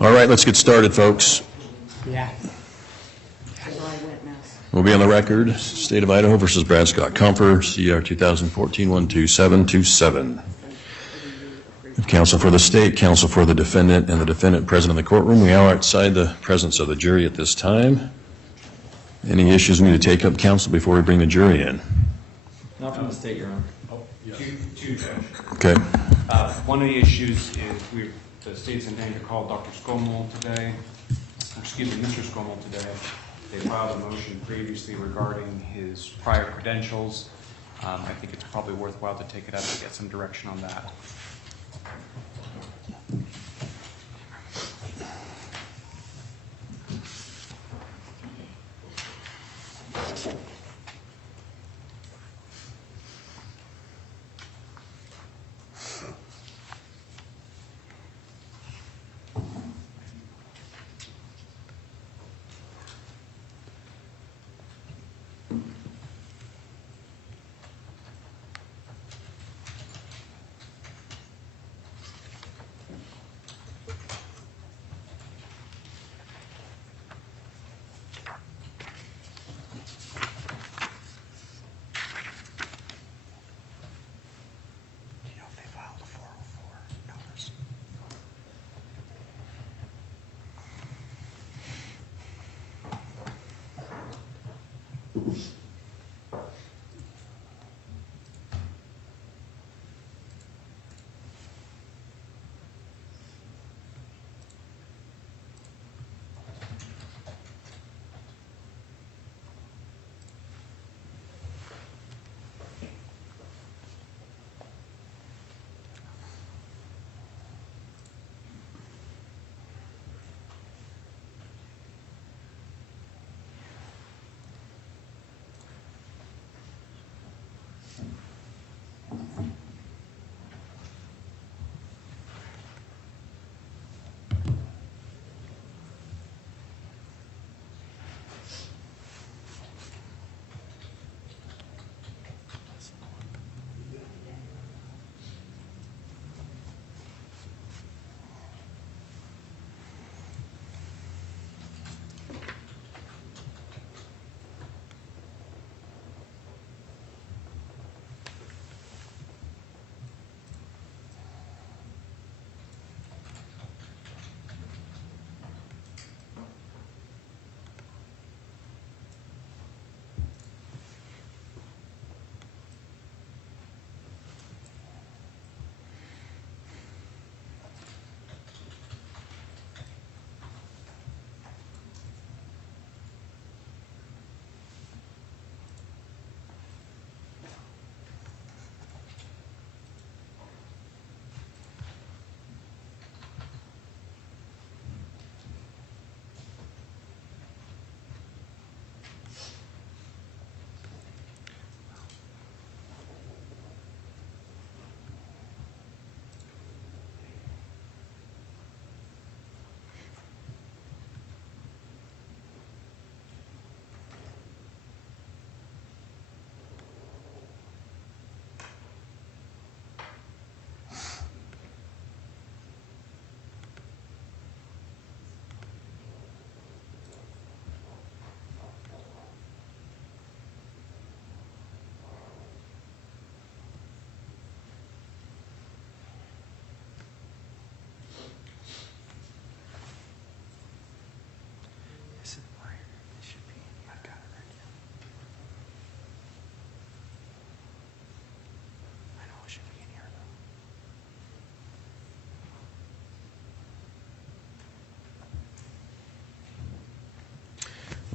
All right, let's get started, folks. Yeah. We'll be on the record. State of Idaho versus Brad Compher, CR 2014-12727. Counsel for the state, counsel for the defendant, and the defendant present in the courtroom. We are outside the presence of the jury at this time. Any issues we need to take up, counsel, before we bring the jury in? Not from the state, Your Honor. Two, Judge. Okay. One of the issues is the state's intending to call Dr. Scoll today, Mr. Scoll today. They filed a motion previously regarding his prior credentials. I think it's probably worthwhile to take it up to get some direction on that.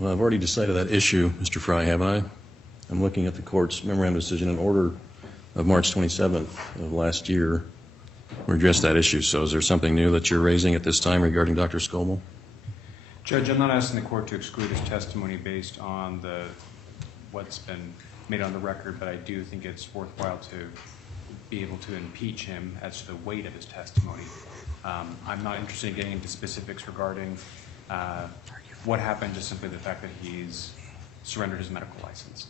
Well, I've already decided that issue, Mr. Fry, haven't I? I'm looking at the court's memorandum decision in order of March 27th of last year. We addressed that issue. So is there something new that you're raising at this time regarding Dr. Scoll? Judge, I'm not asking the court to exclude his testimony based on what's been made on the record, but I do think it's worthwhile to be able to impeach him as to the weight of his testimony. I'm not interested in getting into specifics regarding what happened, just simply the fact that he's surrendered his medical license.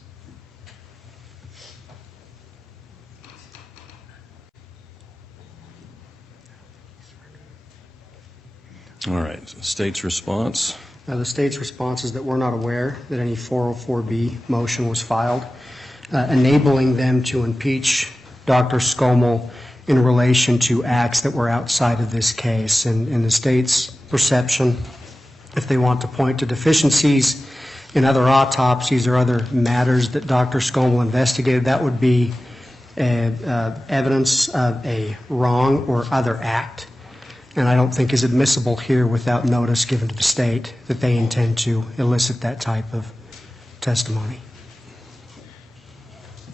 All right, state's response. The state's response is that we're not aware that any 404B motion was filed, enabling them to impeach Dr. Scoll in relation to acts that were outside of this case. And in the state's perception, if they want to point to deficiencies in other autopsies or other matters that Dr. Scoll investigated, that would be evidence of a wrong or other act. And I don't think is admissible here without notice given to the state that they intend to elicit that type of testimony.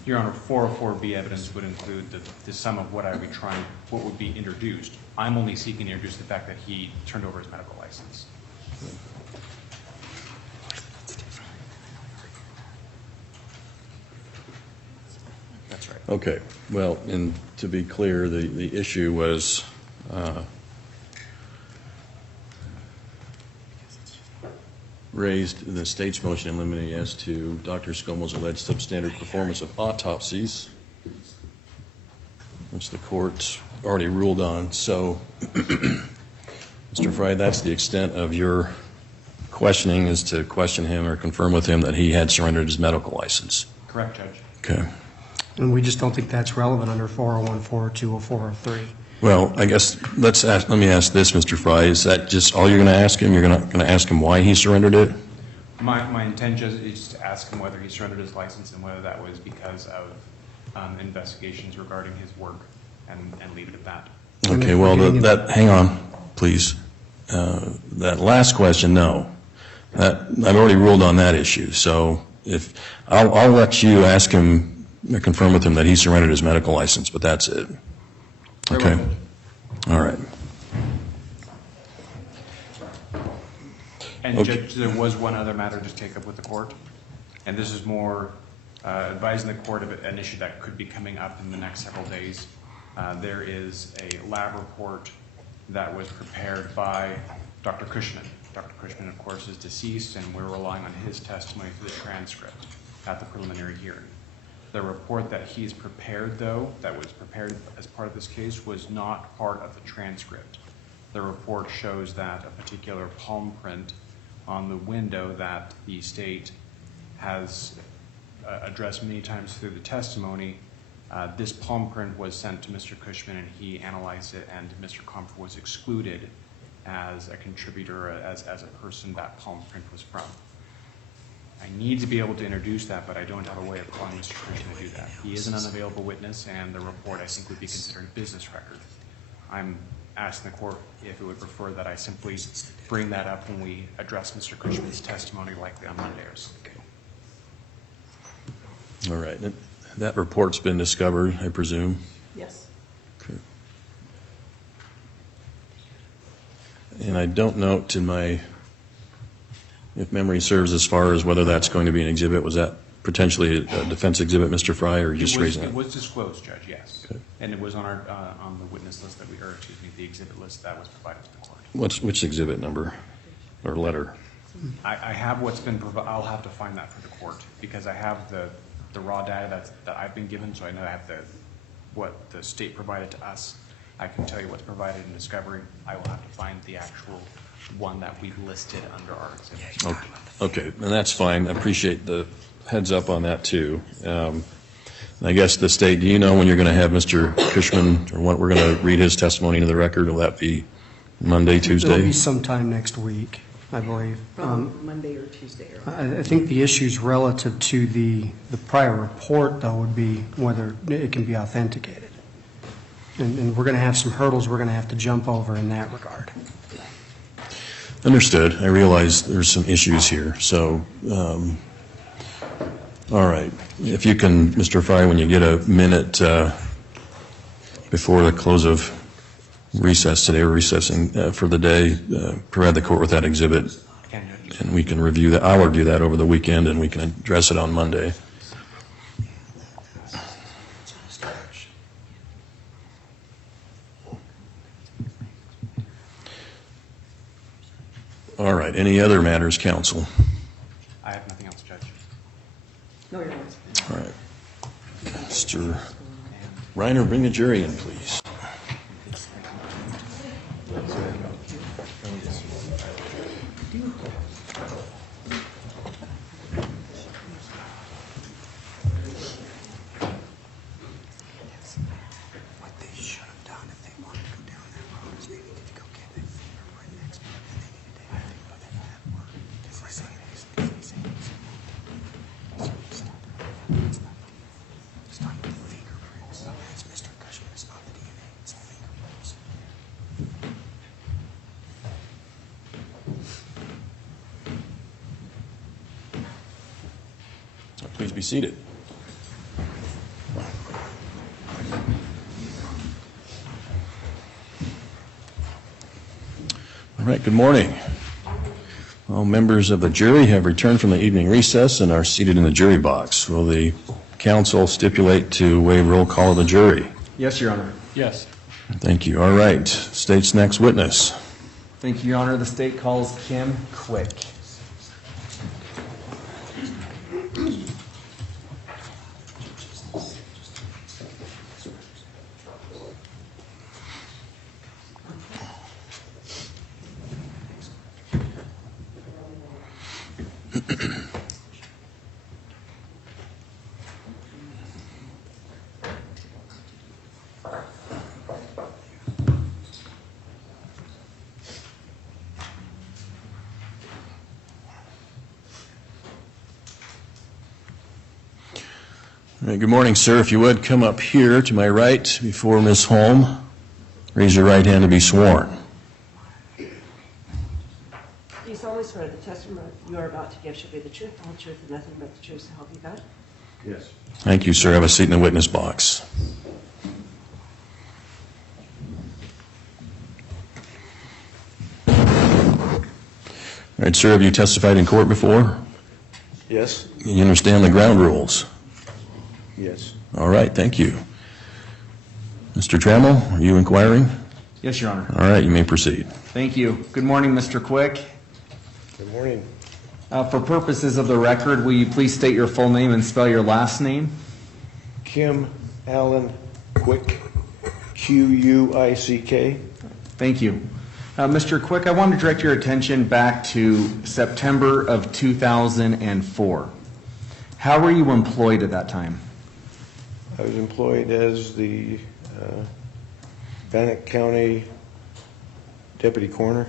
Your Honor, 404B evidence would include the sum of what what would be introduced. I'm only seeking to introduce the fact that he turned over his medical license. That's right. Okay, well, and to be clear, the issue was raised in the state's motion in limine as to Dr. Scoll's alleged substandard performance of autopsies, which the court already ruled on. So, Mr. Fry, that's the extent of your questioning, is to question him or confirm with him that he had surrendered his medical license. Correct, Judge. Okay. And we just don't think that's relevant under 401, 402, or 403. Well, I guess let me ask this, Mr. Fry. Is that just all you're going to ask him? You're going to ask him why he surrendered it? My intent, Judge, is to ask him whether he surrendered his license and whether that was because of investigations regarding his work, and leave it at that. Okay, well, hang on, please. That last question, no. I've already ruled on that issue. So if I'll let you ask him or confirm with him that he surrendered his medical license, but that's it. Okay. All right. And Okay. Judge, there was one other matter to take up with the court, and this is more advising the court of an issue that could be coming up in the next several days. There is a lab report that was prepared by Dr. Cushman. Dr. Cushman, of course, is deceased, and we're relying on his testimony for the transcript at the preliminary hearing. The report that he's prepared, though, that was prepared as part of this case, was not part of the transcript. The report shows that a particular palm print on the window that the state has addressed many times through the testimony, this palm print was sent to Mr. Cushman, and he analyzed it, and Mr. Compher was excluded as a contributor, as a person that palm print was from. I need to be able to introduce that, but I don't have a way of calling Mr. Cushman to do that. He is an unavailable witness, and the report, I think, would be considered a business record. I'm asking the court if it would prefer that I simply bring that up when we address Mr. Cushman's testimony likely on Mondays. All right. That report's been discovered, I presume? Yes. Okay. And I don't note in my, if memory serves, as far as whether that's going to be an exhibit, was that potentially a defense exhibit, Mr. Fry, or just raising it? It was disclosed, Judge, yes. Okay. And it was on our on the witness list that the exhibit list that was provided to the court. Which exhibit number or letter? I have what's been provided. I'll have to find that for the court, because I have the raw data that I've been given, so I know I have what the state provided to us. I can tell you what's provided in discovery. I will have to find the actual one that we've listed under our exhibit. Okay, and that's fine. I appreciate the heads up on that, too. I guess the state, do you know when you're going to have Mr. Cushman, or what we're going to read his testimony into the record? Will that be Monday, Tuesday? It'll be sometime next week, I believe. Monday or Tuesday. I think the issues relative to the prior report, though, would be whether it can be authenticated. And we're going to have some hurdles we're going to have to jump over in that regard. Understood. I realize there's some issues here. So, all right. If you can, Mr. Fry, when you get a minute before the close of recess today, or recessing for the day, provide the court with that exhibit, and we can review that. I'll review that over the weekend, and we can address it on Monday. All right. Any other matters, counsel? I have nothing else, Judge. No, Your Honor. All right. Mr. Reiner, bring the jury in, please. What they should have done if they wanted to go down that road is they needed to go get that fingerprint next, and they needed to have it, but they had work. It's like saying it's not the fingerprints. It's Mr. Cushman. It's not the DNA. It's the fingerprints. Please be seated. All right, good morning. All members of the jury have returned from the evening recess and are seated in the jury box. Will the counsel stipulate to waive roll call of the jury? Yes, Your Honor. Yes. Thank you. All right. State's next witness. Thank you, Your Honor. The state calls Kim Quick. All right, good morning, sir. If you would, come up here to my right before Ms. Holm. Raise your right hand to be sworn. Do you solemnly swear that the testimony you are about to give shall be the truth, the whole truth, and nothing but the truth, so help you God? Yes. Thank you, sir. Have a seat in the witness box. All right, sir, have you testified in court before? Yes, You understand the ground rules? yes. All right, thank you. Mr. Trammell, are you inquiring? Yes, Your Honor. All right, you may proceed. Thank you. Good morning, Mr. Quick. Good morning. For purposes of the record, will you please state your full name and spell your last name? Kim Allen Quick, Q-U-I-C-K. Thank you. Mr. Quick, I want to direct your attention back to September of 2004. How were you employed at that time? I was employed as the Bannock County Deputy Coroner.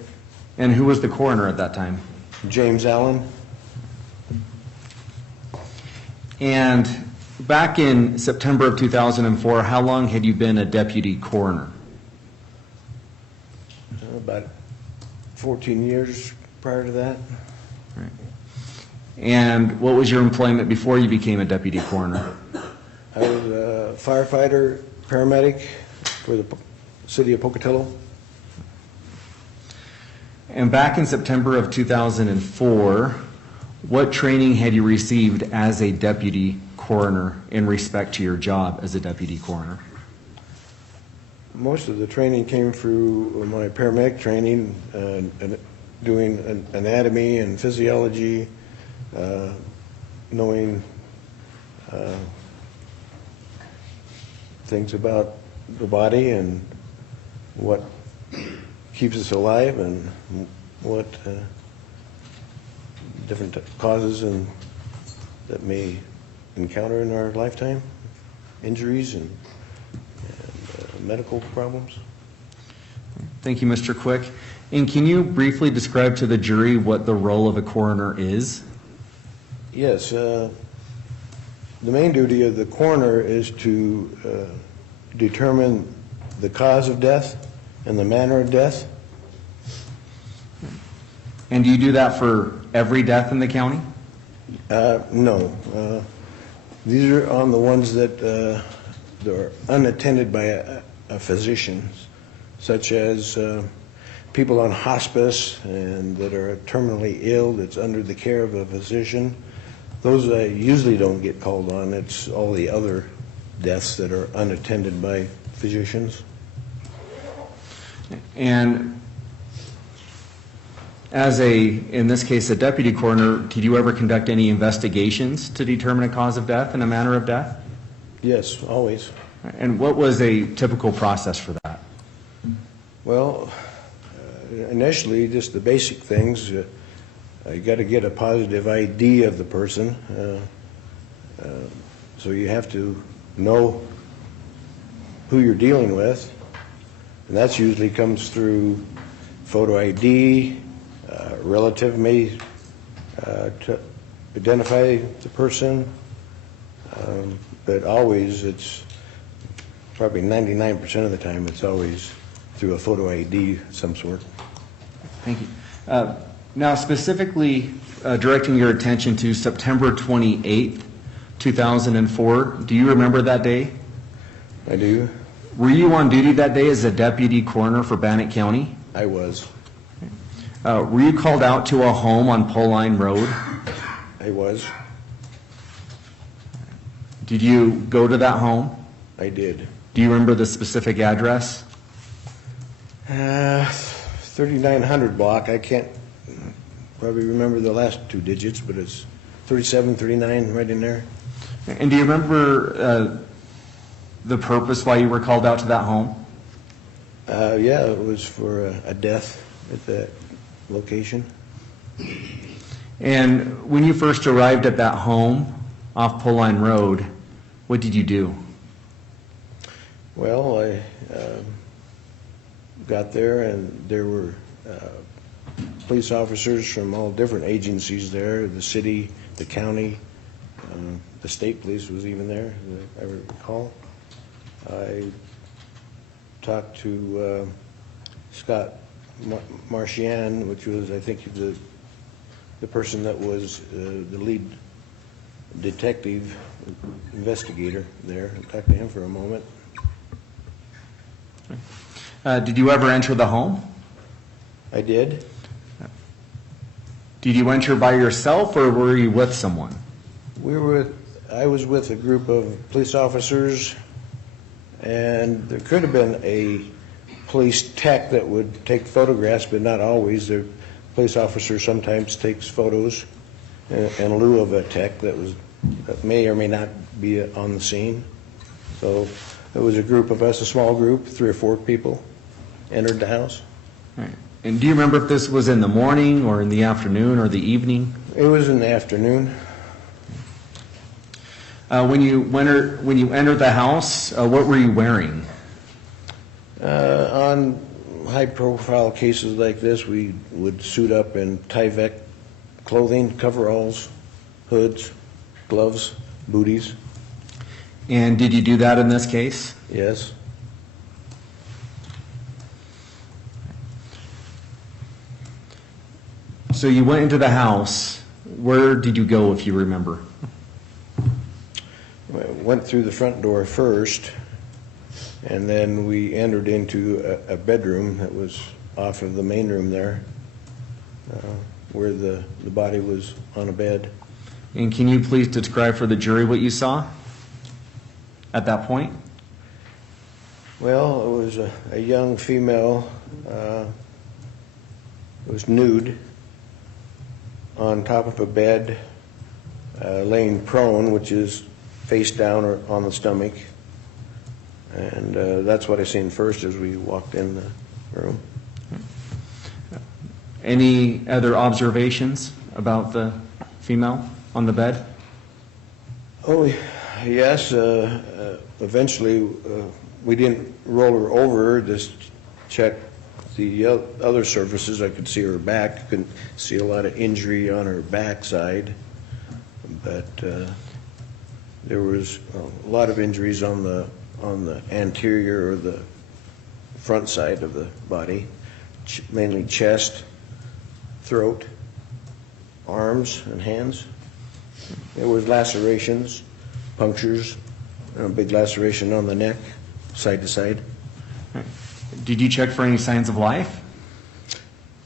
And who was the coroner at that time? James Allen. And back in September of 2004, how long had you been a deputy coroner? About 14 years prior to that. Right. And what was your employment before you became a deputy coroner? I was a firefighter, paramedic for the city of Pocatello. And back in September of 2004, what training had you received as a deputy coroner in respect to your job as a deputy coroner? Most of the training came through my paramedic training, doing anatomy and physiology, knowing things about the body and what keeps us alive and what different causes that may encounter in our lifetime, injuries and medical problems. Thank you, Mr. Quick. And can you briefly describe to the jury what the role of a coroner is? Yes, the main duty of the coroner is to determine the cause of death and the manner of death. And do you do that for every death in the county? No. These are on the ones that are unattended by a physician, such as people on hospice and that are terminally ill that's under the care of a physician. Those usually don't get called on. It's all the other deaths that are unattended by physicians. And as in this case, a deputy coroner, did you ever conduct any investigations to determine a cause of death and a manner of death? Yes, always. And what was a typical process for that? Well, initially, just the basic things, you got to get a positive ID of the person. So you have to know who you're dealing with, and that's usually comes through photo ID. Relative may to identify the person, but always it's probably 99% of the time it's always through a photo ID of some sort. Thank you. Now, specifically directing your attention to September 28th, 2004, do you remember that day? I do. Were you on duty that day as a deputy coroner for Bannock County? I was. Were you called out to a home on Poline Road? I was. Did you go to that home? I did. Do you remember the specific address? 3900 block. I can't probably remember the last two digits, but it's 37, 39 right in there. And do you remember the purpose why you were called out to that home? Yeah, it was for a death at that location. And when you first arrived at that home off Poline Road, what did you do? Well, I got there, and there were police officers from all different agencies there, the city, the county, the state police was even there, as I recall. I talked to Scott Marchian, which was, I think, the person that was the lead detective investigator there. I talked to him for a moment. Did you ever enter the home? I did. Did you enter by yourself or were you with someone? I was with a group of police officers, and there could have been a police tech that would take photographs, but not always. The police officer sometimes takes photos in lieu of a tech that may or may not be on the scene. So it was a group of us, a small group, 3 or 4 people entered the house. Right. And do you remember if this was in the morning or in the afternoon or the evening? It was in the afternoon. When you entered the house, what were you wearing? On high-profile cases like this, we would suit up in Tyvek clothing, coveralls, hoods, gloves, booties. And did you do that in this case? Yes. So you went into the house. Where did you go, if you remember? I went through the front door first, and then we entered into a bedroom that was off of the main room there, where the body was on a bed. And can you please describe for the jury what you saw at that point? Well, it was a young female, it was nude, on top of a bed, laying prone, which is face down or on the stomach. And that's what I seen first as we walked in the room. Any other observations about the female on the bed? Oh, yes. Eventually, we didn't roll her over, just check the other surfaces. I could see her back. I couldn't see a lot of injury on her backside, but there was a lot of injuries on the anterior or the front side of the body, mainly chest, throat, arms, and hands. There was lacerations, punctures, and a big laceration on the neck, side to side. Did you check for any signs of life?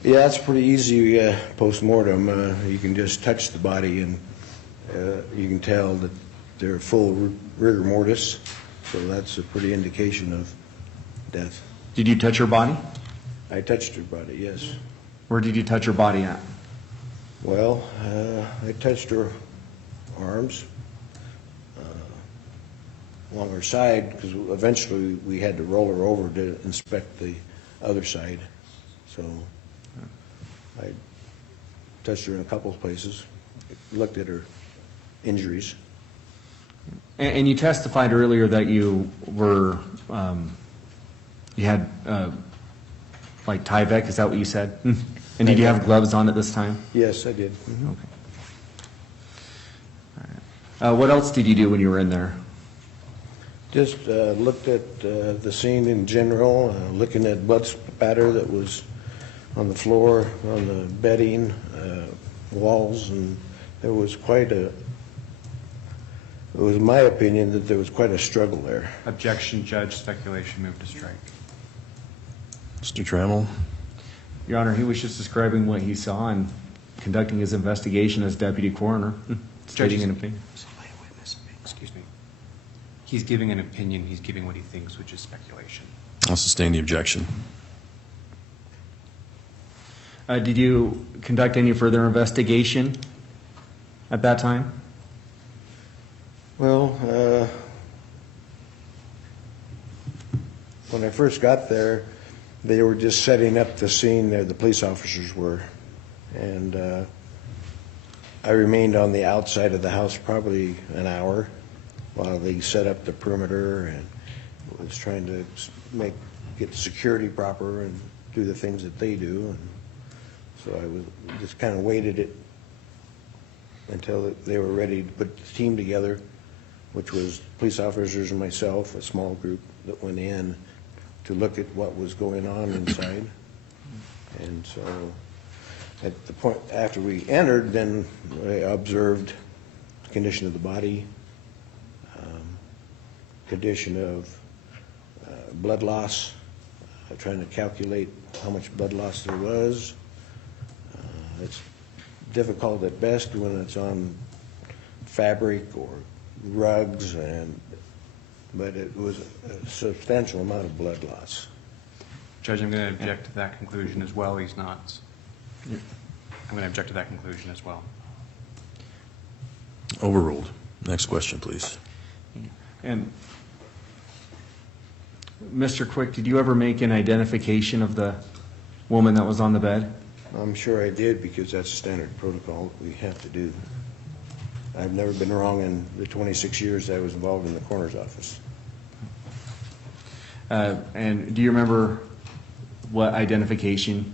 Yeah, it's pretty easy post-mortem. You can just touch the body and you can tell that they're full rigor mortis, so that's a pretty indication of death. Did you touch her body? I touched her body, yes. Where did you touch her body at? Well, I touched her arms along her side, because eventually we had to roll her over to inspect the other side. So I touched her in a couple of places, looked at her injuries. And you testified earlier that you were, you had, like Tyvek, is that what you said? And did you have gloves on at this time? Yes, I did. Okay. All right. What else did you do when you were in there? Just looked at the scene in general, looking at blood spatter that was on the floor, on the bedding, walls, and there was it was my opinion that there was quite a struggle there. Objection, Judge, speculation, move to strike. Mr. Trammell? Your Honor, he was just describing what he saw and conducting his investigation as deputy coroner, stating an opinion. Excuse me. He's giving an opinion, he's giving what he thinks, which is speculation. I'll sustain the objection. Did you conduct any further investigation at that time? Well, when I first got there, they were just setting up the scene there, the police officers were, and I remained on the outside of the house probably an hour while they set up the perimeter and was trying to get the security proper and do the things that they do. And so I was just kind of waited it until they were ready to put the team together, which was police officers and myself, a small group that went in to look at what was going on inside. And so at the point after we entered, then I observed the condition of the body, condition of blood loss, trying to calculate how much blood loss there was. It's difficult at best when it's on fabric or rugs, but it was a substantial amount of blood loss. Judge, I'm going to object to that conclusion as well. He's not. I'm going to object to that conclusion as well. Overruled. Next question, please. And Mr. Quick, did you ever make an identification of the woman that was on the bed? I'm sure I did, because that's a standard protocol that we have to do. I've never been wrong in the 26 years I was involved in the coroner's office. And do you remember what identification?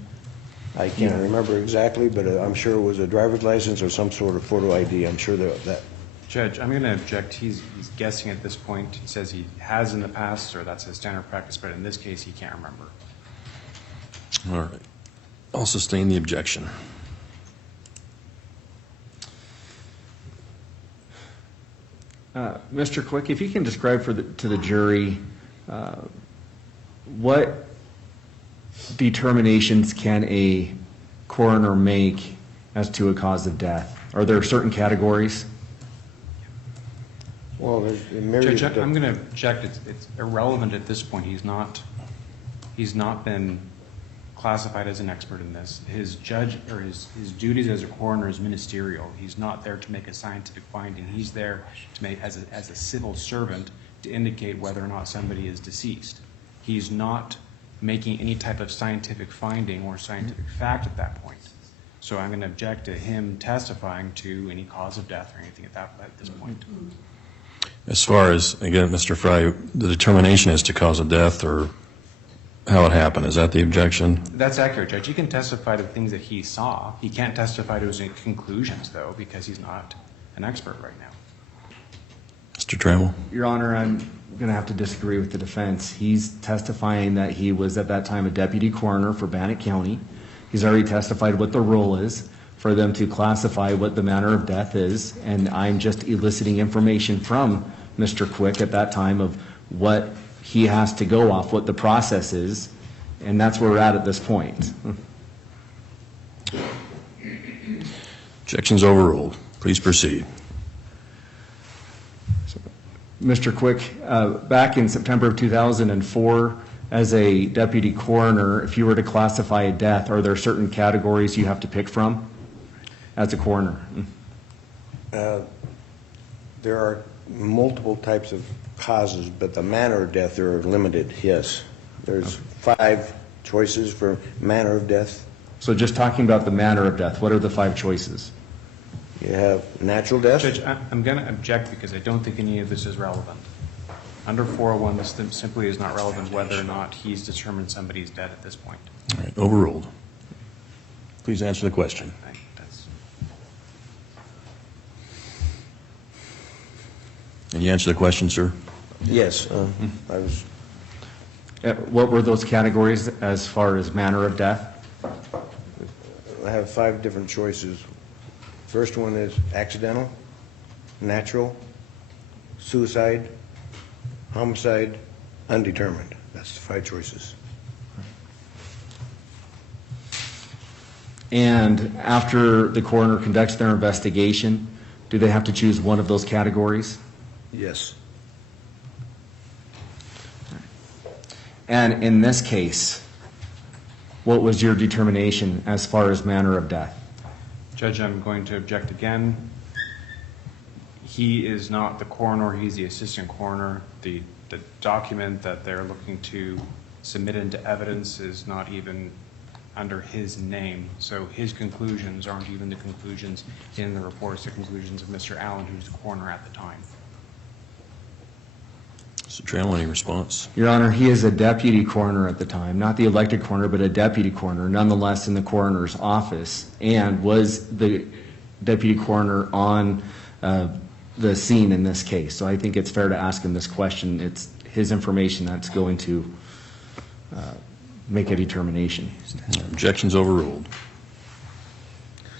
I can't remember exactly, but I'm sure it was a driver's license or some sort of photo ID. I'm sure that. Judge, I'm going to object. He's guessing at this point. He says he has in the past, or that's his standard practice, but in this case, he can't remember. All right. I'll sustain the objection. Mr. Quick, if you can describe to the jury what determinations can a coroner make as to a cause of death? Are there certain categories? Well, there's a myriad. Judge, I'm going to object. It's irrelevant at this point. He's not been classified as an expert in this. His duties as a coroner is ministerial. He's not there to make a scientific finding. He's there to make as a civil servant to indicate whether or not somebody is deceased. He's not making any type of scientific finding or scientific fact at that point. So I'm going to object to him testifying to any cause of death or anything at this point. As far as, again, Mr. Fry, the determination as to cause of death or how it happened, is that the objection? That's accurate, Judge. He can testify to things that he saw. He can't testify to his conclusions, though, because he's not an expert right now. Mr. Trammell? Your Honor, I'm going to have to disagree with the defense. He's testifying that he was at that time a deputy coroner for Bannock County. He's already testified what the rule is for them to classify what the manner of death is, and I'm just eliciting information from Mr. Quick at that time of what he has to go off, what the process is, and that's where we're at this point. Objection's overruled. Please proceed. Mr. Quick, back in September of 2004, as a deputy coroner, if you were to classify a death, are there certain categories you have to pick from as a coroner? There are multiple types of causes, but the manner of death are limited, yes. There's 5 choices for manner of death. So just talking about the manner of death, what are the 5 choices? You have natural death. Judge, I'm going to object because I don't think any of this is relevant. Under 401, this simply is not relevant whether or not he's determined somebody's dead at this point. All right, overruled. Please answer the question. And you answer the question, sir? Yes, I was, What were those categories as far as manner of death? I have 5 different choices. First one is accidental, natural, suicide, homicide, undetermined. That's the 5 choices. And after the coroner conducts their investigation, do they have to choose one of those categories? Yes. And in this case, what was your determination as far as manner of death? Judge, I'm going to object again. He is not the coroner, he's the assistant coroner. The document that they're looking to submit into evidence is not even under his name, so his conclusions aren't even the conclusions in the reports, the conclusions of Mr. Allen, who's the coroner at the time. Mr. Trammell, any response? Your Honor, he is a deputy coroner at the time, not the elected coroner, but a deputy coroner, nonetheless in the coroner's office, and was the deputy coroner on the scene in this case. So I think it's fair to ask him this question. It's his information that's going to make a determination. Objections overruled.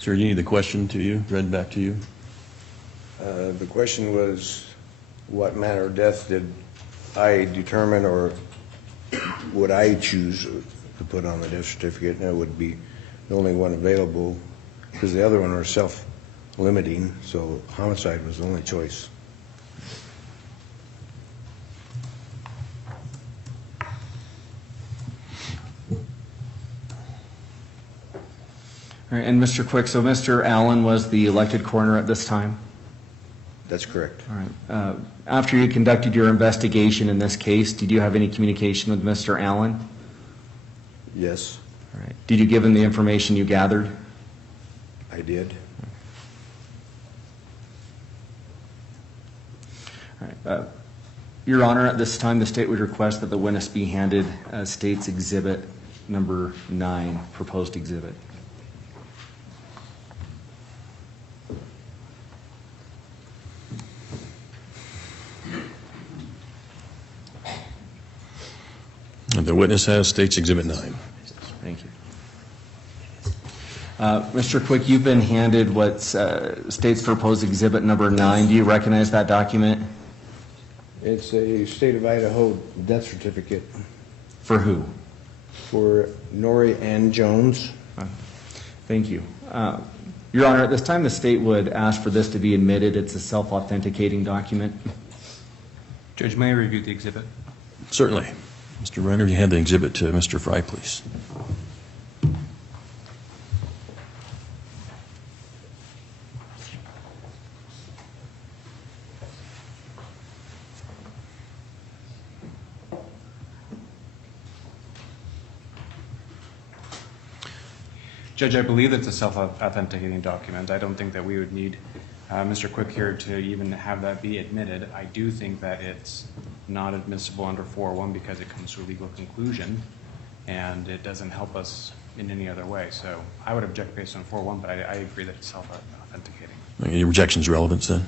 Sir, you need the question to you, read back to you? The question was, what manner of death did I determine, or would I choose to put on the death certificate? And it would be the only one available, because the other one are self-limiting, so homicide was the only choice. All right, and Mr. Quick, so Mr. Allen was the elected coroner at this time? That's correct. All right. After you conducted your investigation in this case, did you have any communication with Mr. Allen? Yes, All right. Did you give him the information you gathered? I did. All right. Your Honor, at this time, the state would request that the witness be handed State's Exhibit number 9, proposed exhibit. The witness has State's Exhibit 9. Thank you. Mr. Quick, you've been handed what's State's proposed exhibit number 9. Do you recognize that document? It's a state of Idaho death certificate For who? for Nori Ann Jones. Thank you. Your Honor, at this time, the state would ask for this to be admitted. It's a self-authenticating document. Judge, may I review the exhibit? Certainly. Mr. Renner, you hand the exhibit to Mr. Fry, please. Judge, I believe it's a self-authenticating document. I don't think that we would need Mr. Quick here to even have that be admitted. I do think that it's not admissible under 401 because it comes to a legal conclusion, and it doesn't help us in any other way. So I would object based on 401, but I agree that it's self-authenticating. Any objections relevance then?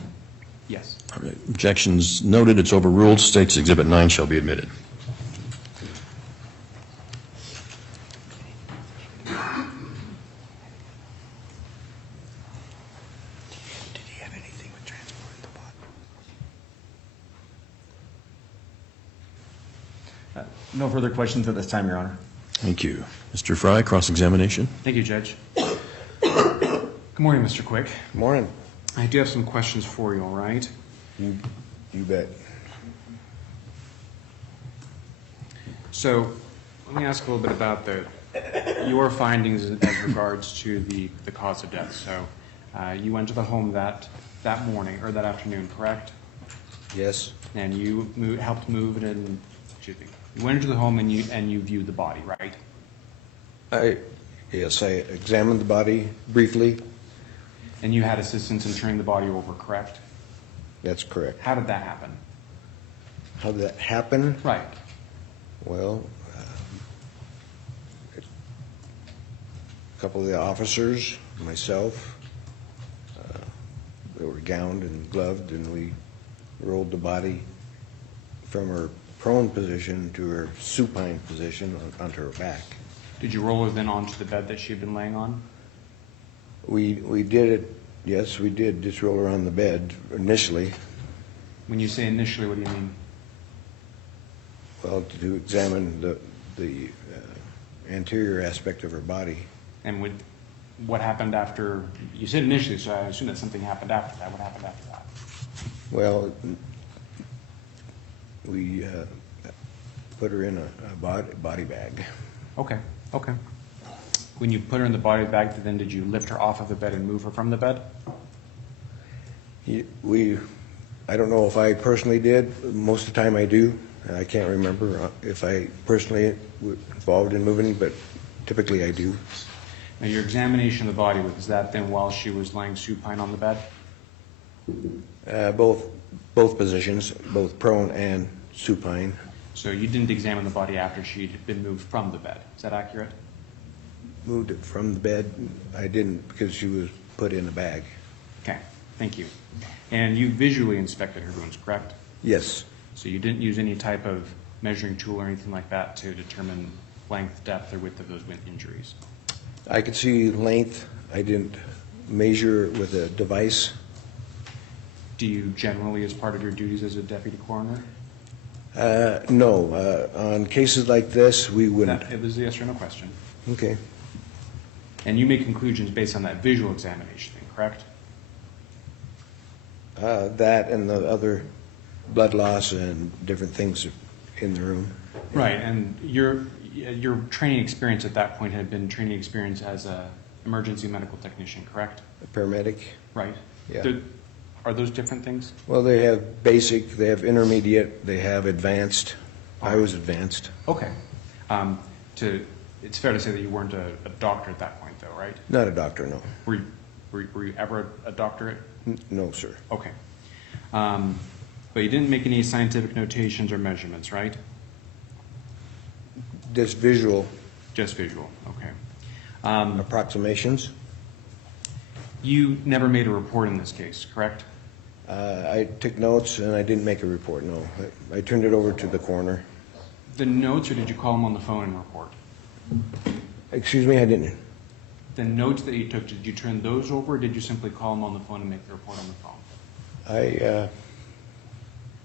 Yes. All right. Objections noted. It's overruled. State's Exhibit 9 shall be admitted. No further questions at this time, Your Honor. Thank you. Mr. Fry, cross-examination. Thank you, Judge. Good morning, Mr. Quick. Morning. I do have some questions for you, all right? You bet. So let me ask a little bit about your findings as regards to the cause of death. So you went to the home that morning or that afternoon, correct? Yes. And you helped move it in. Excuse me. You went into the home and you viewed the body, right? Yes, I examined the body briefly. And you had assistance in turning the body over, correct? That's correct. How did that happen? How did that happen? Right. Well, a couple of the officers, myself, we were gowned and gloved, and we rolled the body from her prone position to her supine position onto her back. Did you roll her then onto the bed that she had been laying on? We did it, yes, we did just roll her on the bed initially, When you say initially, what do you mean? well, to examine the anterior aspect of her body. And what happened after, you said initially, so I assume that something happened after that. What happened after that? Well, we put her in a body bag. Okay, okay. When you put her in the body bag, then did you lift her off of the bed and move her from the bed? I don't know if I personally did. Most of the time I do. I can't remember if I personally was involved in moving, but typically I do. Now, your examination of the body, was that then while she was lying supine on the bed? Both positions, both prone and supine. So you didn't examine the body after she'd been moved from the bed. Is that accurate? Moved it from the bed. I didn't because she was put in a bag. Okay, thank you. And you visually inspected her wounds, correct? Yes. So you didn't use any type of measuring tool or anything like that to determine length, depth, or width of those injuries? I could see length. I didn't measure with a device. Do you generally, as part of your duties as a deputy coroner? No. On cases like this, we wouldn't. It was a yes or no question. Okay. And you make conclusions based on that visual examination, correct? That and the other blood loss and different things in the room. Right, and your training experience at that point had been training experience as a emergency medical technician, correct? A paramedic. Right. Yeah. Are those different things? Well, they have basic, they have intermediate, they have advanced. I was advanced. Okay. It's fair to say that you weren't a doctor at that point, though, right? Not a doctor, no. Were you ever a doctorate? No, sir. Okay. But you didn't make any scientific notations or measurements, right? Just visual Just visual, okay. approximations. You never made a report in this case, correct? I took notes and I didn't make a report, no. I turned it over to the coroner. The notes, or did you call him on the phone and report? Excuse me, I didn't. The notes that you took, did you turn those over, or did you simply call him on the phone and make the report on the phone? I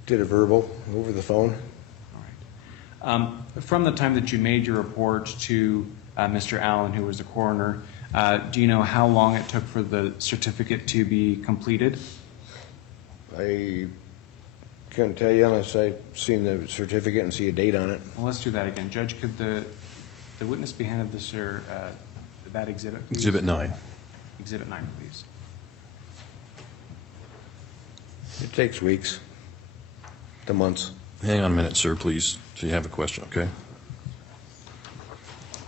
did a verbal over the phone. All right. From the time that you made your report to Mr. Allen, who was the coroner, do you know how long it took for the certificate to be completed? I couldn't tell you unless I'd seen the certificate and see a date on it. Well, let's do that again. Judge, could the witness be handed this, or that exhibit, please? Exhibit 9. Exhibit 9, please. It takes weeks to months. Hang on a minute, sir, please, so you have a question, okay?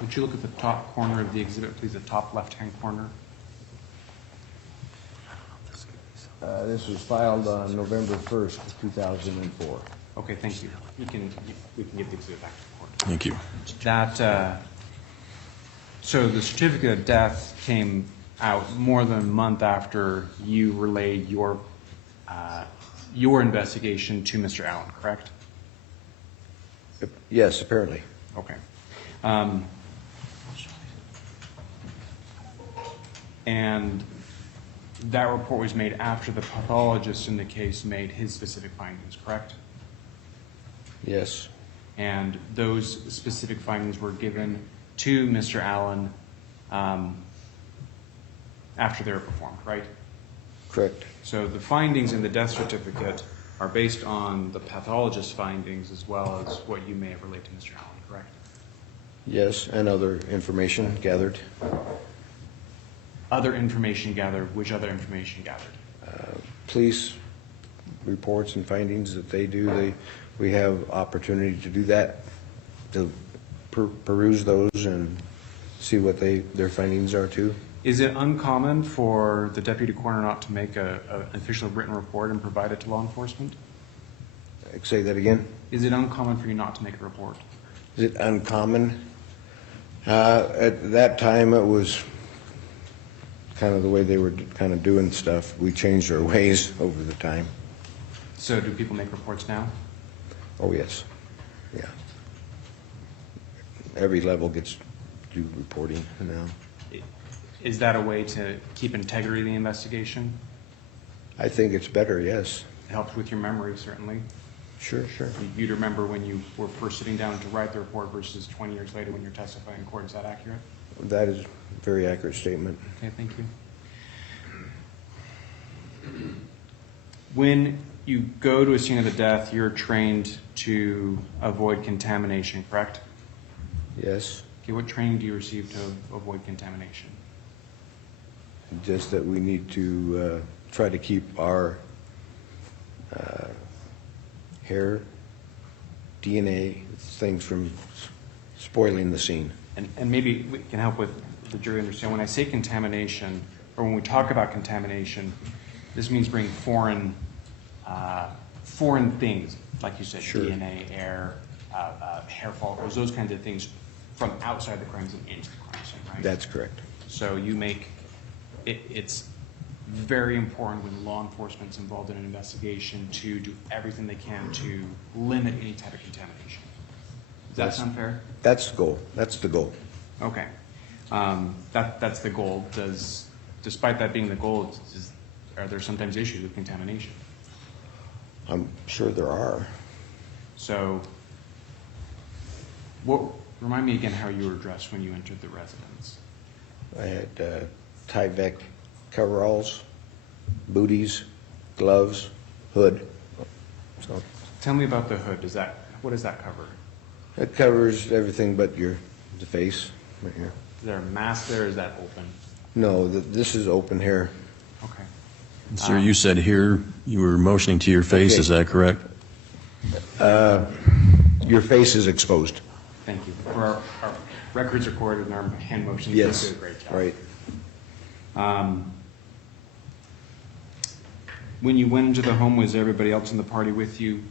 Would you look at the top corner of the exhibit, please, the top left-hand corner? This was filed on November 1st, 2004. Okay, thank you. We can get the exhibit back to the court. Thank you. So the certificate of death came out more than a month after you relayed your investigation to Mr. Allen, correct? Yes, apparently. Okay. And that report was made after the pathologist in the case made his specific findings, correct? Yes. And those specific findings were given to Mr. Allen after they were performed, right? Correct. So the findings in the death certificate are based on the pathologist's findings as well as what you may have relayed to Mr. Allen, correct? Yes, and other information gathered. Other information gathered, which other information gathered? Police reports and findings that they do, we have opportunity to do that, to peruse those and see what their findings are too. Is it uncommon for the deputy coroner not to make an official written report and provide it to law enforcement? Say that again? Is it uncommon for you not to make a report? Is it uncommon? At that time, it was kind of the way they were kind of doing stuff. We changed our ways over the time. So do people make reports now? Oh, yes. Yeah. Every level gets do reporting now. Is that a way to keep integrity of the investigation? I think it's better, yes. It helps with your memory, certainly. Sure. You'd remember when you were first sitting down to write the report versus 20 years later when you're testifying in court. Is that accurate? That is a very accurate statement. Okay, thank you. When you go to a scene of the death, you're trained to avoid contamination, correct? Yes. Okay, what training do you receive to avoid contamination? Just that we need to try to keep our hair, DNA, things from spoiling the scene. And maybe we can help with the jury understand, when I say contamination, or when we talk about contamination, this means bringing foreign things, like you said, Sure. DNA, air, hair follicles, those kinds of things from outside the crime scene into the crime scene, right? That's correct. So you make, it's very important when law enforcement's involved in an investigation to do everything they can to limit any type of contamination. Does that sound fair? That's the goal. That's the goal. Okay. That's the goal. Despite that being the goal, are there sometimes issues with contamination? I'm sure there are. So, remind me again how you were dressed when you entered the residence. I had Tyvek coveralls, booties, gloves, hood. So Tell me about the hood. What does that cover? it covers everything but the face right here. Is there a mask there, or is that open? No, this is open here. Okay. Sir, you said here you were motioning to your face, Okay. is that correct? Your face is exposed. Thank you. For our records recorded and our hand motions, Yes. you did a great job. Right. When you went into the home, was everybody else in the party with you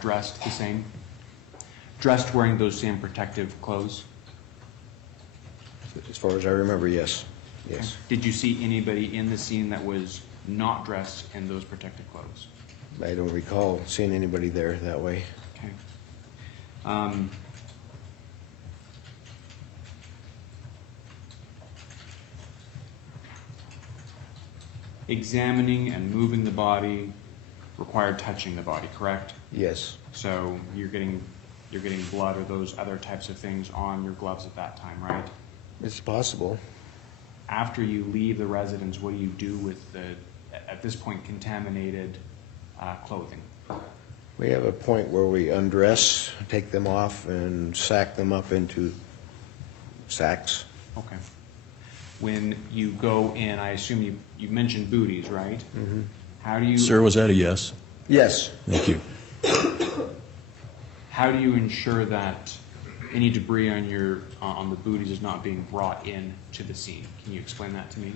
dressed the same? Dressed wearing those same protective clothes? As far as I remember, yes. Yes. Did you see anybody in the scene that was not dressed in those protective clothes? I don't recall seeing anybody there that way. Okay. Examining and moving the body required touching the body, correct? Yes. So you're getting blood or those other types of things on your gloves at that time, right? It's possible. After you leave the residence, what do you do with the, at this point, contaminated clothing? We have a point where we undress, take them off, and sack them up into sacks. Okay. When you go in, I assume you mentioned booties, right? Mm-hmm. How do you? Sir, was that a yes? Yes. Thank you. How do you ensure that any debris on the booties is not being brought in to the scene? Can you explain that to me?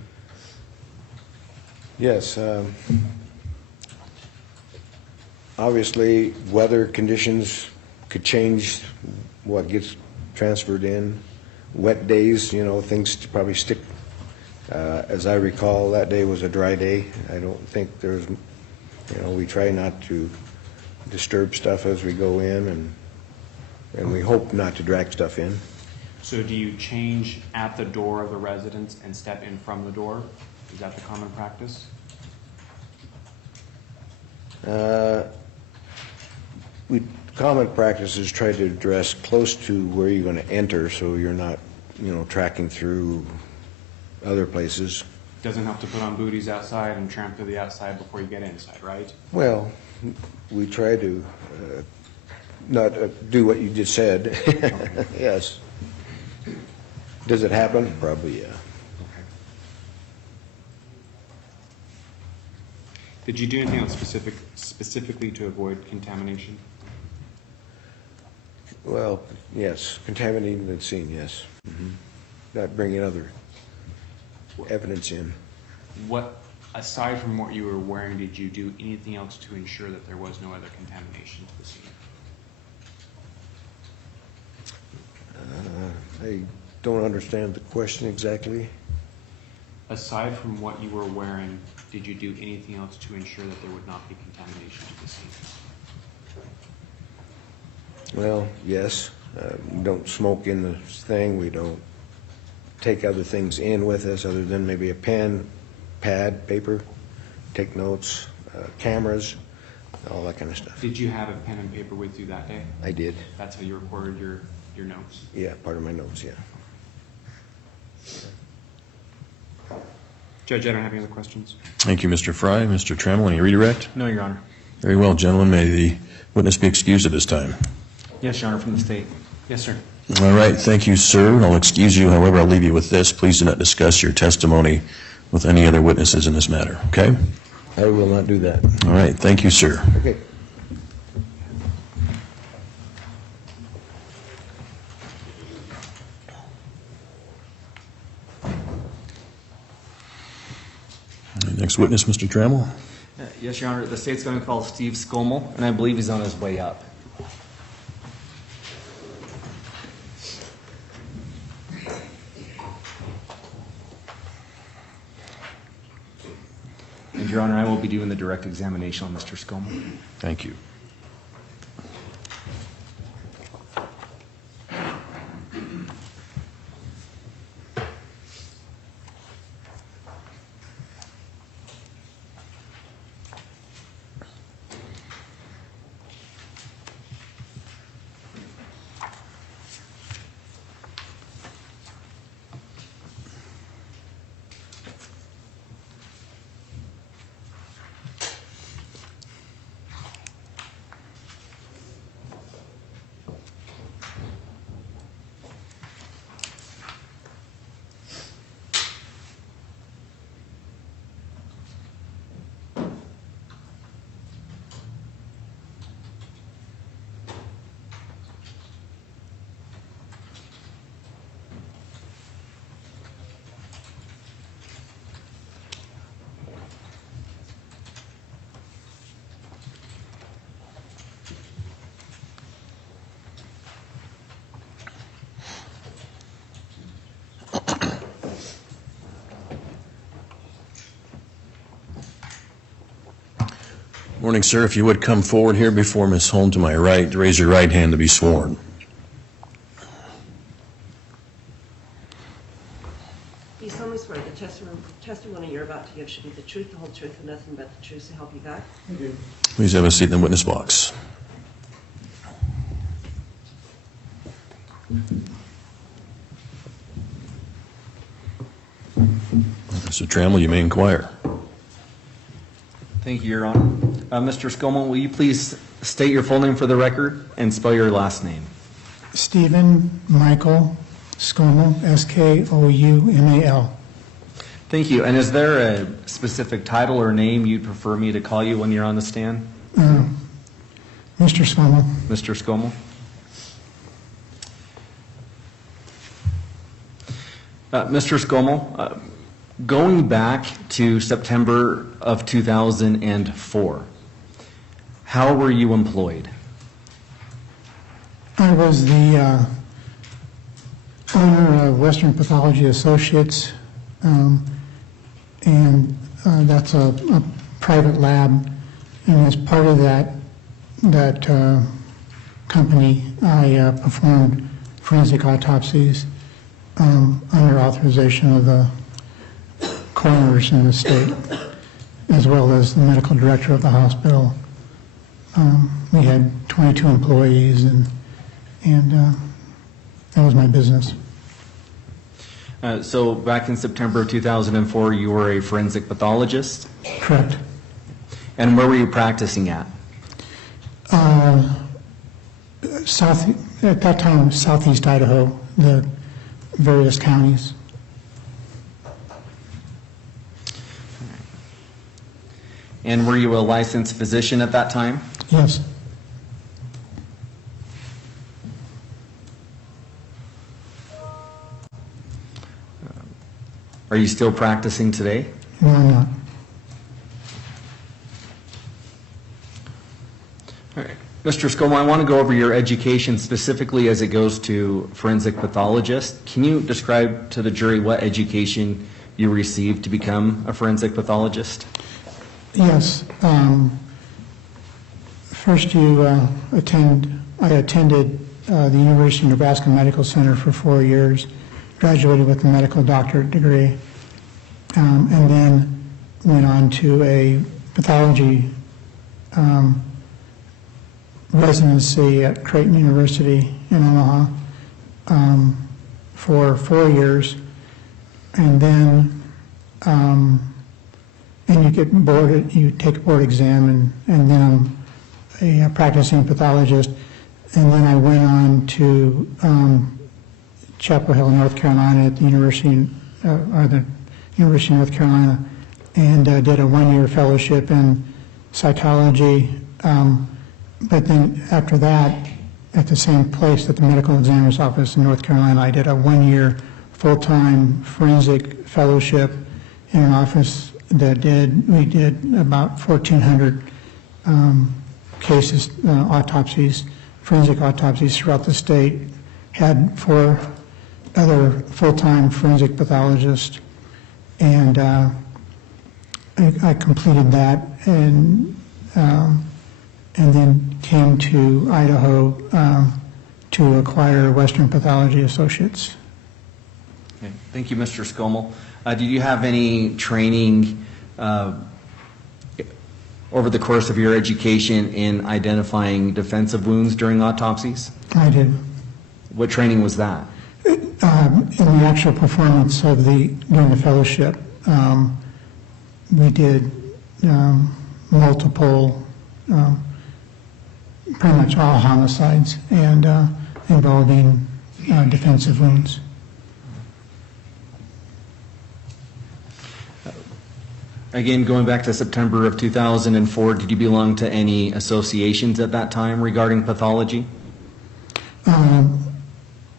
Yes. Obviously, weather conditions could change what gets transferred in. Wet days, things probably stick. As I recall, that day was a dry day. I don't think there's, we try not to disturb stuff as we go in, and we hope not to drag stuff in. So do you change at the door of the residence and step in from the door? Is that the common practice? Common practice is try to dress close to where you're going to enter, so you're not, tracking through other places. Doesn't help to put on booties outside and tramp through the outside before you get inside, right? Well, we try to not do what you just said. Yes. Does it happen? Probably, yeah. Okay. Did you do anything else specifically to avoid contamination? Well, yes, contaminating the scene, yes. Mm-hmm. not bringing other evidence in. What, aside from what you were wearing, did you do anything else to ensure that there was no other contamination to the scene? I don't understand the question exactly. Aside from what you were wearing, did you do anything else to ensure that there would not be contamination to the scene? Well, yes, we don't smoke in the thing, we don't take other things in with us other than maybe a pen, pad, paper, take notes, cameras, all that kind of stuff. Did you have a pen and paper with you that day? I did, That's how you recorded your notes? yeah, part of my notes, yeah. Judge, I don't have any other questions. Thank you, Mr. Fry. Mr. Trammell, any redirect? No, Your Honor. Very well, gentlemen. May the witness be excused at this time. Yes, Your Honor, from the state. Yes, sir. All right, thank you, sir. I'll excuse you. However, I'll leave you with this. Please do not discuss your testimony with any other witnesses in this matter, okay? I will not do that. All right, thank you, sir. Okay. Next witness, Mr. Trammell. Yes, Your Honor, the state's going to call Steve Scoll, and I believe he's on his way up. And Your Honor, I will be doing the direct examination on Mr. Scoll. Thank you. Morning, sir. If you would come forward here before Ms. Holm to my right, raise your right hand to be sworn. Do you solemnly swear the testimony you're about to give should be the truth, the whole truth, and nothing but the truth, so help you God? I do. Please have a seat in the witness box. Mr. Trammell, you may inquire. Thank you, Your Honor. Mr. Scoll, will you please state your full name for the record and spell your last name? Stephen Michael Scoll, S-K-O-U-M-A-L. Thank you. And is there a specific title or name you'd prefer me to call you when you're on the stand? Mr. Scoll. Mr. Scoll? Mr. Scoll, going back to September of 2004, how were you employed? I was the owner of Western Pathology Associates, and that's a private lab. And as part of that company, I performed forensic autopsies under authorization of the coroners in the state, as well as the medical director of the hospital. We had 22 employees, and that was my business. So back in September of 2004, you were a forensic pathologist? Correct. And where were you practicing at? At that time, Southeast Idaho, the various counties. And were you a licensed physician at that time? Yes. Are you still practicing today? No, I'm not. All right. Mr. Scoll, I want to go over your education specifically as it goes to forensic pathologist. Can you describe to the jury what education you received to become a forensic pathologist? Yes. First, I attended the University of Nebraska Medical Center for 4 years, graduated with a medical doctorate degree, and then went on to a pathology residency at Creighton University in Omaha for 4 years, and then and you get boarded, you take a board exam, and then I'm a practicing pathologist, and then I went on to Chapel Hill, North Carolina, at the University of North Carolina, and did a 1-year fellowship in psychology. But then after that, at the same place, at the medical examiner's office in North Carolina, I did a 1-year full-time forensic fellowship in an office that we did about 1,400 cases, autopsies, forensic autopsies throughout the state. Had 4 other full-time forensic pathologists, and I completed that, and then came to Idaho to acquire Western Pathology Associates. Okay. Thank you, Mr. Scoll. Did you have any training over the course of your education in identifying defensive wounds during autopsies? I did. What training was that? In the actual performance of during the fellowship, we did multiple, pretty much all homicides and involving defensive wounds. Again, going back to September of 2004, did you belong to any associations at that time regarding pathology?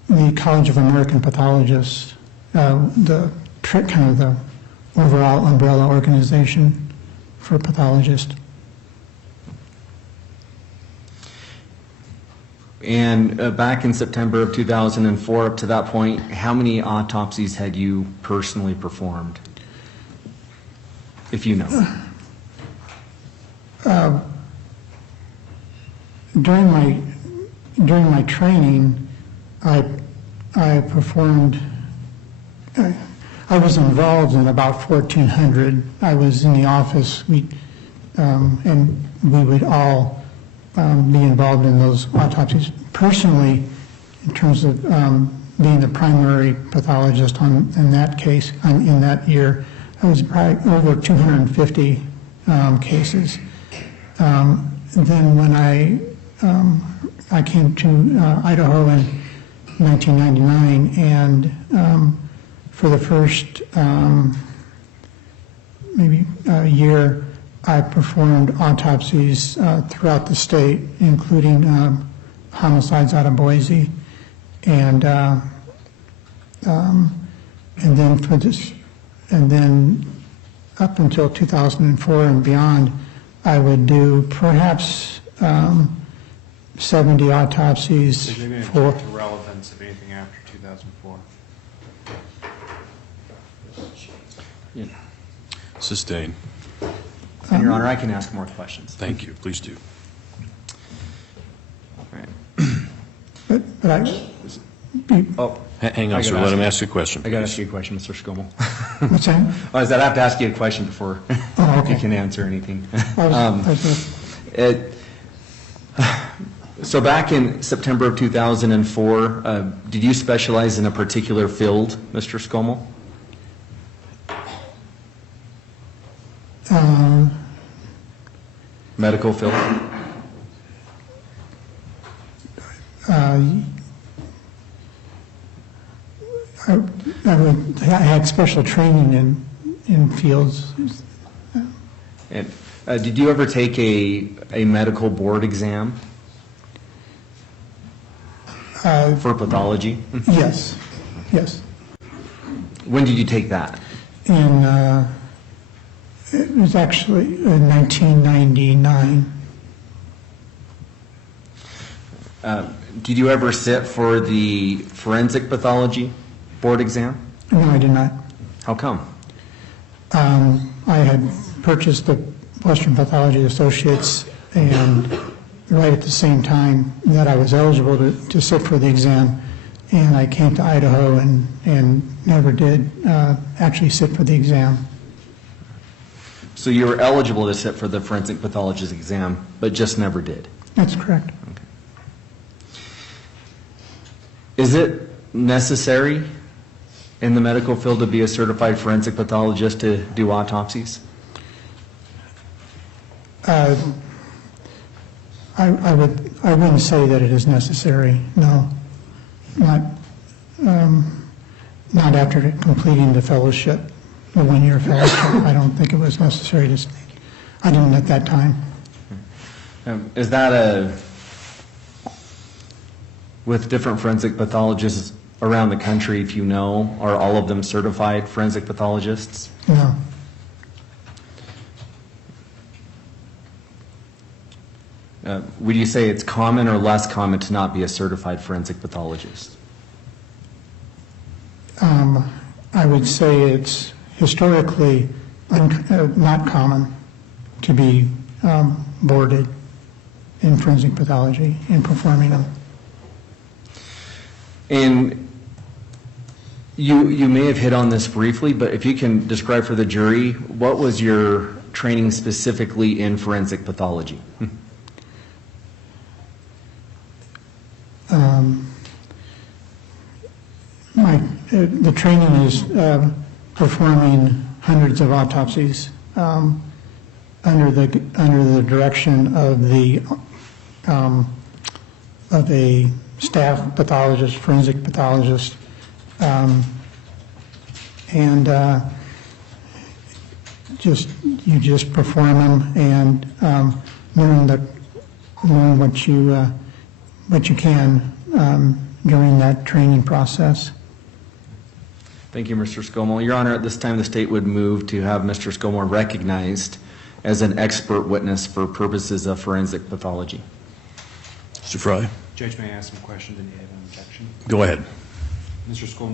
The College of American Pathologists, kind of the overall umbrella organization for pathologists. And back in September of 2004, up to that point, how many autopsies had you personally performed, if you know? During my training, I performed. I was involved in about 1,400. I was in the office. And we would all be involved in those autopsies. Personally, in terms of being the primary pathologist in that case, in that year, I was probably over 250 cases. Then when I came to Idaho in 1999, and for the first maybe year, I performed autopsies throughout the state, including homicides out of Boise, and then up until 2004 and beyond, I would do perhaps 70 autopsies Is there going for. to relevance of anything after 2004? Sustained. And Your Honor, I can ask more questions. Thank you. Please do. All right. But Oh, Hang I on, sir. gotta Let him ask ask you a question. I got to please. ask you a question, Mr. Scoll. what's that? I have to ask you a question before Oh, okay. you can answer anything. So back in September of 2004, did you specialize in a particular field, Mr. Scoll? Medical field? I had special training in fields. And did you ever take a medical board exam Uh, for pathology? Yes, yes. When did you take that? It was actually in 1999. Did you ever sit for the forensic pathology board exam? No, I did not. How come? I had purchased the Western Pathology Associates, and right at the same time that I was eligible to sit for the exam, and I came to Idaho and never did actually sit for the exam. So you were eligible to sit for the forensic pathologist exam, but just never did? That's correct. Is it necessary in the medical field to be a certified forensic pathologist to do autopsies? I wouldn't say that it is necessary, no. Not after completing the fellowship, the one-year fellowship. I don't think it was necessary to speak. I didn't at that time. Is that with different forensic pathologists around the country, if you know, are all of them certified forensic pathologists? No. Would you say it's common or less common to not be a certified forensic pathologist? I would say it's historically not common to be boarded in forensic pathology in performing them. And you may have hit on this briefly, but if you can describe for the jury, what was your training specifically in forensic pathology? The training is performing hundreds of autopsies under the direction of a staff pathologist, forensic pathologist, and you just perform them and knowing what you can during that training process. Thank you, Mr. Scoll. Your Honor, at this time, the state would move to have Mr. Scoll recognized as an expert witness for purposes of forensic pathology. Mr. Fry? Judge, may I ask some questions and you have an objection? Go ahead. Mr. Scoll,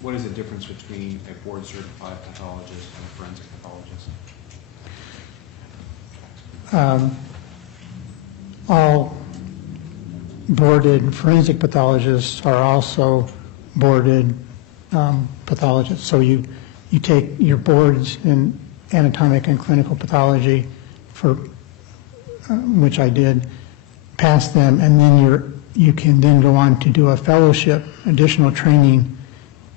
what is the difference between a board-certified pathologist and a forensic pathologist? All boarded forensic pathologists are also boarded pathologists. So you take your boards in anatomic and clinical pathology, for which I did, pass them, and then you can then go on to do a fellowship, additional training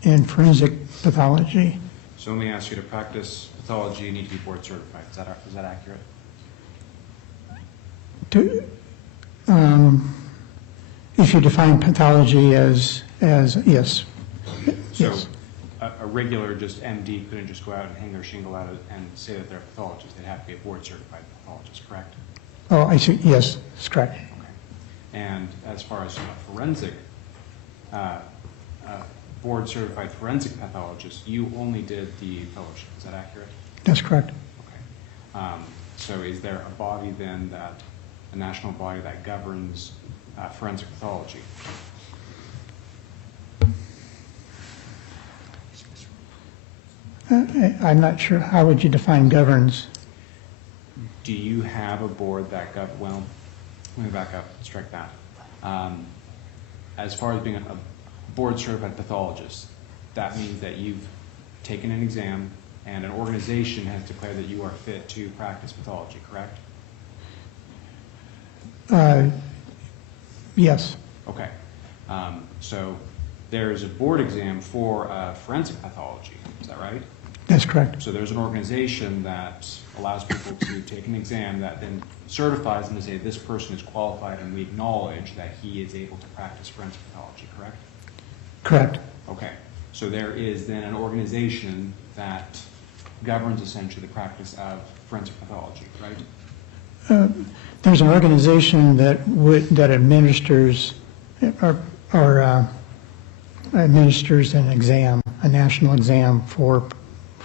in forensic pathology. So let me ask you, to practice pathology, you need to be board-certified. Is that accurate? If you define pathology as yes. So Yes. a regular just MD couldn't just go out and hang their shingle out and say that they're a pathologist. They'd have to be a board-certified pathologist, correct? Oh, I see. Yes, that's correct. Okay. And as far as a forensic, board-certified forensic pathologist, you only did the fellowship. Is that accurate? That's correct. Okay. So is there a body then a national body that governs forensic pathology? I'm not sure. How would you define governs? Do you have a board that well, let me back up, strike that. As far as being a board-certified pathologist, that means that you've taken an exam and an organization has declared that you are fit to practice pathology, correct? Yes. Okay. So there's a board exam for forensic pathology, is that right? That's correct. So there's an organization that allows people to take an exam that then certifies them to say this person is qualified and we acknowledge that he is able to practice forensic pathology, correct? Correct. Okay. So there is then an organization that governs essentially the practice of forensic pathology, right? There's an organization that administers administers an exam, a national exam for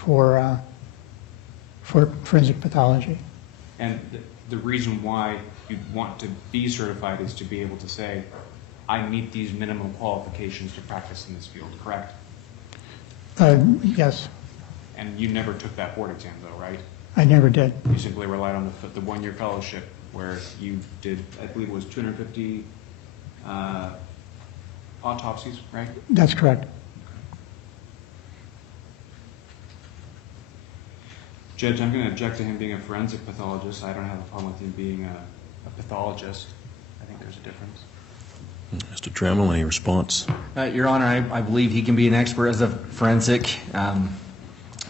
for forensic pathology. And the reason why you want to be certified is to be able to say, I meet these minimum qualifications to practice in this field, correct? Yes, And you never took that board exam though, right? I never did. You simply relied on the one-year fellowship where you did, I believe it was 250 autopsies, right? That's correct. Judge, I'm going to object to him being a forensic pathologist. I don't have a problem with him being a pathologist. I think there's a difference. Mr. Trammell, any response? Your Honor, I believe he can be an expert as a forensic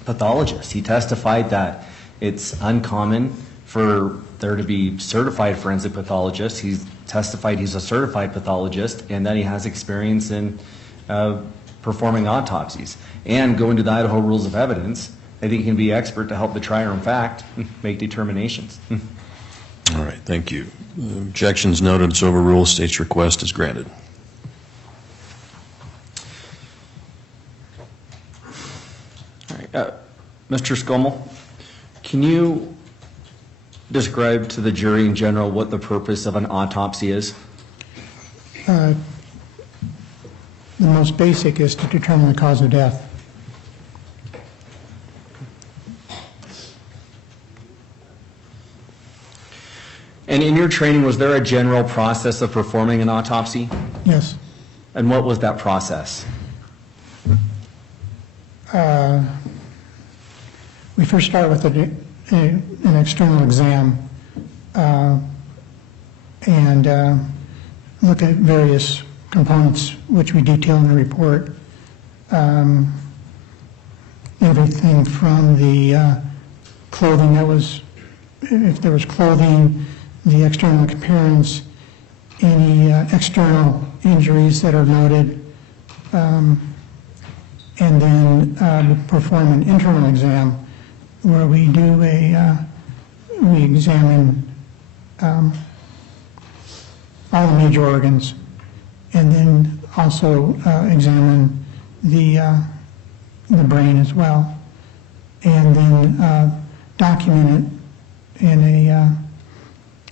pathologist. He testified that it's uncommon for there to be certified forensic pathologists. He's testified he's a certified pathologist and that he has experience in performing autopsies. And going to the Idaho Rules of Evidence, I think he can be expert to help the trier in fact make determinations. All right, thank you. Objections noted, it's overruled. State's request is granted. All right, Mr. Scoll, can you describe to the jury in general what the purpose of an autopsy is? The most basic is to determine the cause of death. And in your training, was there a general process of performing an autopsy? Yes. And what was that process? We first start with an external exam and look at various components which we detail in the report. Everything from the clothing that was, if there was clothing, the external appearance, any external injuries that are noted, and then perform an internal exam where we do we examine all the major organs, and then also examine the brain as well, and then document it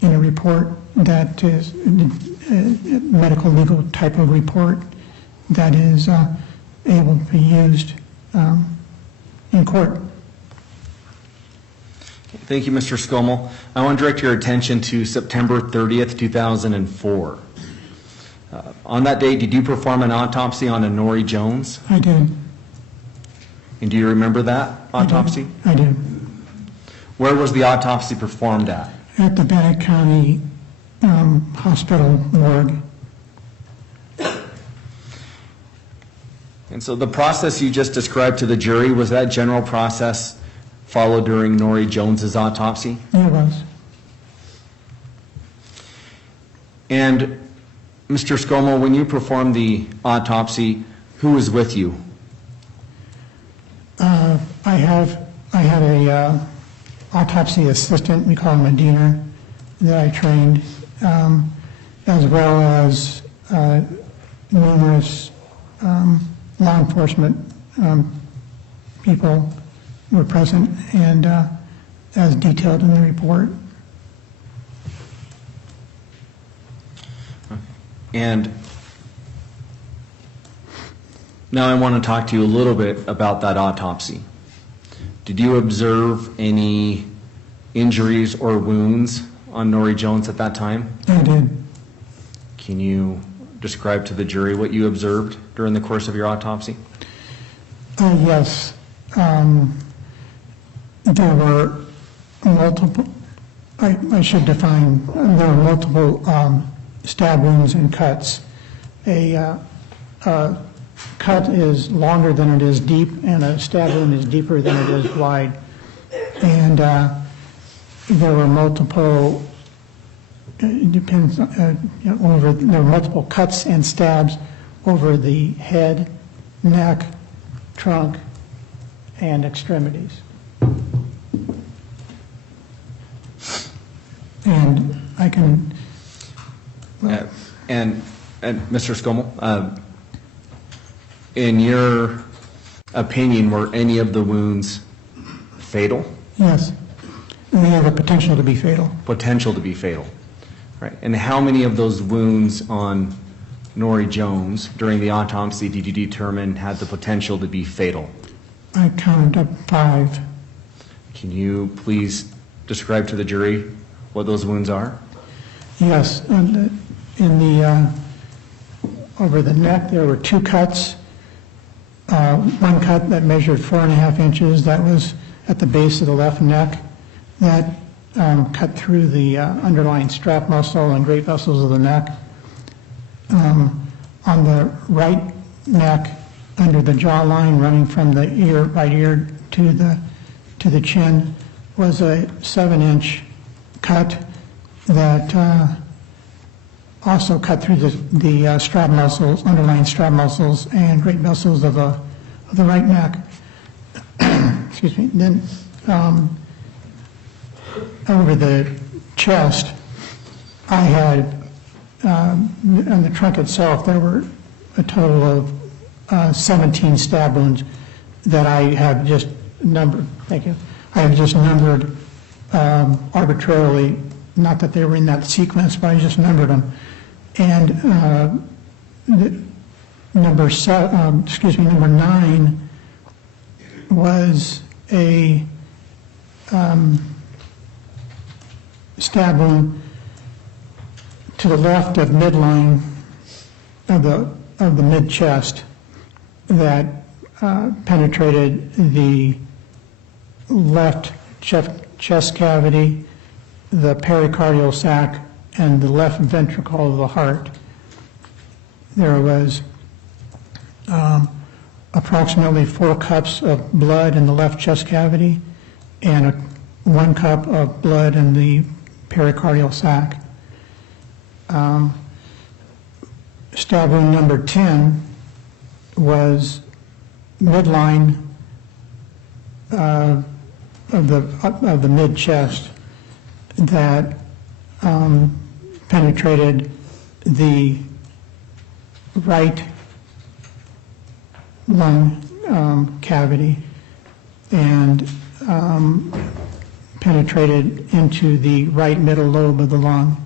in a report that is a medical legal type of report that is able to be used in court. Thank you, Mr. Scoll. I want to direct your attention to September 30th, 2004. On that day, did you perform an autopsy on a Nori Jones? I did. And do you remember that autopsy? I do. Where was the autopsy performed at? At the Bannock County Hospital morgue. And so the process you just described to the jury, was that general process followed during Nori Jones's autopsy? It was. And Mr. Scoll, when you performed the autopsy, who was with you? I had a autopsy assistant, we call him a diener, that I trained, as well as numerous law enforcement people were present, and as detailed in the report. And now I want to talk to you a little bit about that autopsy. Did you observe any injuries or wounds on Nori Jones at that time? I did. Can you describe to the jury what you observed during the course of your autopsy? Yes. There were multiple, I should define, there were multiple stab wounds and cuts. A cut is longer than it is deep, and a stab wound is deeper than it is wide. And there were multiple, it depends, there were multiple cuts and stabs over the head, neck, trunk, and extremities. And I can... And Mr. Scoll, in your opinion, were any of the wounds fatal? Yes. They have a potential to be fatal. Potential to be fatal. Right. And how many of those wounds on Norrie Jones during the autopsy did you determine had the potential to be fatal? I counted up 5. Can you please describe to the jury what those wounds are? Yes. Over the neck, there were 2 cuts. One cut that measured 4.5 inches. That was at the base of the left neck. That cut through the underlying strap muscle and great vessels of the neck. On the right neck, under the jawline, running from the right ear to the chin, was a 7-inch cut that also cut through the strap muscles, underlying strap muscles, and great vessels of the right neck. Excuse me. Then over the chest, I had on the trunk itself, there were a total of 17 stab wounds that I have just numbered. Thank you. I have just numbered arbitrarily, not that they were in that sequence, but I just numbered them. And number 9 was a stab wound to the left of midline of the mid chest that penetrated the left chest cavity, the pericardial sac, and the left ventricle of the heart. There was approximately 4 cups of blood in the left chest cavity and 1 cup of blood in the pericardial sac. Stab wound number 10 was midline of the mid chest that penetrated the right lung cavity and penetrated into the right middle lobe of the lung.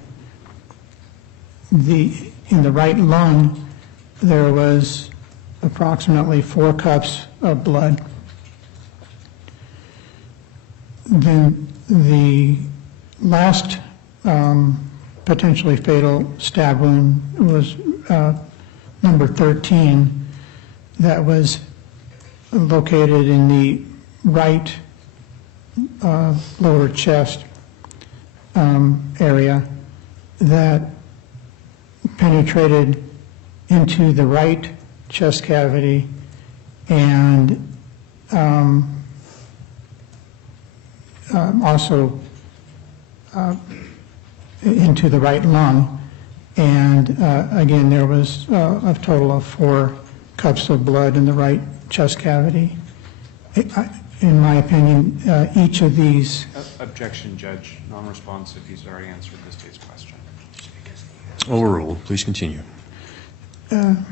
In the right lung, there was approximately 4 cups of blood. Then the last potentially fatal stab wound was number 13 that was located in the right lower chest area that penetrated into the right chest cavity and also into the right lung. And again, there was a total of 4 cups of blood in the right chest cavity. In my opinion, each of these... Objection, Judge. Non-responsive. He's already answered the state's question. Overruled. Please continue. In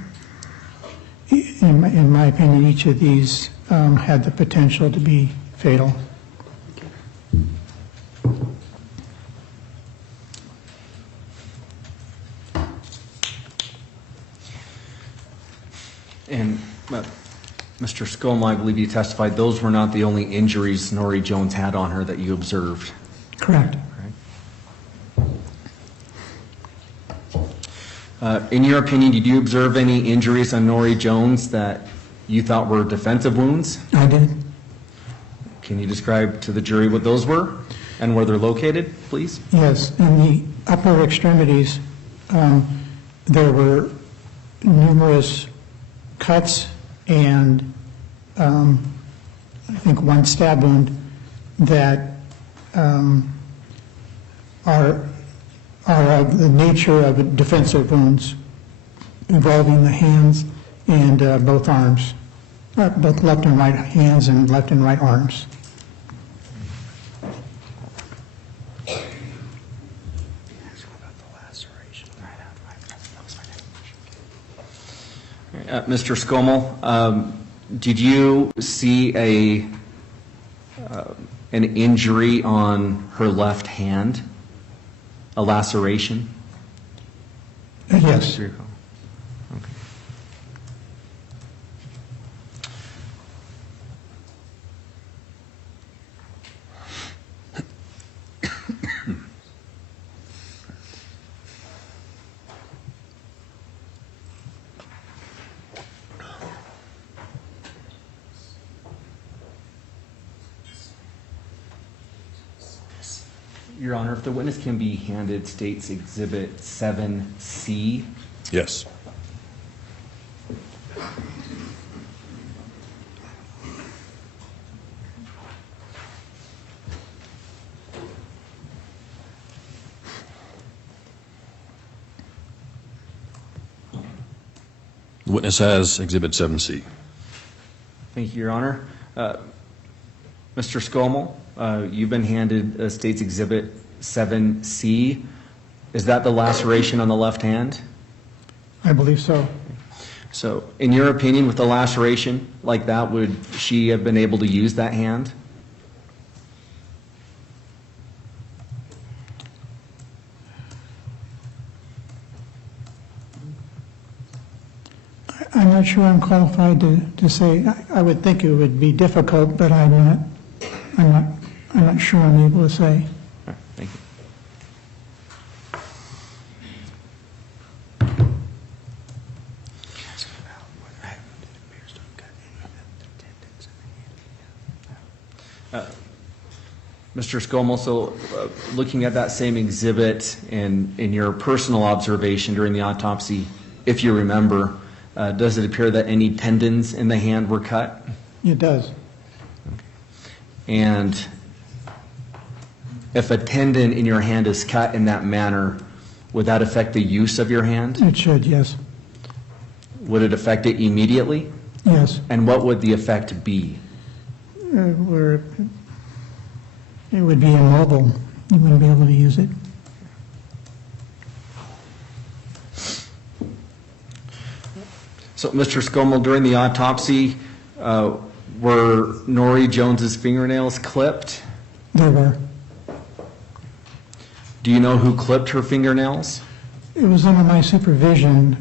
my opinion, each of these had the potential to be fatal. And Mr. Scoll, I believe you testified those were not the only injuries Norrie Jones had on her that you observed. Correct. In your opinion, did you observe any injuries on Norrie Jones that you thought were defensive wounds? I did. Can you describe to the jury what those were and where they're located, please? Yes. In the upper extremities, there were numerous cuts and I think 1 stab wound that are of the nature of defensive wounds involving the hands and both arms, both left and right hands and left and right arms. Mr. Scommel, did you see an injury on her left hand, a laceration? Yes. Okay. Your Honor, if the witness can be handed State's Exhibit 7C. Yes. The witness has Exhibit 7C. Thank you, Your Honor. Mr. Scoll, you've been handed State's Exhibit 7C. Is that the laceration on the left hand? I believe so. So, in your opinion, with the laceration like that, would she have been able to use that hand? I'm not sure I'm qualified to say. I would think it would be difficult, but I'm not sure I'm able to say. All right, thank you. Mr. Scoll, so looking at that same exhibit and in your personal observation during the autopsy, if you remember, does it appear that any tendons in the hand were cut? It does. And if a tendon in your hand is cut in that manner, would that affect the use of your hand? It should, yes. Would it affect it immediately? Yes. And what would the effect be? It would be immobile. You wouldn't be able to use it. So, Mr. Scoll, during the autopsy, were Norrie Jones's fingernails clipped? There were. Do you know who clipped her fingernails? It was under my supervision.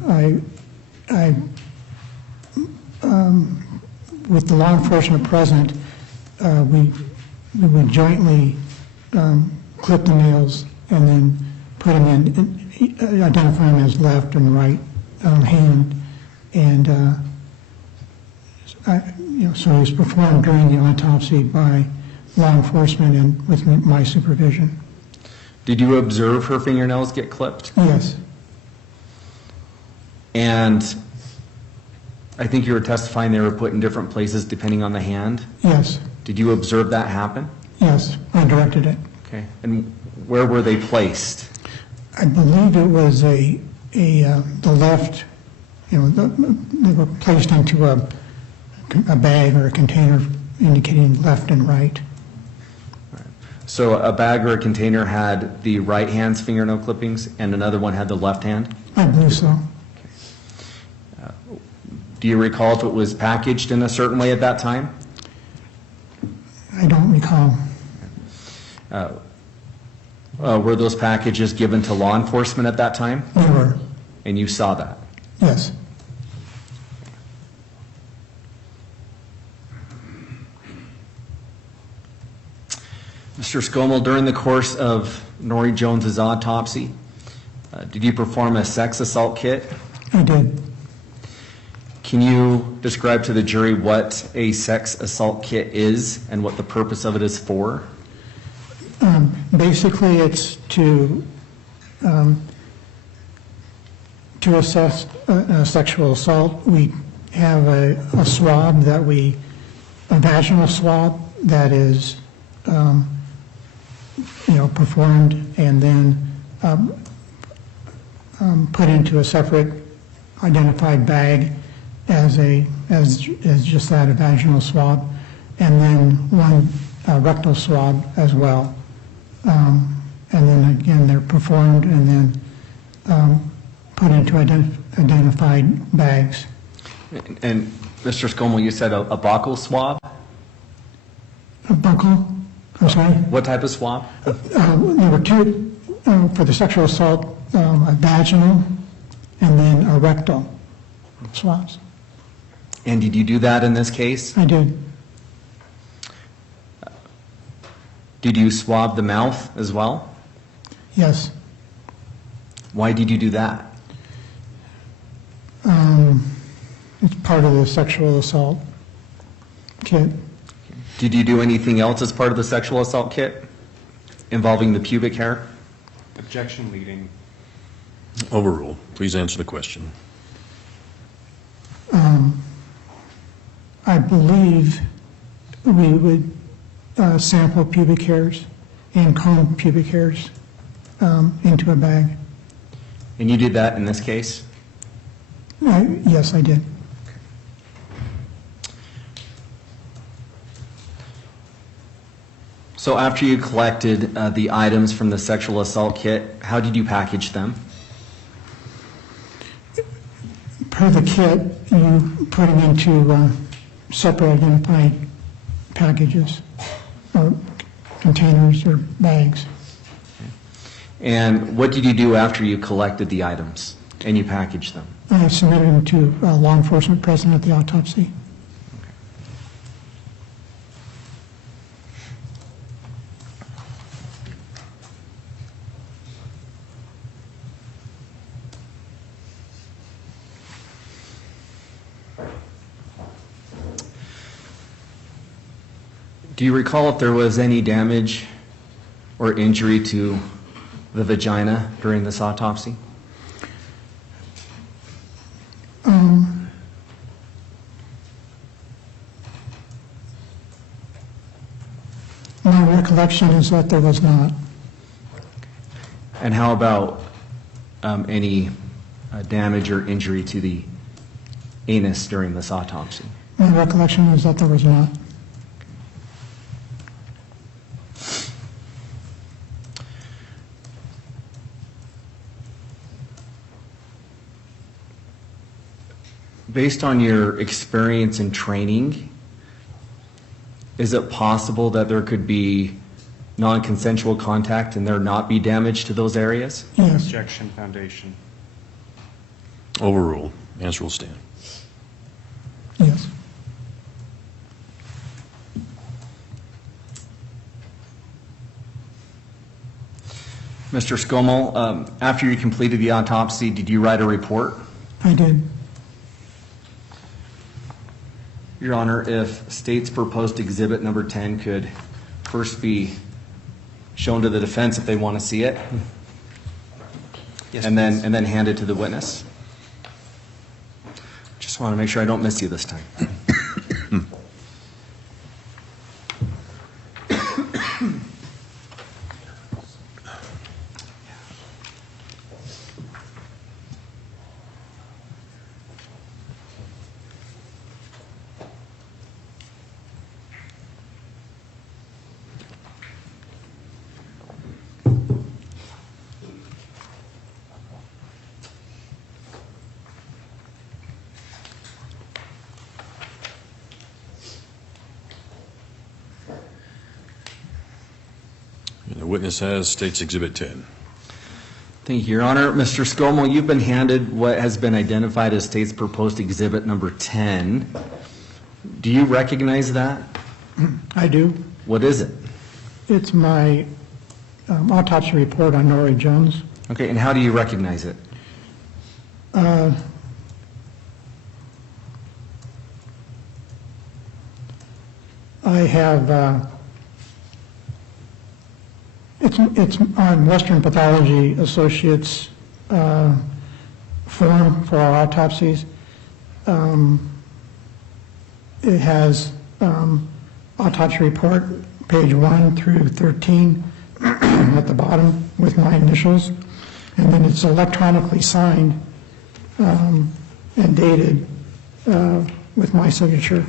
With the law enforcement present, we would jointly clip the nails and then put them in, identify them as left and right hand. And so it was performed during the autopsy by law enforcement and with my supervision. Did you observe her fingernails get clipped? Yes. And I think you were testifying they were put in different places depending on the hand. Yes. Did you observe that happen? Yes, I directed it. Okay. And where were they placed? I believe it was the left. They were placed into a bag or a container indicating left and right. So a bag or a container had the right hand's fingernail clippings and another one had the left hand? I believe so. Do you recall if it was packaged in a certain way at that time? I don't recall. Were those packages given to law enforcement at that time? They were. And you saw that? Yes. Mr. Scoll, during the course of Norrie Jones's autopsy, did you perform a sex assault kit? I did. Can you describe to the jury what a sex assault kit is and what the purpose of it is for? Basically, it's to assess a sexual assault. We have a swab a vaginal swab that is, performed and then put into a separate identified bag as just that, a vaginal swab, and then one rectal swab as well. And then again, they're performed and then put into identified bags. And Mr. Scoll, you said a buccal swab? a buccal, I'm sorry. What type of swab? There were two for the sexual assault, a vaginal and then a rectal swabs. And did you do that in this case? I did. Did you swab the mouth as well? Yes. Why did you do that? It's part of the sexual assault kit. Did you do anything else as part of the sexual assault kit involving the pubic hair? Objection leading. Overruled. Please answer the question. I believe we would sample pubic hairs and comb pubic hairs into a bag. And you did that in this case? Yes, I did. So after you collected the items from the sexual assault kit, how did you package them? Per the kit, you put them into separate identified packages or containers or bags. And what did you do after you collected the items and you packaged them? I submitted them to law enforcement present at the autopsy. Do you recall if there was any damage or injury to the vagina during this autopsy? My recollection is that there was not. And how about any damage or injury to the anus during this autopsy? My recollection is that there was not. Based on your experience and training, is it possible that there could be non-consensual contact and there not be damage to those areas? Yes. Objection foundation. Overruled. Answer will stand. Yes. Mr. Scoll, after you completed the autopsy, did you write a report? I did. Your Honor, if State's proposed exhibit number 10 could first be shown to the defense if they want to see it, and then hand it to the witness. Just want to make sure I don't miss you this time. And the witness has State's Exhibit 10. Thank you, Your Honor. Mr. Scoll, you've been handed what has been identified as State's proposed exhibit number 10. Do you recognize that? I do. What is it? It's my autopsy report on Norrie Jones. Okay, and how do you recognize it? I have, it's on Western Pathology Associates form for our autopsies. It has autopsy report, page 1 through 13 at the bottom with my initials. And then it's electronically signed and dated with my signature.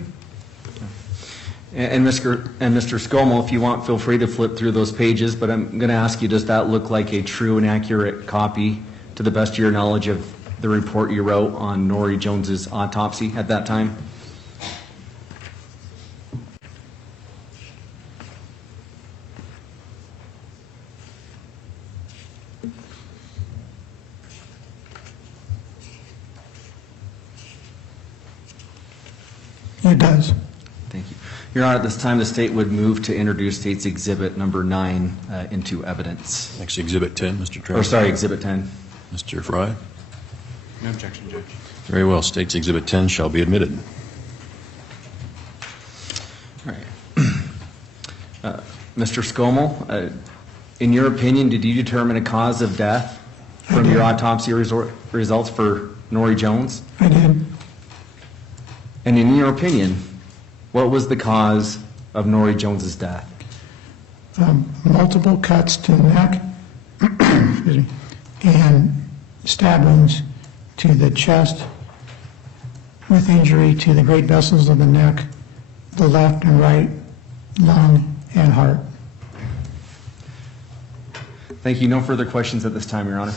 And Mr. Scoll, if you want, feel free to flip through those pages, but I'm going to ask you, does that look like a true and accurate copy, to the best of your knowledge, of the report you wrote on Norrie Jones's autopsy at that time? It does. Thank you. Your Honor, at this time, the state would move to introduce State's Exhibit Number 9 into evidence. Next, Exhibit 10, Mr. Travis. Or, sorry, Exhibit 10. Mr. Fry. No objection, Judge. Very well. State's Exhibit 10 shall be admitted. All right. Mr. Scoll, in your opinion, did you determine a cause of death from your autopsy results for Nori Jones? I did. And in your opinion, what was the cause of Nori Jones's death? Multiple cuts to the neck, excuse me, and stab wounds to the chest with injury to the great vessels of the neck, the left and right lung, and heart. Thank you. No further questions at this time, Your Honor.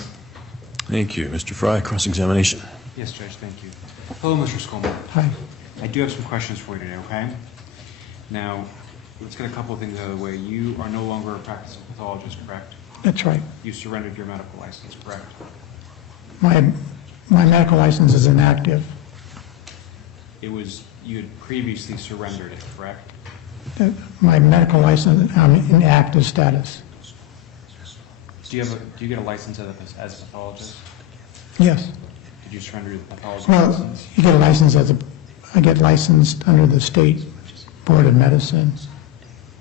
Thank you. Mr. Fry, cross-examination. Yes, Judge, thank you. Hello, Mr. Scoll. Hi. I do have some questions for you today, okay? Now, let's get a couple of things out of the way. You are no longer a practicing pathologist, correct? That's right. You surrendered your medical license, correct? My medical license is inactive. It was, you had previously surrendered it, correct? My medical license, I'm in active status. Do you get a license as a pathologist? Yes. Did you surrender the pathologist Well, license? you get a license I get licensed under the State Board of Medicine.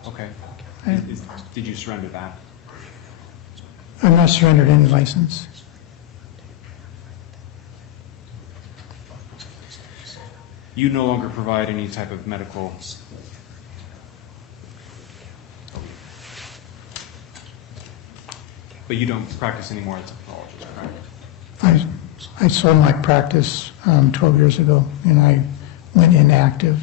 Okay. Did you surrender that? I'm not surrendered any license. You no longer provide any type of medical... But you don't practice anymore as a pathologist, correct? I sold my practice 12 years ago, and I went inactive.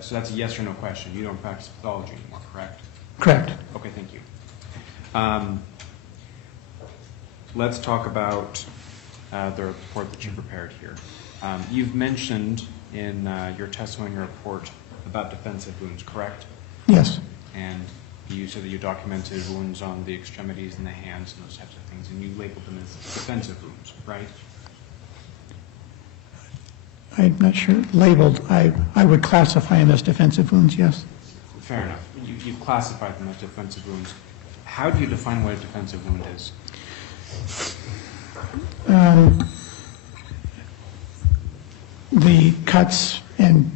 So that's a yes or no question. You don't practice pathology anymore, correct? Correct. Okay, thank you. Let's talk about the report that you prepared here. You've mentioned in your testimony report about defensive wounds, correct? Yes. And you said that you documented wounds on the extremities and the hands and those types of things, and you labeled them as defensive wounds, right? I'm not sure. Labeled, I would classify them as defensive wounds, yes. Fair enough. You've classified them as defensive wounds. How do you define what a defensive wound is? The cuts and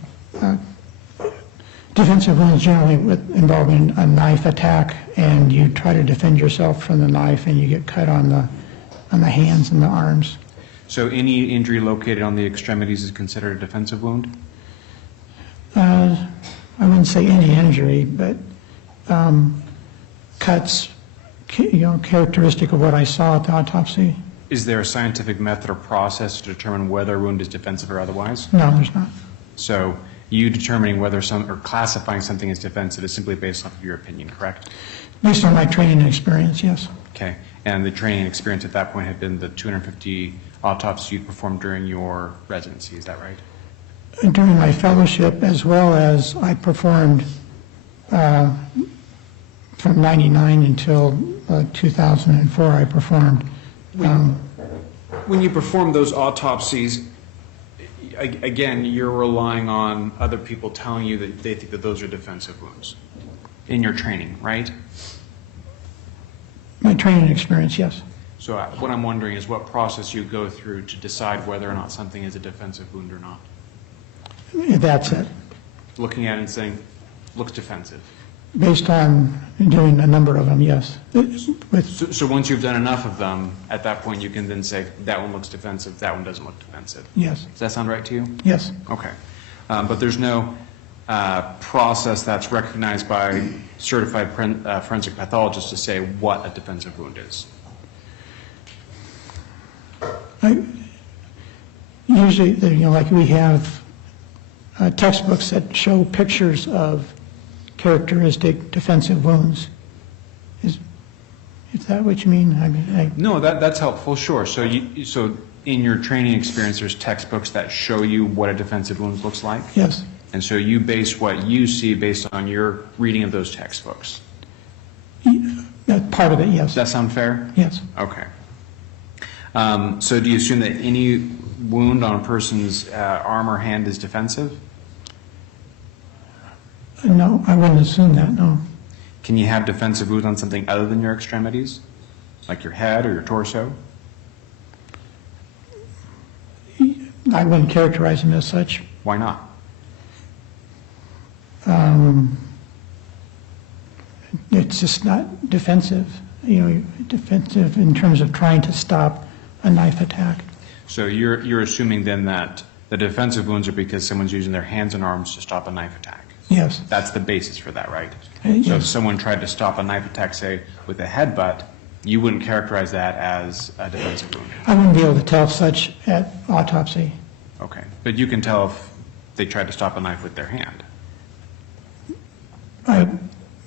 defensive wounds generally involving a knife attack, and you try to defend yourself from the knife, and you get cut on the hands and the arms. So any injury located on the extremities is considered a defensive wound? I wouldn't say any injury, but cuts, characteristic of what I saw at the autopsy. Is there a scientific method or process to determine whether a wound is defensive or otherwise? No, there's not. So you determining whether or classifying something as defensive is simply based off of your opinion, correct? Based on my training and experience, yes. Okay. And the training and experience at that point had been the 250 autopsies you performed during your residency, is that right? During my fellowship, as well as I performed from 99 until 2004, I performed. When you perform those autopsies, again, you're relying on other people telling you that they think that those are defensive wounds in your training, right? My training and experience, yes. So what I'm wondering is what process you go through to decide whether or not something is a defensive wound or not. That's it. Looking at it and saying, looks defensive. Based on doing a number of them, yes. So once you've done enough of them, at that point you can then say, that one looks defensive, that one doesn't look defensive. Yes. Does that sound right to you? Yes. Okay. But there's no process that's recognized by certified forensic pathologists to say what a defensive wound is. Usually, like we have textbooks that show pictures of characteristic defensive wounds. Is that what you mean? No, that's helpful, sure. So in your training experience, there's textbooks that show you what a defensive wound looks like? Yes. And so you base what you see based on your reading of those textbooks? Part of it, yes. Does that sound fair? Yes. Okay. So do you assume that any wound on a person's arm or hand is defensive? No, I wouldn't assume that, no. Can you have defensive wounds on something other than your extremities, like your head or your torso? I wouldn't characterize them as such. Why not? It's just not defensive, defensive in terms of trying to stop a knife attack. So you're assuming then that the defensive wounds are because someone's using their hands and arms to stop a knife attack? Yes. That's the basis for that, right? Yes. So if someone tried to stop a knife attack, say, with a headbutt, you wouldn't characterize that as a defensive wound? I wouldn't be able to tell such at autopsy. Okay. But you can tell if they tried to stop a knife with their hand?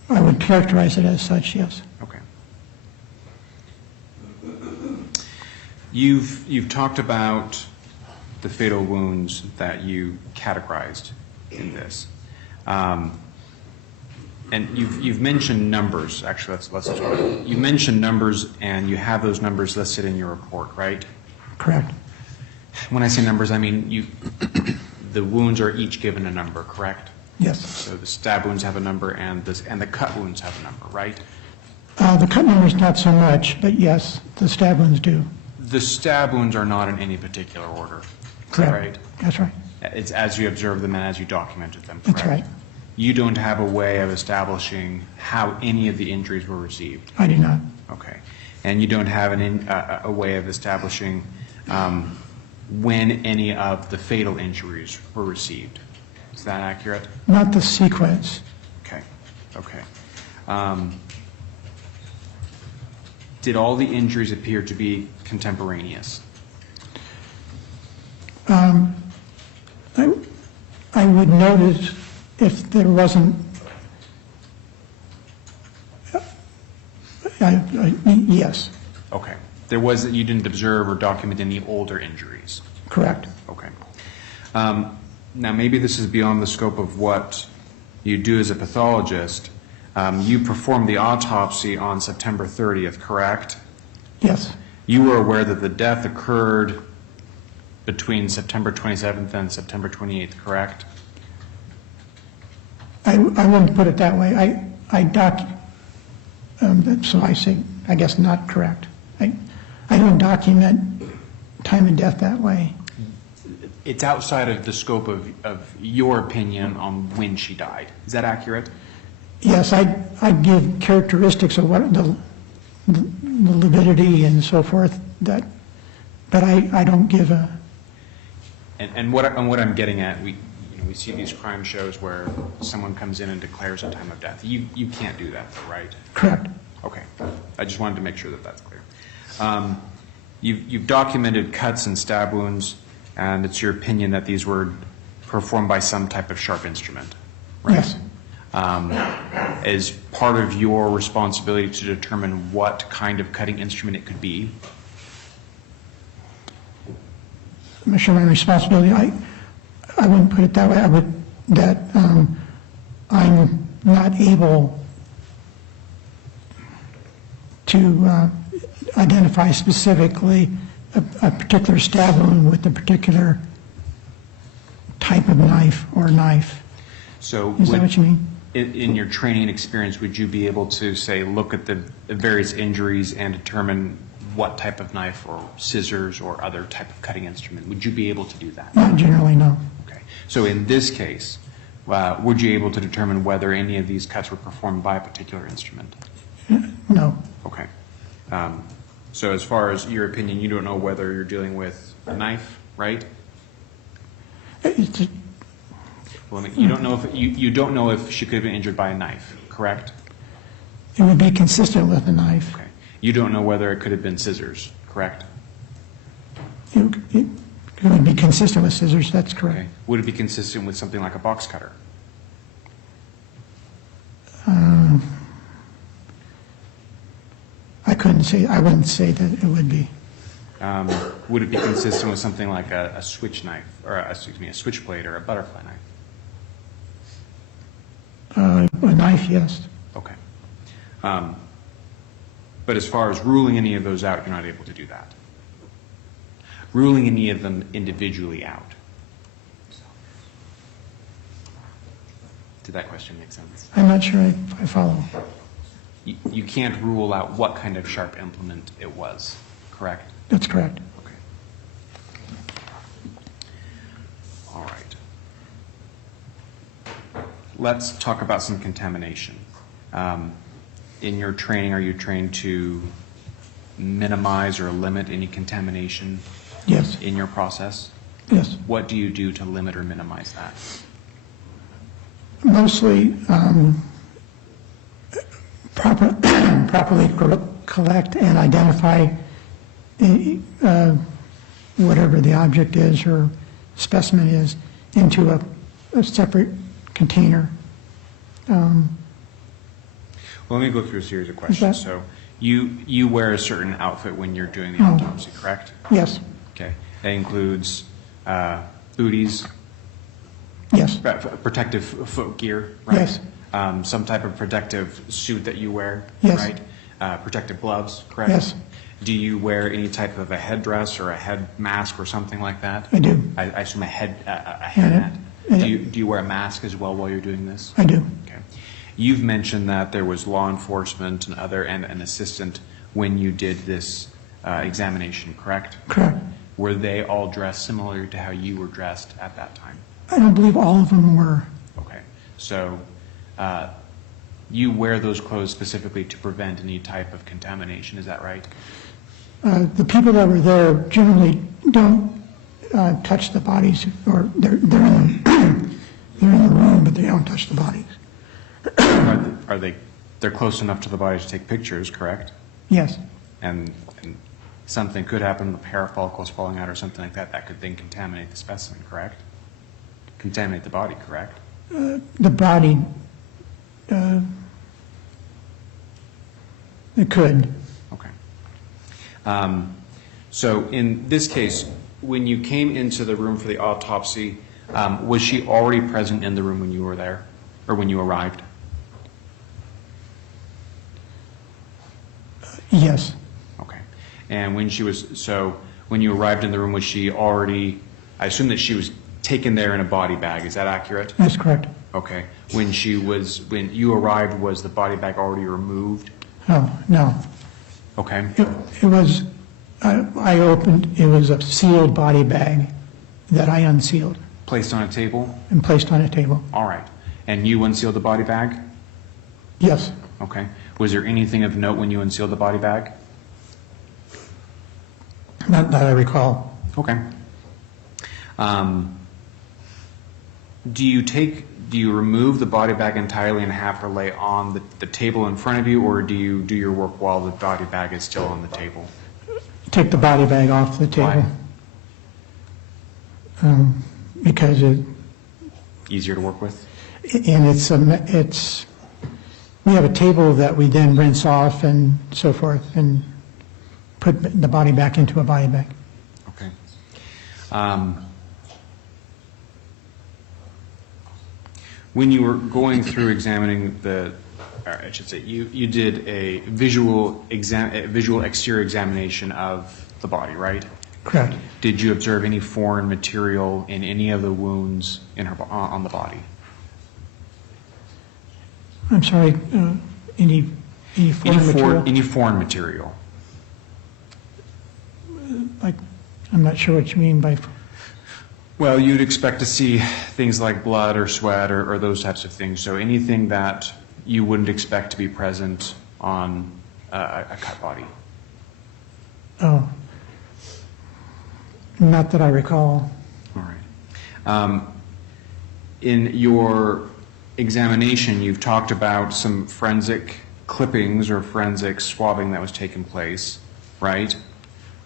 I would characterize it as such, yes. Okay. You've talked about the fatal wounds that you categorized in this. And you've mentioned numbers. Actually, let's talk. You mentioned numbers, and you have those numbers listed in your report, right? Correct. When I say numbers, I mean the wounds are each given a number, correct? Yes. So the stab wounds have a number, and the cut wounds have a number, right? The cut numbers not so much, but yes, the stab wounds do. The stab wounds are not in any particular order, Correct. right? That's right. It's as you observed them and as you documented them, correct? That's right. You don't have a way of establishing how any of the injuries were received? I do not. Okay. And you don't have a way of establishing when any of the fatal injuries were received? Is that accurate? Not the sequence. Okay. Okay. Did all the injuries appear to be contemporaneous? I would notice if there wasn't, yes, Okay. You didn't observe or document any older injuries? correct. Okay. Now, maybe this is beyond the scope of what you do as a pathologist. You performed the autopsy on September 30th, correct? Yes, You were aware that the death occurred between September 27th and September 28th, correct? I wouldn't put it that way. So I say, I guess not correct. I don't document time and death that way. It's outside of the scope of your opinion on when she died. Is that accurate? Yes, I give characteristics of what the lividity and so forth, but I don't give a... And what I'm getting at, we see these crime shows where someone comes in and declares a time of death. You can't do that, though, right? Correct. Okay. I just wanted to make sure that that's clear. You've documented cuts and stab wounds, and it's your opinion that these were performed by some type of sharp instrument, right? Yes. As part of your responsibility to determine what kind of cutting instrument it could be? I'm sure my responsibility, I wouldn't put it that way. I'm not able to identify specifically a particular stab wound with a particular type of knife or knife. So Is that what you mean? In your training experience, would you be able to, say, look at the various injuries and determine what type of knife or scissors or other type of cutting instrument? Would you be able to do that? Not generally, no. Okay. So in this case, were you able to determine whether any of these cuts were performed by a particular instrument? No. Okay. So as far as your opinion, you don't know whether you're dealing with a knife, right? Well, you don't know if you don't know if she could have been injured by a knife, correct? It would be consistent with a knife. Okay. You don't know whether it could have been scissors, correct? It would be consistent with scissors, that's correct. Okay. Would it be consistent with something like a box cutter? I wouldn't say that it would be. Would it be consistent with something like a switch knife, or a switchblade or a butterfly knife? A knife, yes. Okay. But as far as ruling any of those out, you're not able to do that. Ruling any of them individually out. Did that question make sense? I'm not sure I follow. You can't rule out what kind of sharp implement it was, correct? That's correct. Okay. All right. Let's talk about some contamination. In your training, are you trained to minimize or limit any contamination Yes, in your process? yes. What do you do to limit or minimize that? Mostly properly collect and identify whatever the object is or specimen is into a separate container. Well, let me go through a series of questions. So you wear a certain outfit when you're doing the autopsy, correct? Yes, Okay. That includes booties, yes, protective foot gear, right? Yes. Some type of protective suit that you wear, Yes. right? Protective gloves, correct? Yes. Do you wear any type of a headdress or a head mask or something like that? I do. I assume a head Yeah, net. yeah. Do you wear a mask as well while you're doing this? I do. Okay. You've mentioned that there was law enforcement and an assistant when you did this examination, correct? Correct. Were they all dressed similar to how you were dressed at that time? I don't believe all of them were. Okay. So you wear those clothes specifically to prevent any type of contamination, is that right? The people that were there generally don't touch the bodies, or they're in they're in the room, but they don't touch the bodies. Are they? They're close enough to the body to take pictures, correct? Yes, And something could happen, the hair follicles falling out or something like that, that could then contaminate the specimen, correct? Contaminate the body, correct? the body, it could. Okay. So in this case, when you came into the room for the autopsy, was she already present in the room when you were there, or when you arrived? Yes, Okay. And when when you arrived in the room, was she already, I assume that she was taken there in a body bag, is that accurate? that's correct. Okay. When you arrived, was the body bag already removed? Oh, no. Okay. It was, I opened, it was a sealed body bag that I unsealed Placed on a table? and placed on a table. All right. And you unsealed the body bag? Yes, Okay. Was there anything of note when you unsealed the body bag? not that I recall. Okay. Do you remove the body bag entirely and have her lay on the table in front of you, or do you do your work while the body bag is still on the table? Take the body bag off the table. Because Easier to work with? and it's, we have a table that we then rinse off and so forth and put the body back into a body bag. Okay. When you were going through examining I should say, you did a visual exterior examination of the body, right? Correct. Did you observe any foreign material in any of the wounds on the body? I'm sorry, any foreign material? Any foreign material? Like, I'm not sure what you mean by, Well, you'd expect to see things like blood or sweat or those types of things. So anything that you wouldn't expect to be present on a cut body. oh, not that I recall. All right. In your examination, you've talked about some forensic clippings or forensic swabbing that was taking place, right?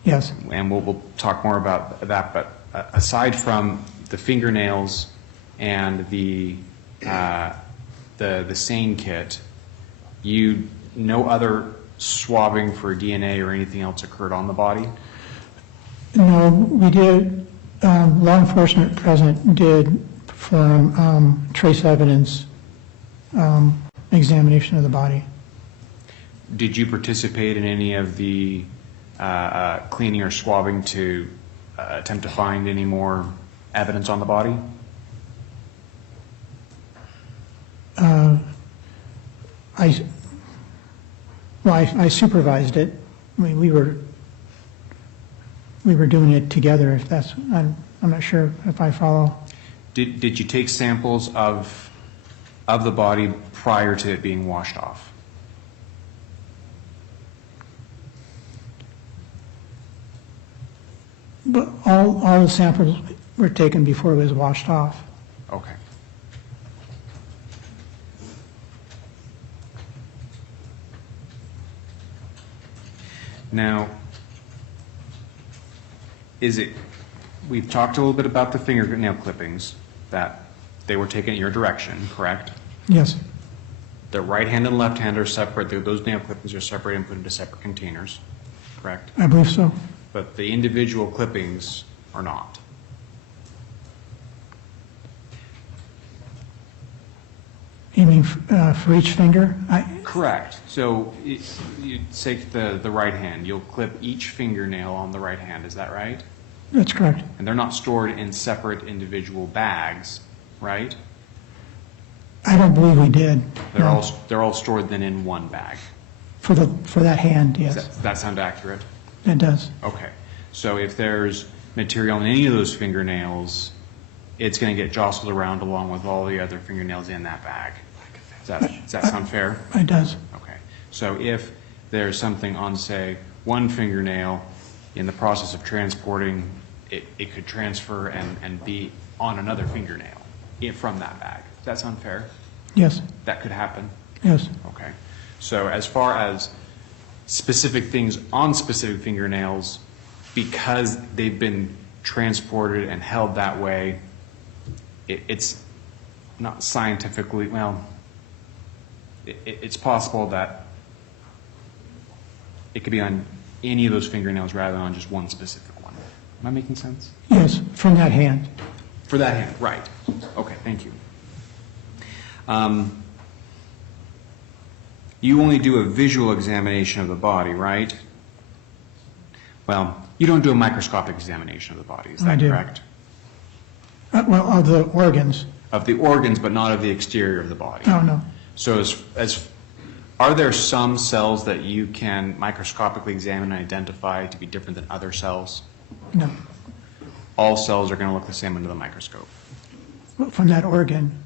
Yes, And we'll talk more about that. But aside from the fingernails and the SANE kit, no other swabbing for DNA or anything else occurred on the body? no, we did, law enforcement present did perform trace evidence examination of the body. Did you participate in any of the cleaning or swabbing to attempt to find any more evidence on the body? I supervised it. I mean, we were doing it together, if that's, I'm not sure if I follow. Did you take samples of the body prior to it being washed off? But all the samples were taken before it was washed off. Okay. Now, we've talked a little bit about the fingernail clippings, that they were taken in your direction, correct? Yes, The right hand and left hand are separate, those nail clippings are separated and put into separate containers, correct? I believe so. But the individual clippings are not. You mean for each finger? Correct. So you take the right hand, you'll clip each fingernail on the right hand, is that right? That's correct. And they're not stored in separate individual bags, right? I don't believe we did. No. They're all stored then in one bag. For that hand, yes. Does that sound accurate? It does. Okay. So if there's material in any of those fingernails, it's going to get jostled around along with all the other fingernails in that bag. Does that sound fair? It does. Okay. So if there's something on, say, one fingernail, in the process of transporting, it could transfer and be on another fingernail from that bag. Does that sound fair? Yes, That could happen? yes. Okay. So as far as specific things on specific fingernails, because they've been transported and held that way, it's not scientifically, well, it's possible that it could be on any of those fingernails rather than on just one specific one. Am I making sense? Yes, from that hand. For that hand, right. Okay, thank you. You only do a visual examination of the body, right? Well, you don't do a microscopic examination of the body, is I that do. correct? Well, of the organs. Of the organs, but not of the exterior of the body. Oh, no. So are there some cells that you can microscopically examine and identify to be different than other cells? No. All cells are going to look the same under the microscope. Well, from that organ.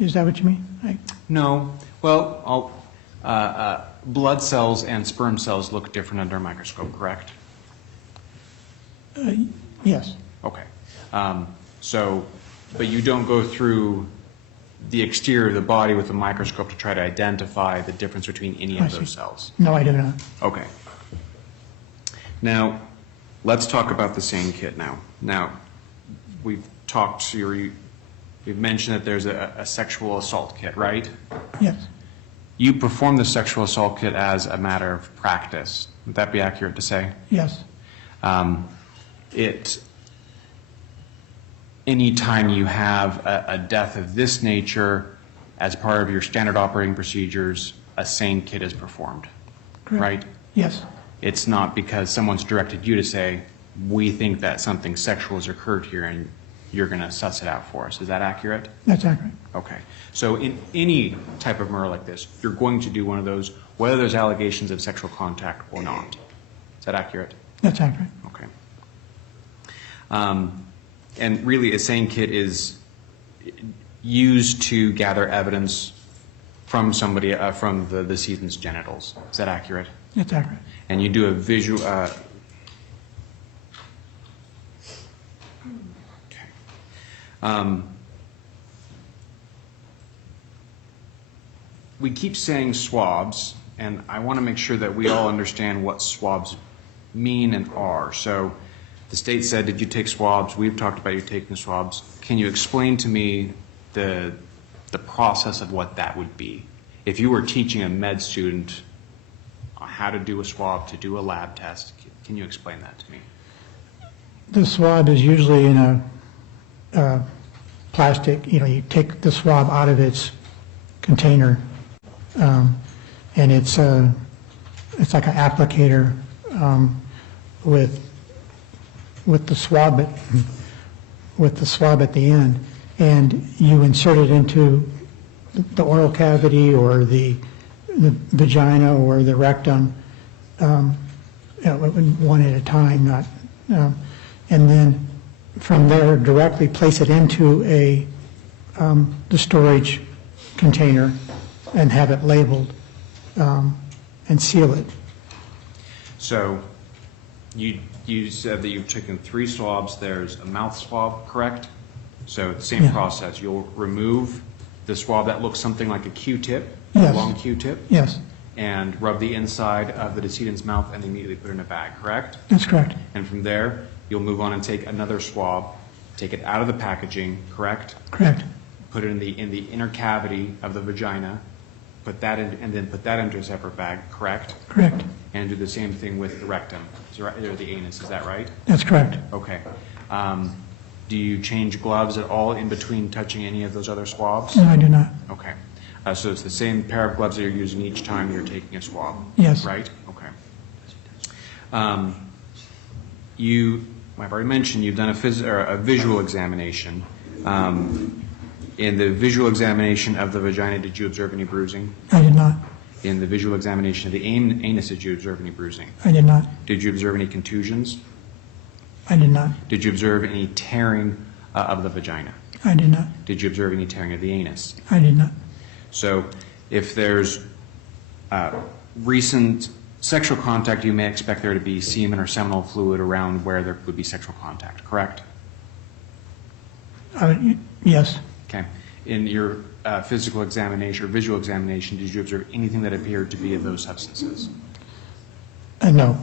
Is that what you mean? No. Well, blood cells and sperm cells look different under a microscope, correct? Yes. Okay. But you don't go through the exterior of the body with a microscope to try to identify the difference between any I of see. those cells? No, I do not. Okay. Now, let's talk about the same kit now. Now, we've mentioned that there's a sexual assault kit, right? Yes. You perform the sexual assault kit as a matter of practice. Would that be accurate to say? Yes. Anytime you have a death of this nature, as part of your standard operating procedures, a same kit is performed, Correct. right? Yes. It's not because someone's directed you to say, we think that something sexual has occurred here and you're going to suss it out for us. Is that accurate? That's accurate. Okay. So in any type of murder like this, you're going to do one of those, whether there's allegations of sexual contact or not. Is that accurate? That's accurate. Okay. And really, a same kit is used to gather evidence from somebody, from the decedent's genitals. Is that accurate? That's accurate. And you do a visual. We keep saying swabs, and I want to make sure that we all understand what swabs mean and are. So the state said, did you take swabs? We've talked about you taking swabs. Can you explain to me the process of what that would be? If you were teaching a med student how to do a swab, to do a lab test, can you explain that to me? The swab is usually in a plastic, you take the swab out of its container, and it's like an applicator with the swab at the end, and you insert it into the oral cavity or the vagina or the rectum, one at a time, not, and then from there directly place it into the storage container and have it labeled and seal it. So you said that you've taken 3 swabs. There's a mouth swab, correct? So the same Yeah. process. You'll remove the swab that looks something like a Q-tip, Yes. a long Q-tip, Yes, and rub the inside of the decedent's mouth and immediately put it in a bag, correct? that's correct. And from there, you'll move on and take another swab, take it out of the packaging, correct? Correct. Put it in the inner cavity of the vagina, put that in, and then put that into a separate bag, correct? Correct. And do the same thing with the rectum, or the anus, is that right? That's correct. Okay. Do you change gloves at all in between touching any of those other swabs? No, I do not. Okay. So it's the same pair of gloves that you're using each time you're taking a swab? Yes. Right? Okay. I've already mentioned you've done a visual examination. In the visual examination of the vagina, did you observe any bruising? I did not. In the visual examination of the anus, did you observe any bruising? I did not. Did you observe any contusions? I did not. Did you observe any tearing of the vagina? I did not. Did you observe any tearing of the anus? I did not. So if there's recent sexual contact, you may expect there to be semen or seminal fluid around where there would be sexual contact, correct? Yes. Okay. In your physical examination or visual examination, did you observe anything that appeared to be of those substances? No.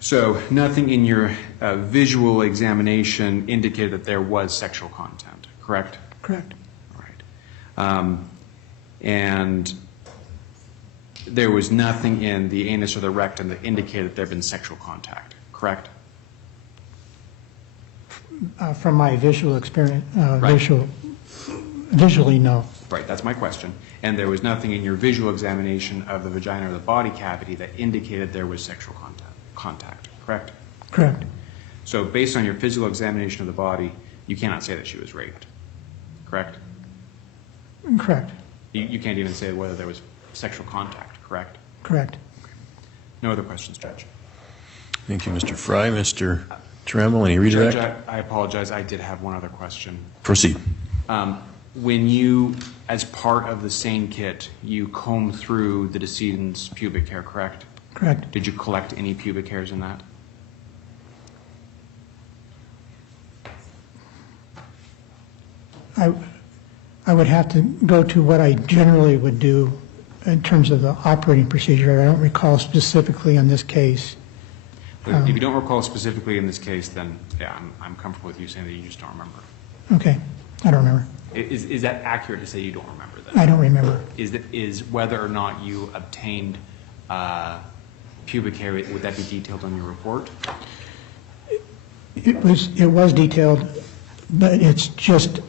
So nothing in your visual examination indicated that there was sexual content, correct? Correct. All right. And there was nothing in the anus or the rectum that indicated that there had been sexual contact, correct? From my visual experience, Right. visually, no. Right, that's my question. And there was nothing in your visual examination of the vagina or the body cavity that indicated there was sexual contact, correct? Correct. So based on your physical examination of the body, you cannot say that she was raped, correct? Correct. You can't even say whether there was sexual contact, correct? Correct. No other questions, Judge? Thank you, Mr. Fry. Mr. Trammell, any redirect? Judge, I apologize. I did have one other question. Proceed. When you, as part of the SANE kit, you comb through the decedent's pubic hair, correct? Correct. Did you collect any pubic hairs in that? I would have to go to what I generally would do in terms of the operating procedure. I don't recall specifically on this case. If you don't recall specifically in this case, then yeah, I'm comfortable with you saying that you just don't remember. Okay. I don't remember. Is that accurate to say you don't remember that? I don't remember. Is whether or not you obtained pubic hair, would that be detailed on your report? It was detailed, but it's just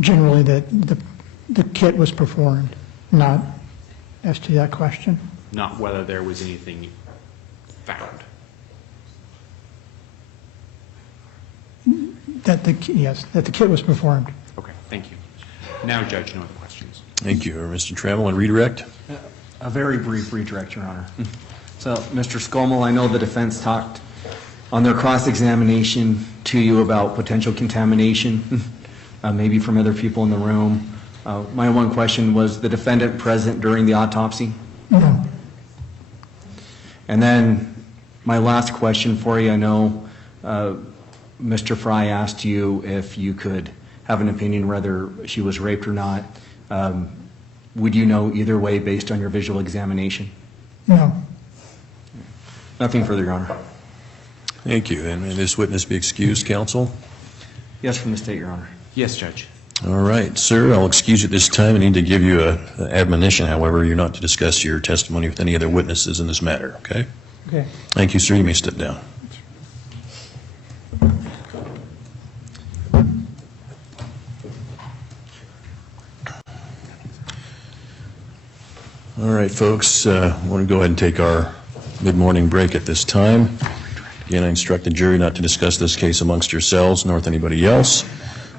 generally that the kit was performed, not as to that question. Not whether there was anything found. Yes, that the kit was performed. Okay, thank you. Now, Judge, no other questions. Thank you. Mr. Trammell, and redirect? A very brief redirect, Your Honor. So, Mr. Scoll, I know the defense talked on their cross-examination to you about potential contamination, maybe from other people in the room. My one question was the defendant present during the autopsy? No. And then my last question for you, I know Mr. Fry asked you if you could have an opinion whether she was raped or not. Would you know either way based on your visual examination? No. Nothing further, Your Honor. Thank you. And may this witness be excused, counsel? Yes, from the State, Your Honor. Yes, Judge. All right, sir, I'll excuse you at this time. I need to give you an admonition, however, you're not to discuss your testimony with any other witnesses in this matter, okay? Okay. Thank you, sir. You may step down. All right, folks, I want to go ahead and take our mid-morning break at this time. Again, I instruct the jury not to discuss this case amongst yourselves nor with anybody else.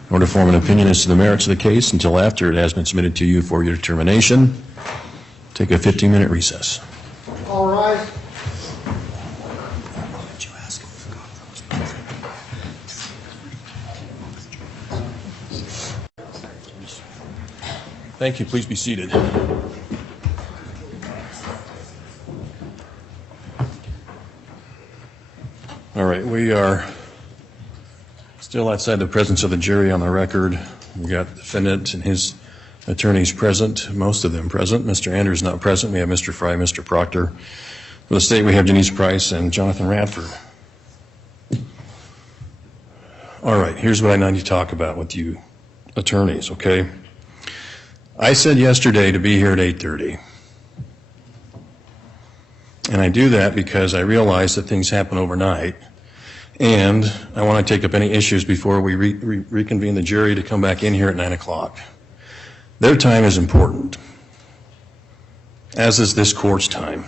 nor to form an opinion as to the merits of the case until after it has been submitted to you for your determination. Take a 15-minute recess. All rise. Thank you. Please be seated. All right, we are still outside the presence of the jury on the record. We've got the defendant and his attorneys present, most of them present. Mr. Andrews not present. We have Mr. Fry, Mr. Proctor. For the state, we have Denise Price and Jonathan Radford. All right, here's what I need to talk about with you attorneys, okay? I said yesterday to be here at 8:30. And I do that because I realize that things happen overnight, and I want to take up any issues before we reconvene the jury to come back in here at 9 o'clock. Their time is important, as is this court's time.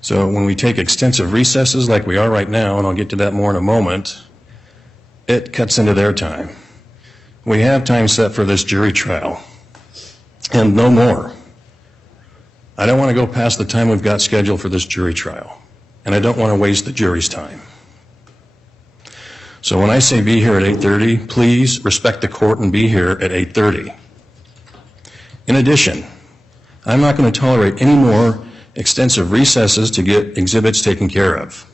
So when we take extensive recesses like we are right now, and I'll get to that more in a moment, it cuts into their time. We have time set for this jury trial, and no more. I don't want to go past the time we've got scheduled for this jury trial, and I don't want to waste the jury's time. So when I say be here at 8:30, please respect the court and be here at 8:30. In addition, I'm not going to tolerate any more extensive recesses to get exhibits taken care of.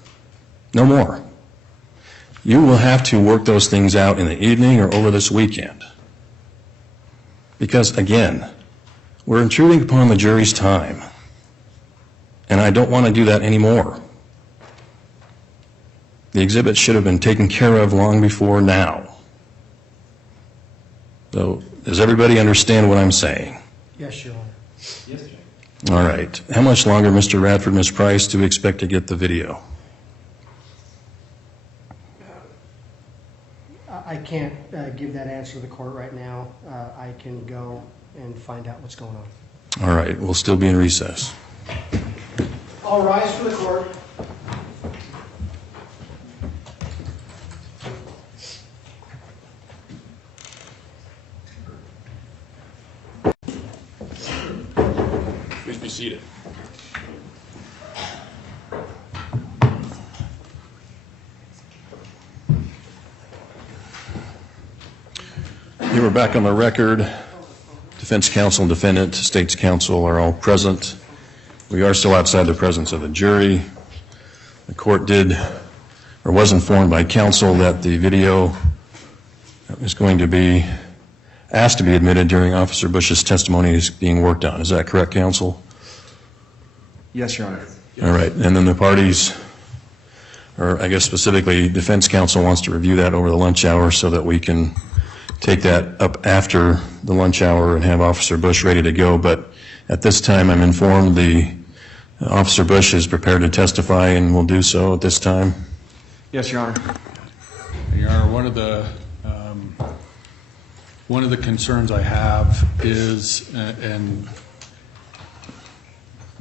No more. You will have to work those things out in the evening or over this weekend. Because, again, we're intruding upon the jury's time, and I don't want to do that anymore. The exhibits should have been taken care of long before now. So, does everybody understand what I'm saying? Yes, Your Honor. Yes, Judge. All right. How much longer, Mr. Radford, Ms. Price, do we expect to get the video? I can't give that answer to the court right now. I can go and find out what's going on. All right. We'll still be in recess. All rise for the court. Please be seated. You are back on the record. Defense counsel and defendant, state's counsel are all present. We are still outside the presence of the jury. The court did, or was informed by counsel that the video is going to be asked to be admitted during Officer Bush's testimony is being worked on. Is that correct, counsel? Yes, Your Honor. All right. And then the parties, or I guess specifically defense counsel wants to review that over the lunch hour so that we can take that up after the lunch hour and have Officer Bush ready to go. But at this time, I'm informed the Officer Bush is prepared to testify and will do so at this time. Yes, Your Honor. Your Honor, one of the concerns I have is, and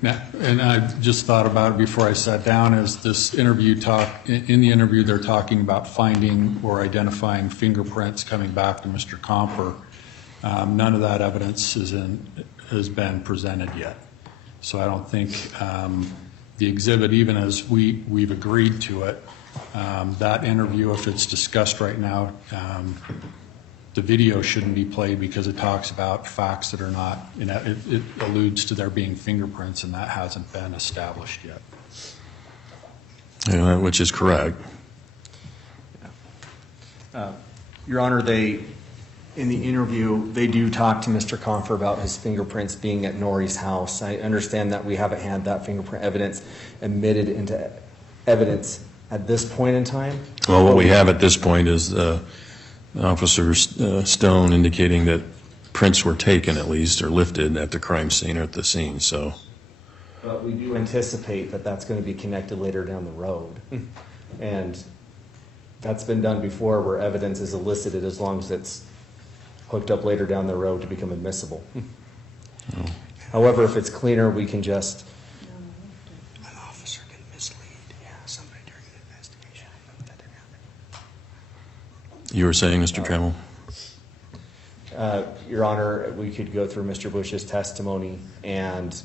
I just thought about it before I sat down, is this interview talk. In the interview, they're talking about finding or identifying fingerprints coming back to Mr. Compher. None of that evidence has been presented yet. So I don't think the exhibit, even as we've agreed to it, that interview, if it's discussed right now, the video shouldn't be played because it talks about facts that are not, it alludes to there being fingerprints, and that hasn't been established yet. Yeah, which is correct. Your Honor, in the interview, they do talk to Mr. Compher about his fingerprints being at Norrie's house. I understand that we haven't had that fingerprint evidence admitted into evidence at this point in time. Well, what we have at this point is Officer Stone indicating that prints were taken, at least, or lifted at the crime scene or at the scene. So, but we do anticipate that that's going to be connected later down the road, and that's been done before, where evidence is elicited as long as it's hooked up later down the road to become admissible. Oh. However, if it's cleaner, we can just. An officer can mislead, somebody during an investigation. That didn't happen. You were saying, Mr. Trammell? Your Honor, we could go through Mr. Bush's testimony and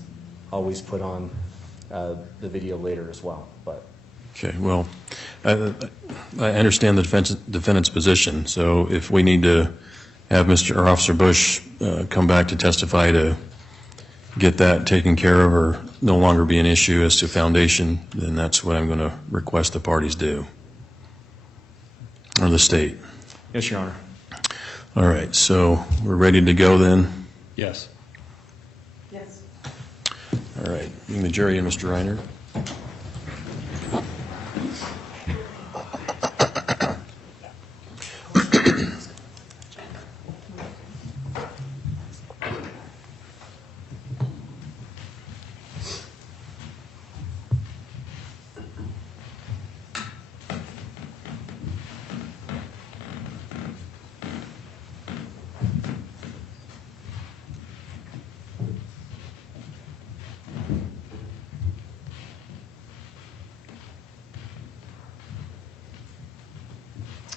always put on the video later as well, but. Okay, well, I understand the defendant's position, so if we need to have Officer Bush come back to testify to get that taken care of or no longer be an issue as to foundation, then that's what I'm going to request the parties do, or the state. Yes, Your Honor. All right, so we're ready to go then? Yes. Yes. All right, being the jury and Mr. Reiner.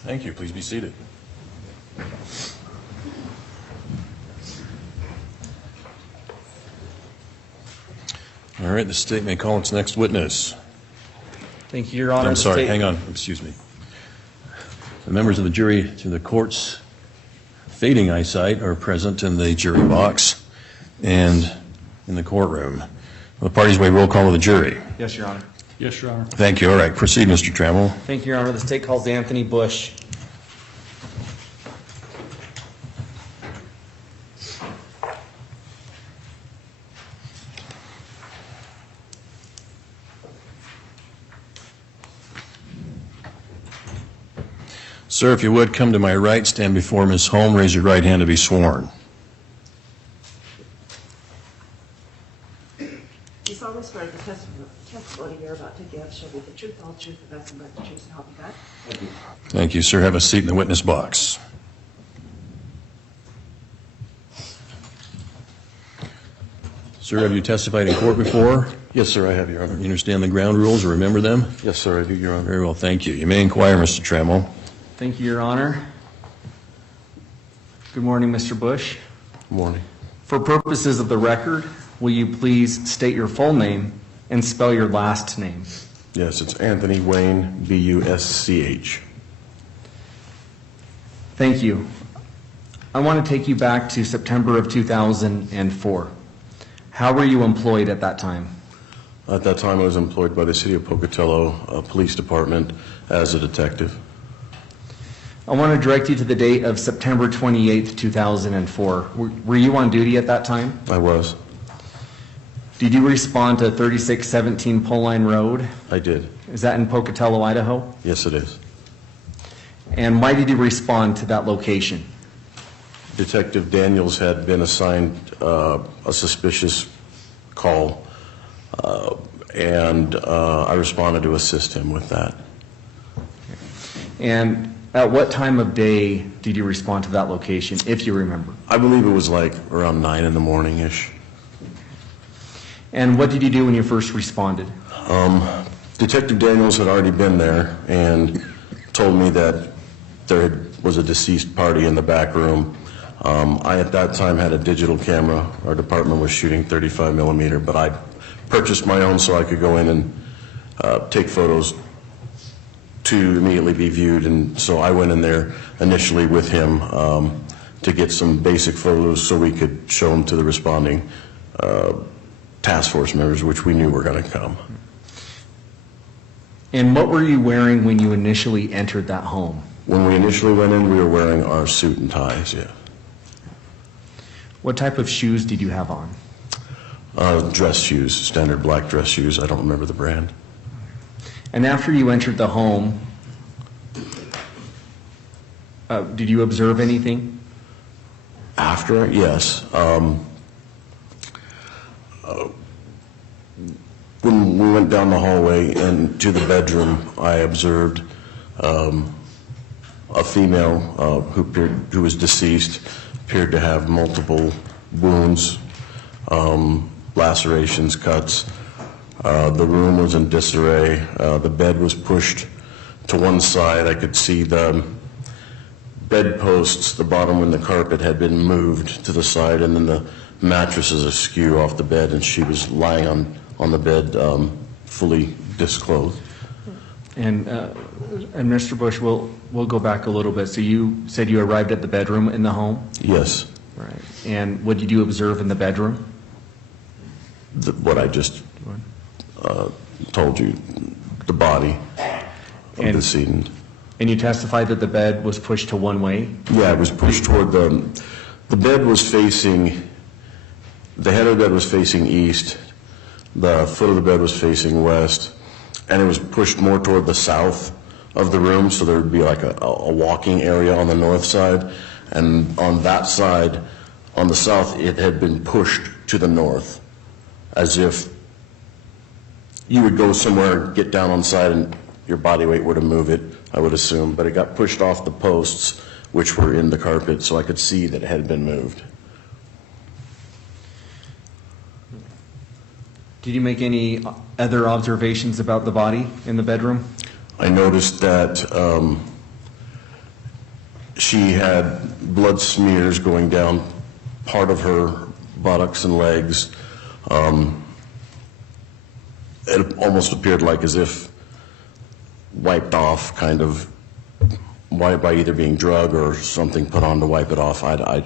Thank you. Please be seated. All right, the state may call its next witness. Thank you, Your Honor. I'm sorry, hang on, excuse me. The members of the jury to the court's fading eyesight are present in the jury box and in the courtroom. The parties may roll call of the jury. Yes, Your Honor. Yes, Your Honor. Thank you. All right, proceed, Mr. Trammell. Thank you, Your Honor. The state calls Anthony Bush. Sir, if you would, come to my right, stand before Ms. Holm, raise your right hand to be sworn. You solemnly swear the testimony you're about to give shall be the truth, all truth, and nothing but the truth, so help you God? Thank you. Thank you, sir. Have a seat in the witness box. Sir, have you testified in court before? Yes, sir, I have, Your Honor. You understand the ground rules or remember them? Yes, sir, I do, Your Honor. Very well, thank you. You may inquire, Mr. Trammell. Thank you, Your Honor. Good morning, Mr. Bush. Good morning. For purposes of the record, will you please state your full name and spell your last name? Yes, it's Anthony Wayne, B-U-S-C-H. Thank you. I want to take you back to September of 2004. How were you employed at that time? At that time, I was employed by the City of Pocatello Police Department as a detective. I want to direct you to the date of September 28th, 2004. Were you on duty at that time? I was. Did you respond to 3617 Pole Line Road? I did. Is that in Pocatello, Idaho? Yes, it is. And why did you respond to that location? Detective Daniels had been assigned a suspicious call, and I responded to assist him with that. And at what time of day did you respond to that location, if you remember? I believe it was like around 9 in the morning-ish. And what did you do when you first responded? Detective Daniels had already been there and told me that there was a deceased party in the back room. I, at that time, had a digital camera. Our department was shooting 35 millimeter, but I purchased my own so I could go in and take photos to immediately be viewed. And so I went in there initially with him to get some basic photos so we could show them to the responding task force members, which we knew were going to come. And what were you wearing when you initially entered that home? When we initially went in, we were wearing our suit and ties, yeah. What type of shoes did you have on? Dress shoes, standard black dress shoes. I don't remember the brand. And after you entered the home, did you observe anything? After, yes. When we went down the hallway and to the bedroom, I observed a female who was deceased, appeared to have multiple wounds, lacerations, cuts. The room was in disarray. The bed was pushed to one side. I could see the bedposts, the bottom and the carpet had been moved to the side, and then the mattress is askew off the bed, and she was lying on the bed fully disclothed. And Mr. Bush, we'll go back a little bit. So you said you arrived at the bedroom in the home? Yes, Right. And what did you observe in the bedroom? what I just told you, the body of the And- decedent. And you testified that the bed was pushed to one way? Yeah, it was pushed toward the bed was facing, the head of the bed was facing east, the foot of the bed was facing west, and it was pushed more toward the south of the room, so there would be like a walking area on the north side, and on that side, on the south, it had been pushed to the north, as if you would go somewhere, get down on side, and your body weight were to move it, I would assume, but it got pushed off the posts, which were in the carpet, so I could see that it had been moved. Did you make any other observations about the body in the bedroom? I noticed that she had blood smears going down part of her buttocks and legs. It almost appeared like as if wiped off, kind of, by either being drugged or something put on to wipe it off. I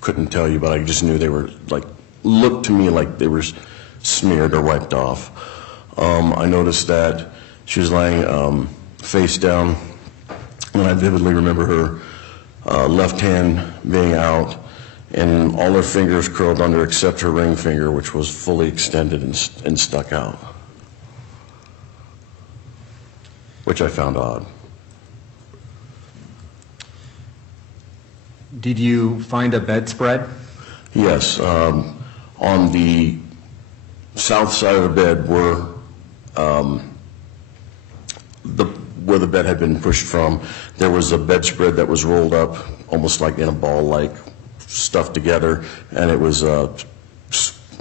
couldn't tell you, but I just knew they were, like, looked to me like they were smeared or wiped off. I noticed that she was lying face down, and I vividly remember her left hand being out, and all her fingers curled under except her ring finger, which was fully extended and stuck out, which I found odd. Did you find a bedspread? Yes, on the south side of the bed where the bed had been pushed from, there was a bedspread that was rolled up almost like in a ball, like stuffed together, and it was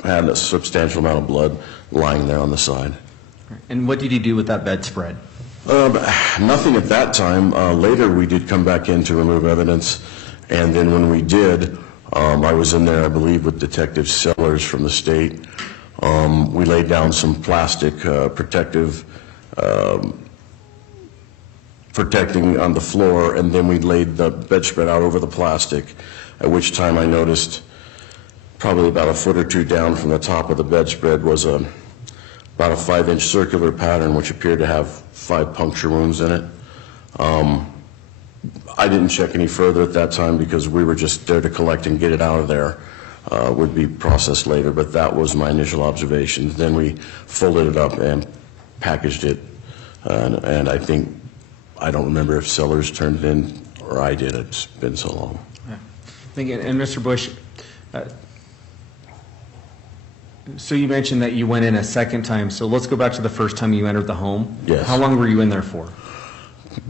had a substantial amount of blood lying there on the side. And what did you do with that bedspread? Nothing at that time. Later, we did come back in to remove evidence, and then when we did, I was in there, I believe, with Detective Sellers from the state. We laid down some plastic protecting on the floor, and then we laid the bedspread out over the plastic, at which time I noticed probably about a foot or two down from the top of the bedspread was about a 5-inch circular pattern which appeared to have 5 puncture wounds in it. I didn't check any further at that time because we were just there to collect and get it out of there. Would be processed later, but that was my initial observations. Then we folded it up and packaged it, and I don't remember if Sellers turned it in or I did. It's been so long. And Mr. Bush, so you mentioned that you went in a second time, so let's go back to the first time you entered the home. Yes. How long were you in there for?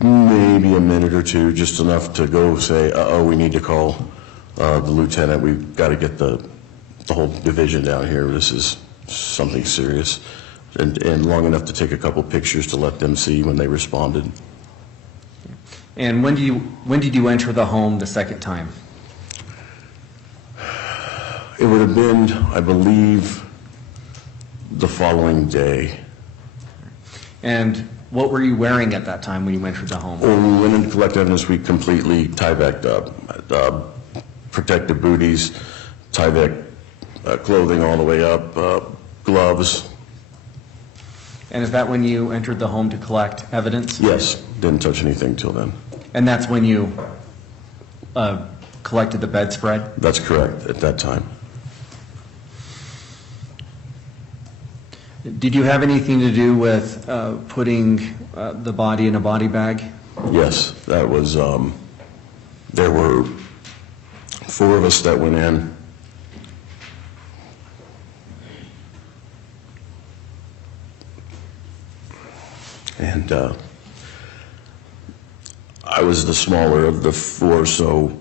Maybe a minute or two, just enough to go say, we need to call the lieutenant. We've got to get the whole division down here. This is something serious. And long enough to take a couple pictures to let them see when they responded. And when did you enter the home the second time? It would have been, I believe, the following day. And what were you wearing at that time when you entered the home? When we went in to collect evidence, we completely tie-backed up. Protective booties, tie-back clothing all the way up, gloves. And is that when you entered the home to collect evidence? Yes, didn't touch anything till then. And that's when you collected the bedspread? That's correct, at that time. Did you have anything to do with putting the body in a body bag? Yes, that was, there were 4 of us that went in. And I was the smaller of the 4, so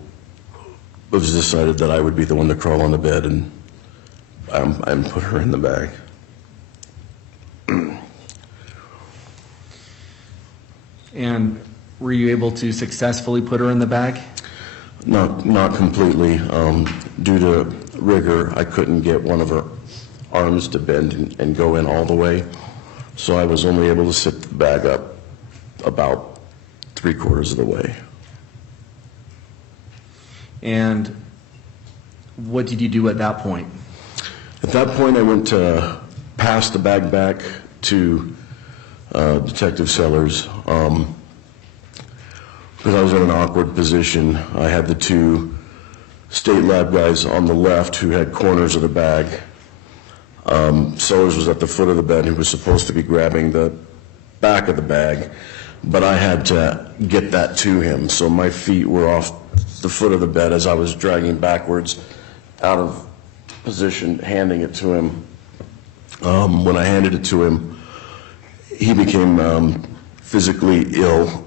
it was decided that I would be the one to crawl on the bed and put her in the bag. And were you able to successfully put her in the bag? Not completely. Due to rigor, I couldn't get one of her arms to bend and go in all the way, so I was only able to sit the bag up about 3/4 of the way. And what did you do at that point? At that point, I went to pass the bag back to Detective Sellers. Because I was in an awkward position. I had the two state lab guys on the left who had corners of the bag. Sellers was at the foot of the bed. He was supposed to be grabbing the back of the bag, but I had to get that to him. So my feet were off the foot of the bed as I was dragging backwards out of position, handing it to him. When I handed it to him, he became physically ill.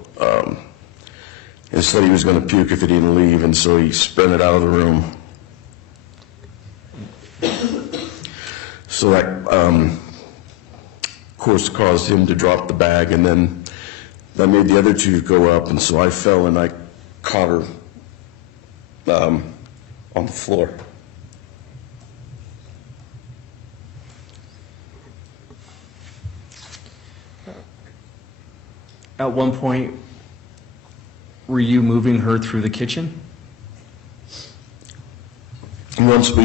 And said he was going to puke if he didn't leave, and so he sprinted out of the room. So that, of course, caused him to drop the bag, and then that made the other two go up, and so I fell and I caught her on the floor. At one point, were you moving her through the kitchen? Once we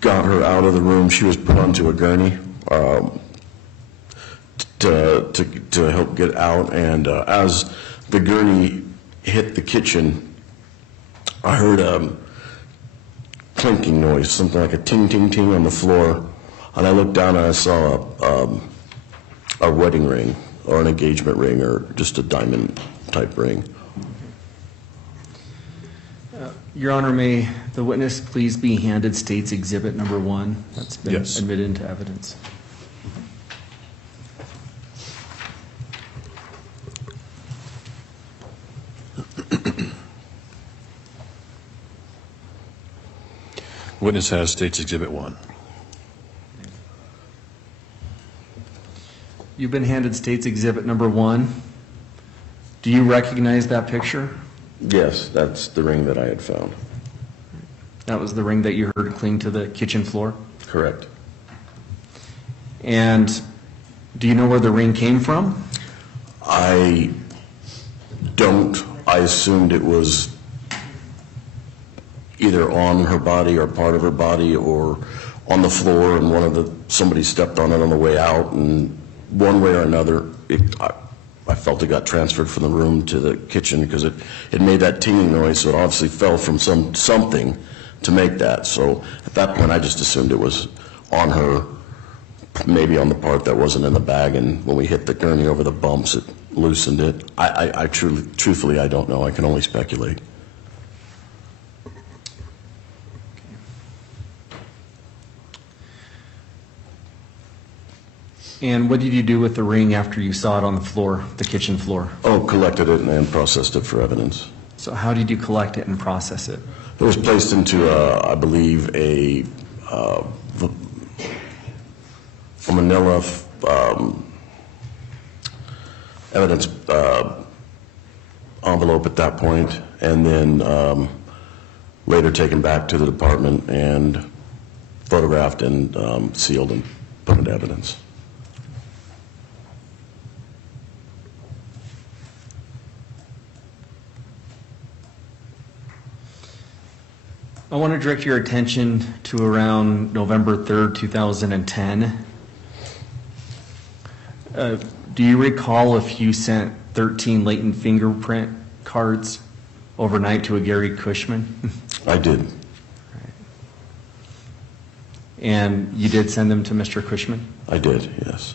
got her out of the room, she was put onto a gurney to help get out. And as the gurney hit the kitchen, I heard a clinking noise, something like a ting, ting, ting on the floor. And I looked down and I saw a wedding ring, or an engagement ring, or just a diamond type ring. Your Honor, may the witness please be handed State's Exhibit Number 1 that's been Yes. admitted into evidence. Witness has State's Exhibit 1. You've been handed State's Exhibit Number 1. Do you recognize that picture? Yes, that's the ring that I had found. That was the ring that you heard cling to the kitchen floor? Correct. And do you know where the ring came from? I don't. I assumed it was either on her body or part of her body or on the floor, and somebody stepped on it on the way out, and one way or another, I felt it got transferred from the room to the kitchen because it made that tinging noise, so it obviously fell from something to make that. So at that point, I just assumed it was on her, maybe on the part that wasn't in the bag, and when we hit the gurney over the bumps, it loosened it. I truthfully, I don't know. I can only speculate. And what did you do with the ring after you saw it on the floor, the kitchen floor? Oh, collected it and processed it for evidence. So how did you collect it and process it? It was placed into, I believe, a manila evidence envelope at that point, and then later taken back to the department and photographed and sealed and put into evidence. I want to direct your attention to around November 3rd, 2010. Do you recall if you sent 13 latent fingerprint cards overnight to a Gary Cushman? I did. And you did send them to Mr. Cushman? I did, yes.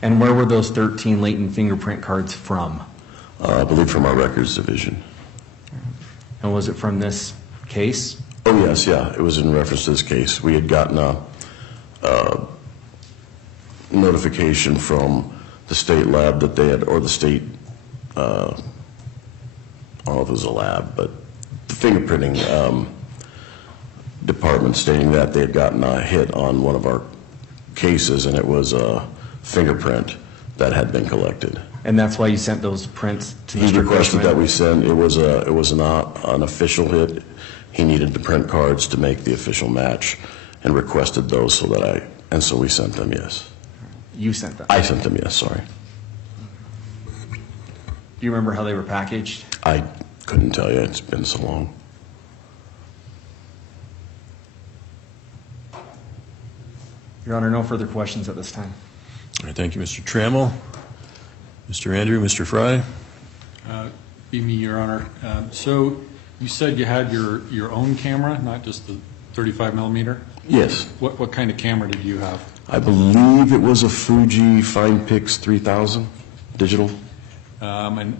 And where were those 13 latent fingerprint cards from? I believe from our records division. And was it from this case? Oh, yes, yeah. It was in reference to this case. We had gotten a notification from the state lab that they had, or the state, I don't know if it was a lab, but the fingerprinting department stating that they had gotten a hit on one of our cases, and it was a fingerprint that had been collected. And that's why you sent those prints to He Mr. requested Gershman? that we send, it was not an official hit. He needed the print cards to make the official match and requested those so we sent them, yes. You sent them? I sent them, yes, sorry. Do you remember how they were packaged? I couldn't tell you, it's been so long. Your Honor, no further questions at this time. All right, thank you, Mr. Trammell. Mr. Andrew, Mr. Fry? Be me, Your Honor. So you said you had your own camera, not just the 35 millimeter? Yes. What kind of camera did you have? I believe it was a Fuji FinePix 3000 digital. And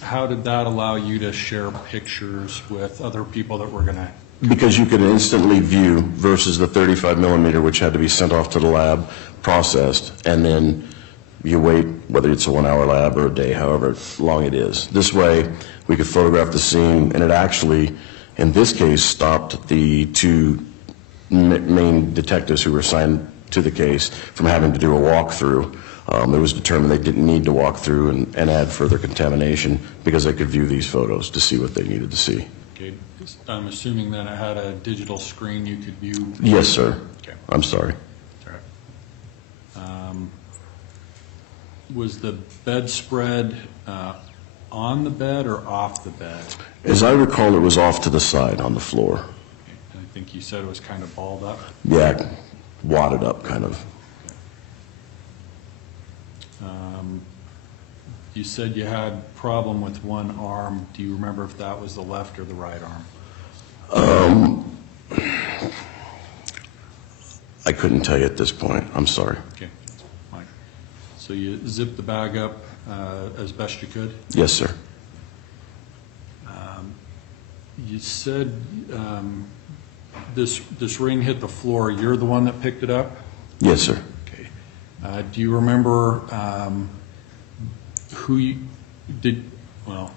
how did that allow you to share pictures with other people that were going to? Because you could instantly view versus the 35 millimeter, which had to be sent off to the lab, processed, and then you wait, whether it's a 1 hour lab or a day, however long it is. This way, we could photograph the scene, and it actually, in this case, stopped the two main detectives who were assigned to the case from having to do a walkthrough. It was determined they didn't need to walk through and add further contamination because they could view these photos to see what they needed to see. Okay, I'm assuming that it had a digital screen you could view? Yes, sir. Okay. I'm sorry. All right. Was the bedspread on the bed or off the bed? As I recall, it was off to the side on the floor. Okay. And I think you said it was kind of balled up? Yeah, wadded up, kind of. You said you had problem with one arm. Do you remember if that was the left or the right arm? I couldn't tell you at this point. I'm sorry. Okay, fine. So you zipped the bag up as best you could? Yes, sir. You said this ring hit the floor. You're the one that picked it up? Yes, sir. Okay. Do you remember who you did? Well,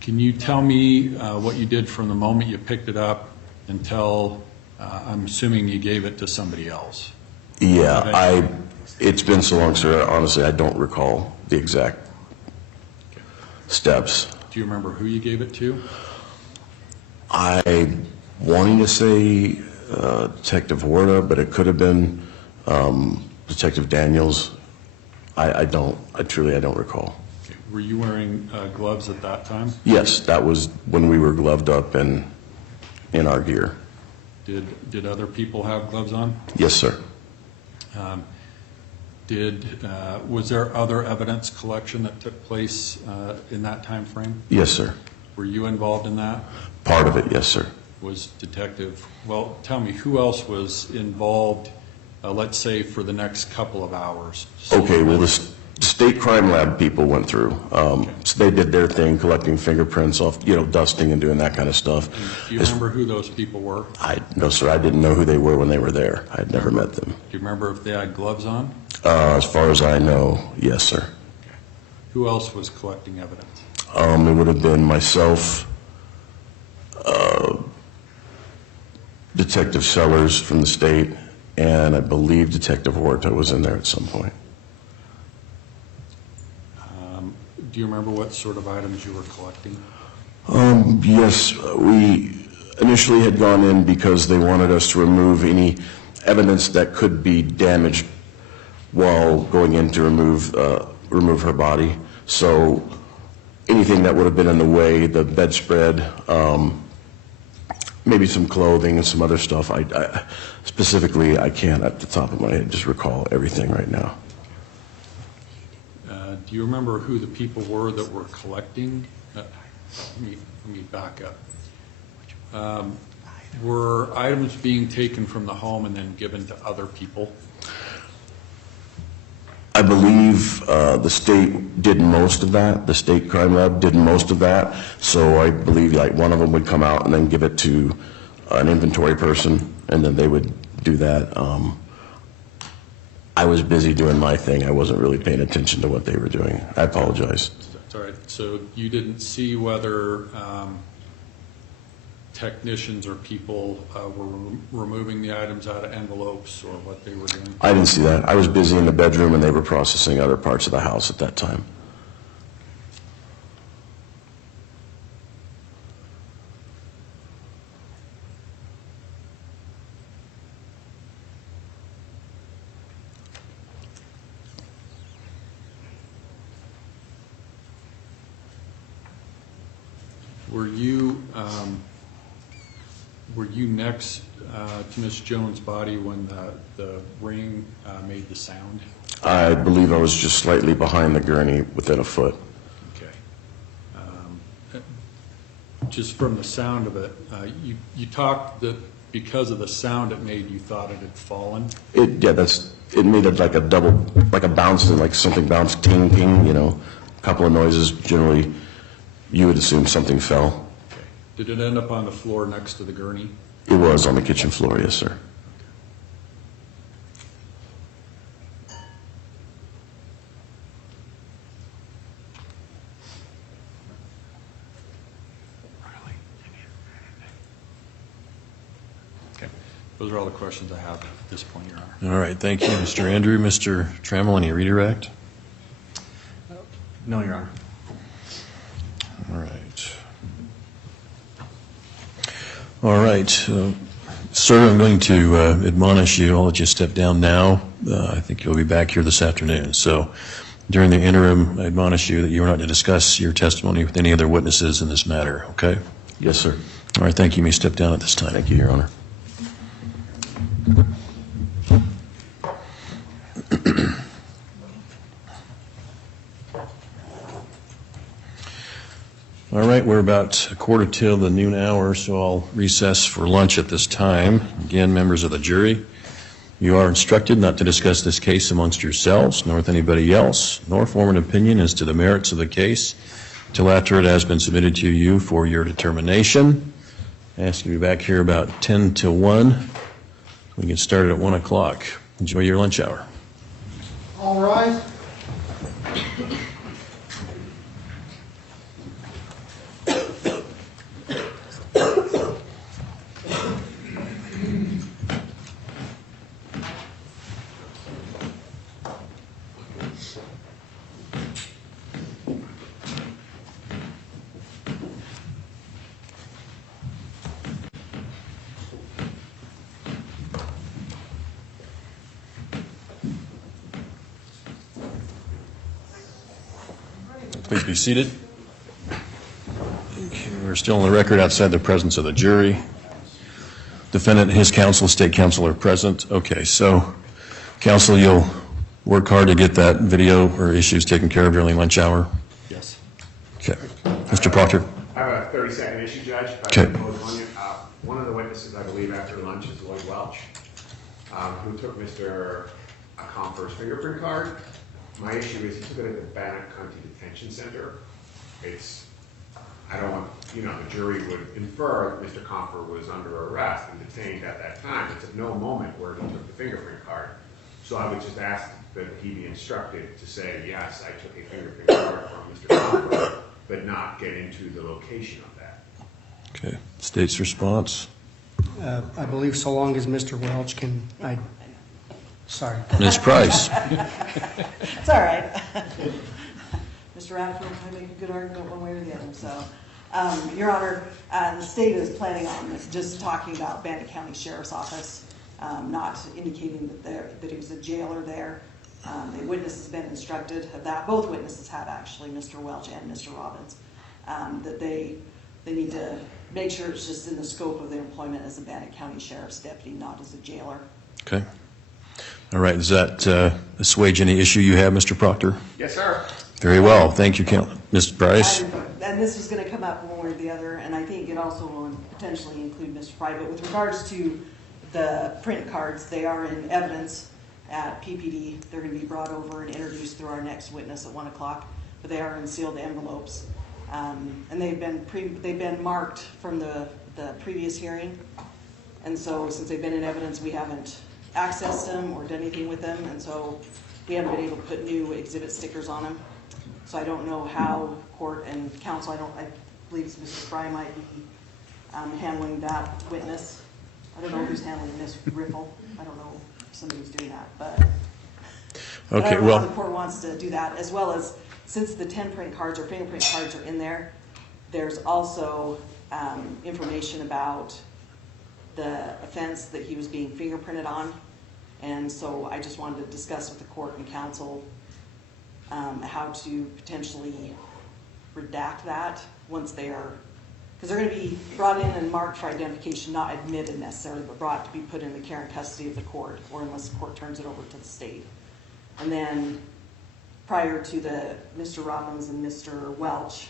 can you tell me what you did from the moment you picked it up until I'm assuming you gave it to somebody else? Yeah, it's been so long, sir. Honestly, I don't recall the exact steps. Do you remember who you gave it to? I wanting to say Detective Horta, but it could have been Detective Daniels. I truly don't recall. Okay. Were you wearing gloves at that time? Yes, that was when we were gloved up and in our gear. Did other people have gloves on? Yes, sir. Was there other evidence collection that took place in that time frame? Yes, sir. Were you involved in that? Part of it, yes, sir. Was tell me, who else was involved, let's say, for the next couple of hours? Okay, well, the state crime lab people went through. So they did their thing, collecting fingerprints off, dusting and doing that kind of stuff. Do you remember who those people were? No, sir, I didn't know who they were when they were there. I had never met them. Do you remember if they had gloves on? As far as I know, yes, sir. Who else was collecting evidence? It would have been myself, Detective Sellers from the state, and I believe Detective Horta was in there at some point. Do you remember what sort of items you were collecting? Yes, we initially had gone in because they wanted us to remove any evidence that could be damaged while going in to remove her body. So anything that would have been in the way, the bedspread, maybe some clothing and some other stuff. Specifically, I can't at the top of my head just recall everything right now. Do you remember who the people were that were collecting? Let me back up. Were items being taken from the home and then given to other people? I believe the state did most of that. The state crime lab did most of that. So I believe one of them would come out and then give it to an inventory person, and then they would do that. I was busy doing my thing. I wasn't really paying attention to what they were doing. I apologize. That's all right. So you didn't see whether technicians or people were removing the items out of envelopes or what they were doing? I didn't see that. I was busy in the bedroom, and they were processing other parts of the house at that time. Were you next to Miss Jones' body when the ring made the sound? I believe I was just slightly behind the gurney, within a foot. Okay. Just from the sound of it, you talked that because of the sound it made, you thought it had fallen? It made it like a double, like a bounce, like something bounced, ting, ting, a couple of noises. Generally, you would assume something fell. Okay. Did it end up on the floor next to the gurney? It was on the kitchen floor, yes, sir. Okay. Those are all the questions I have at this point, Your Honor. All right, thank you, Mr. Andrew. Mr. Trammell, any redirect? No, Your Honor. All right. All right. Sir, I'm going to admonish you. I'll let you step down now. I think you'll be back here this afternoon. So during the interim, I admonish you that you are not to discuss your testimony with any other witnesses in this matter, okay? Yes, sir. All right, thank you. You may step down at this time. Thank you, Your Honor. All right, we're about a quarter till the noon hour, so I'll recess for lunch at this time. Again, members of the jury, you are instructed not to discuss this case amongst yourselves, nor with anybody else, nor form an opinion as to the merits of the case till after it has been submitted to you for your determination. I ask you to be back here about 10 till 1. We get started at 1 o'clock. Enjoy your lunch hour. All rise. Please be seated. Okay, we're still on the record outside the presence of the jury. Defendant and his counsel, state counsel, are present. Okay, so counsel, you'll work hard to get that video or issues taken care of during lunch hour? Yes. Okay. Mr. Proctor? I have a 30-second issue, Judge. Okay. One of the witnesses, I believe, after lunch is Lloyd Welch, who took Mr. Compher's fingerprint card. My issue is he took it at the Bannock County Detention Center. I don't want, the jury would infer that Mr. Compher was under arrest and detained at that time. It's at no moment where he took the fingerprint card. So I would just ask that he be instructed to say, yes, I took a fingerprint card from Mr. Compher, but not get into the location of that. Okay. State's response? I believe so long as Mr. Welch can, sorry. Ms. Price? It's all right. Mr. Radford, I make a good argument one way or the other. So, Your Honor, the state is planning on this, just talking about Bannock County Sheriff's Office, not indicating that he was a jailer there. The witness has been instructed of that. Both witnesses have, actually, Mr. Welch and Mr. Robbins, that they need to make sure it's just in the scope of their employment as a Bannock County Sheriff's deputy, not as a jailer. Okay. All right. Does that assuage any issue you have, Mr. Proctor? Yes, sir. Very well. Thank you, Ms. Price. And this is going to come up one way or the other, and I think it also will potentially include Mr. Fry. But with regards to the print cards, they are in evidence at PPD. They're going to be brought over and introduced through our next witness at 1 o'clock. But they are in sealed envelopes, and they've been marked from the previous hearing. And so, since they've been in evidence, we haven't accessed them or done anything with them, and so we haven't been able to put new exhibit stickers on them. So I don't know how court and counsel, I believe Mr. Fry might be handling that witness. I don't know who's handling this Riffle. I don't know if somebody's doing that, but I Okay, don't know how the well, court wants to do that, as well as, since the 10 print cards or fingerprint cards are in there, there's also information about the offense that he was being fingerprinted on. And so I just wanted to discuss with the court and counsel how to potentially redact that once they are, because they're going to be brought in and marked for identification, not admitted necessarily, but brought to be put in the care and custody of the court, or unless the court turns it over to the state. And then prior to the Mr. Robbins and Mr. Welch,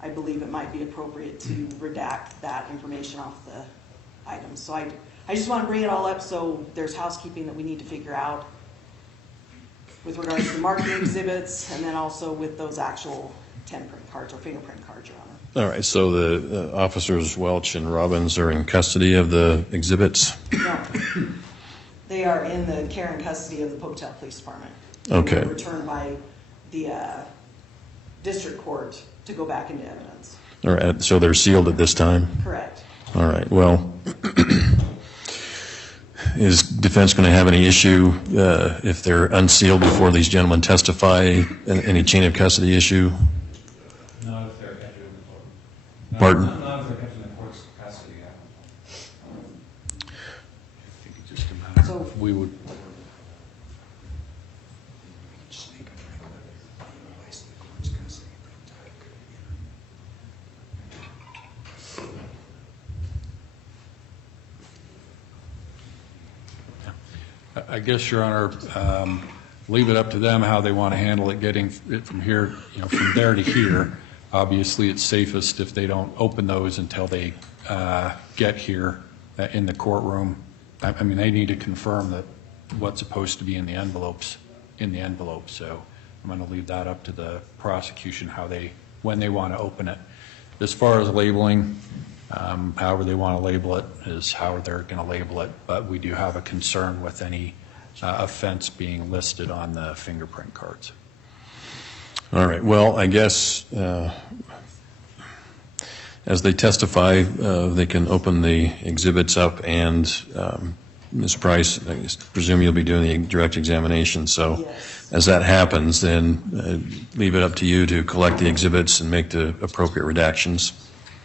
I believe it might be appropriate to redact that information off the items. So I just want to bring it all up, so there's housekeeping that we need to figure out with regards to the marketing exhibits, and then also with those actual 10 print cards or fingerprint cards, Your Honor. all right, so the officers Welch and Robbins are in custody of the exhibits? No, they are in the care and custody of the Potel Police Department. Okay. They were returned by the district court to go back into evidence. All right, so they're sealed at this time? Correct. All right, well, is defense going to have any issue if they're unsealed before these gentlemen testify, any chain of custody issue? Not if they're kept in the court. Pardon? Not if they're kept in the court's custody, So We would, I guess, Your Honor, leave it up to them how they want to handle it, getting it from here, from there to here. Obviously, it's safest if they don't open those until they get here in the courtroom. I mean, they need to confirm that what's supposed to be in the envelopes, so I'm going to leave that up to the prosecution, when they want to open it. As far as labeling, however they want to label it is how they're going to label it, but we do have a concern with any offense being listed on the fingerprint cards. All right, well, I guess as they testify, they can open the exhibits up, and Ms. Price, I presume you'll be doing the direct examination, so yes. As that happens, then leave it up to you to collect the exhibits and make the appropriate redactions.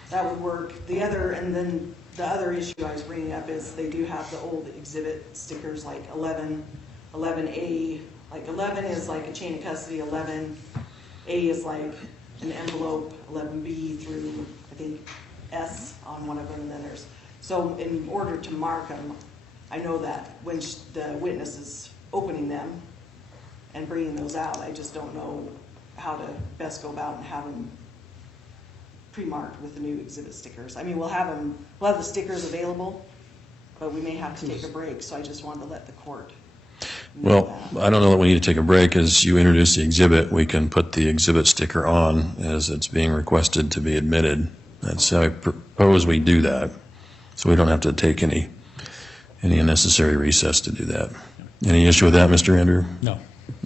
that would work. And then the other issue I was bringing up is they do have the old exhibit stickers like 11, 11A. Like 11 is like a chain of custody, 11A is like an envelope, 11B through, I think, S on one of them. And then so in order to mark them, I know that when the witness is opening them and bringing those out, I just don't know how to best go about and have them pre-marked with the new exhibit stickers. I mean, we'll have the stickers available, but we may have to take a break, so I just wanted to let the court know Well, that. I don't know that we need to take a break. As you introduce the exhibit, we can put the exhibit sticker on as it's being requested to be admitted. That's how I propose we do that, so we don't have to take any unnecessary recess to do that. Any issue with that, Mr. Andrew? No.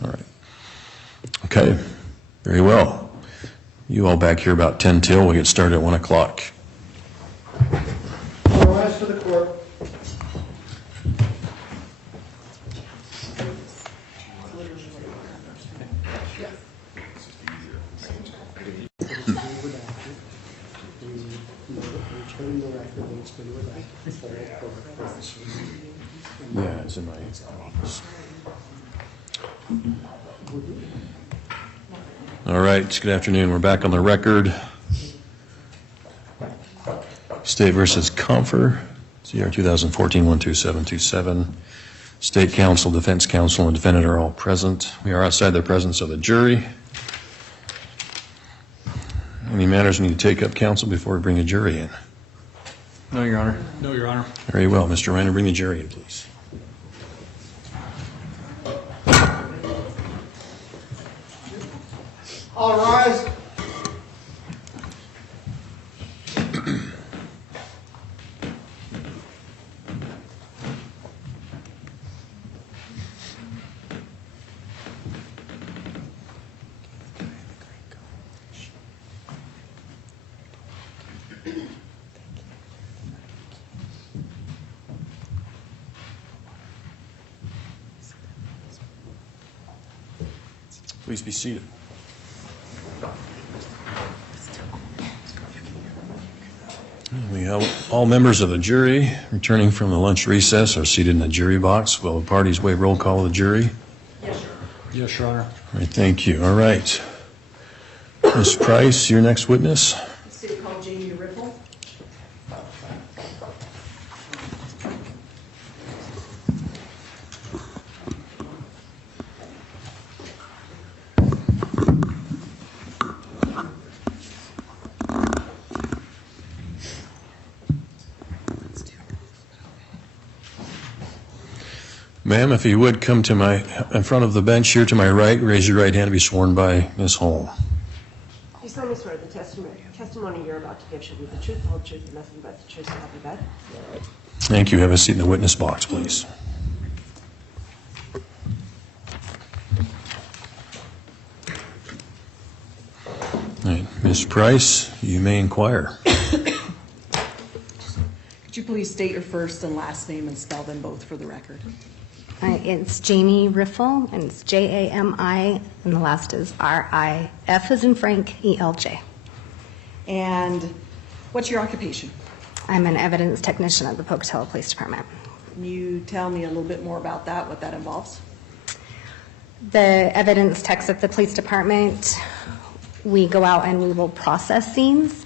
All right. Okay, very well. You all back here about 10 till. We get started at 1 o'clock. All rise for the court. Yeah, it's in my office. All right, good afternoon. We're back on the record. State versus Compher, CR 2014-12727. State counsel, defense counsel, and defendant are all present. We are outside the presence of the jury. Any matters we need to take up, counsel, before we bring the jury in? No, Your Honor. No, Your Honor. Very well. Mr. Reiner, bring the jury in, please. All rise. Please be seated. We have all members of the jury returning from the lunch recess are seated in the jury box. Will the parties waive roll call of the jury? Yes, Your Honor. All right, thank you. All right. Ms. Price, your next witness. City called Jamie Riffle. Ma'am, if you would come to in front of the bench here to my right, raise your right hand to be sworn by Ms. Holm. You solemnly swear the testimony you're about to give should be the truth, the whole truth, and nothing but the truth, so help you God? Thank you. Have a seat in the witness box, please. All right, Ms. Price, you may inquire. Could you please state your first and last name and spell them both for the record? It's Jamie Riffle, and it's Jami, and the last is RIF as in Frank, ELJ. And what's your occupation? I'm an evidence technician at the Pocatello Police Department. Can you tell me a little bit more about that, what that involves? The evidence techs at the police department, we go out and we will process scenes,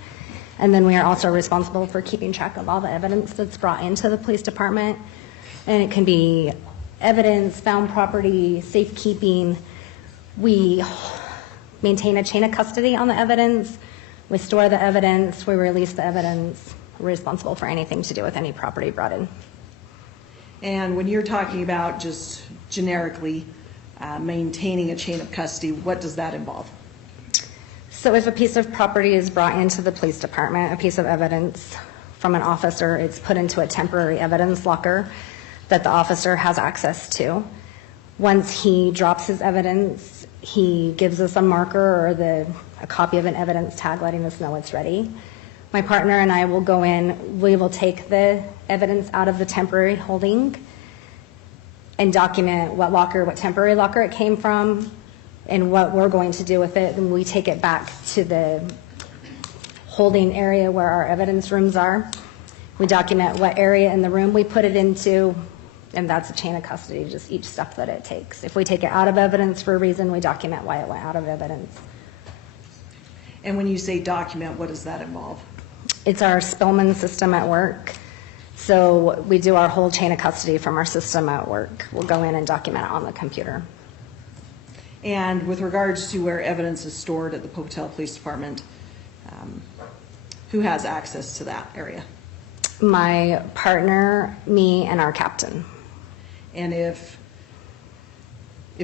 and then we are also responsible for keeping track of all the evidence that's brought into the police department. And it can be evidence, found property, safekeeping. We maintain a chain of custody on the evidence. We store the evidence. We release the evidence. We're responsible for anything to do with any property brought in. And when you're talking about just generically maintaining a chain of custody, what does that involve? So if a piece of property is brought into the police department, a piece of evidence from an officer, it's put into a temporary evidence locker that the officer has access to. Once he drops his evidence, he gives us a marker or a copy of an evidence tag letting us know it's ready. My partner and I will go in, we will take the evidence out of the temporary holding and document what temporary locker it came from and what we're going to do with it. And we take it back to the holding area where our evidence rooms are. We document what area in the room we put it into, and that's a chain of custody, just each step that it takes. If we take it out of evidence for a reason, we document why it went out of evidence. And when you say document, what does that involve? It's our Spillman system at work. So we do our whole chain of custody from our system at work. We'll go in and document it on the computer. And with regards to where evidence is stored at the Pocatello Police Department, who has access to that area? My partner, me, and our captain. And if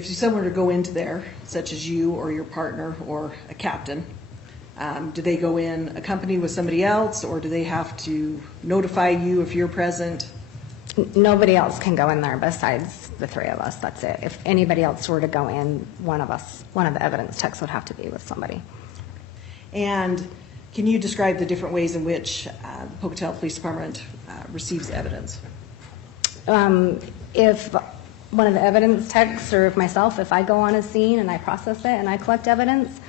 someone were to go into there, such as you or your partner or a captain, do they go in accompanied with somebody else, or do they have to notify you if you're present? Nobody else can go in there besides the three of us. That's it. If anybody else were to go in, one of the evidence techs would have to be with somebody. And can you describe the different ways in which the Pocatello Police Department receives evidence? If one of the evidence techs or if myself, if I go on a scene and I process it and I collect evidence,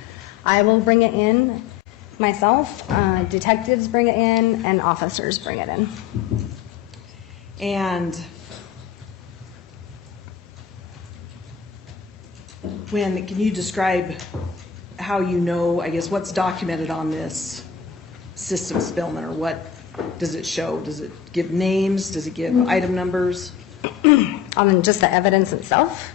I will bring it in myself. Detectives bring it in and officers bring it in. And can you describe how you know, I guess, what's documented on this system, Spillman, or what does it show? Does it give names? Does it give item numbers? On just the evidence itself?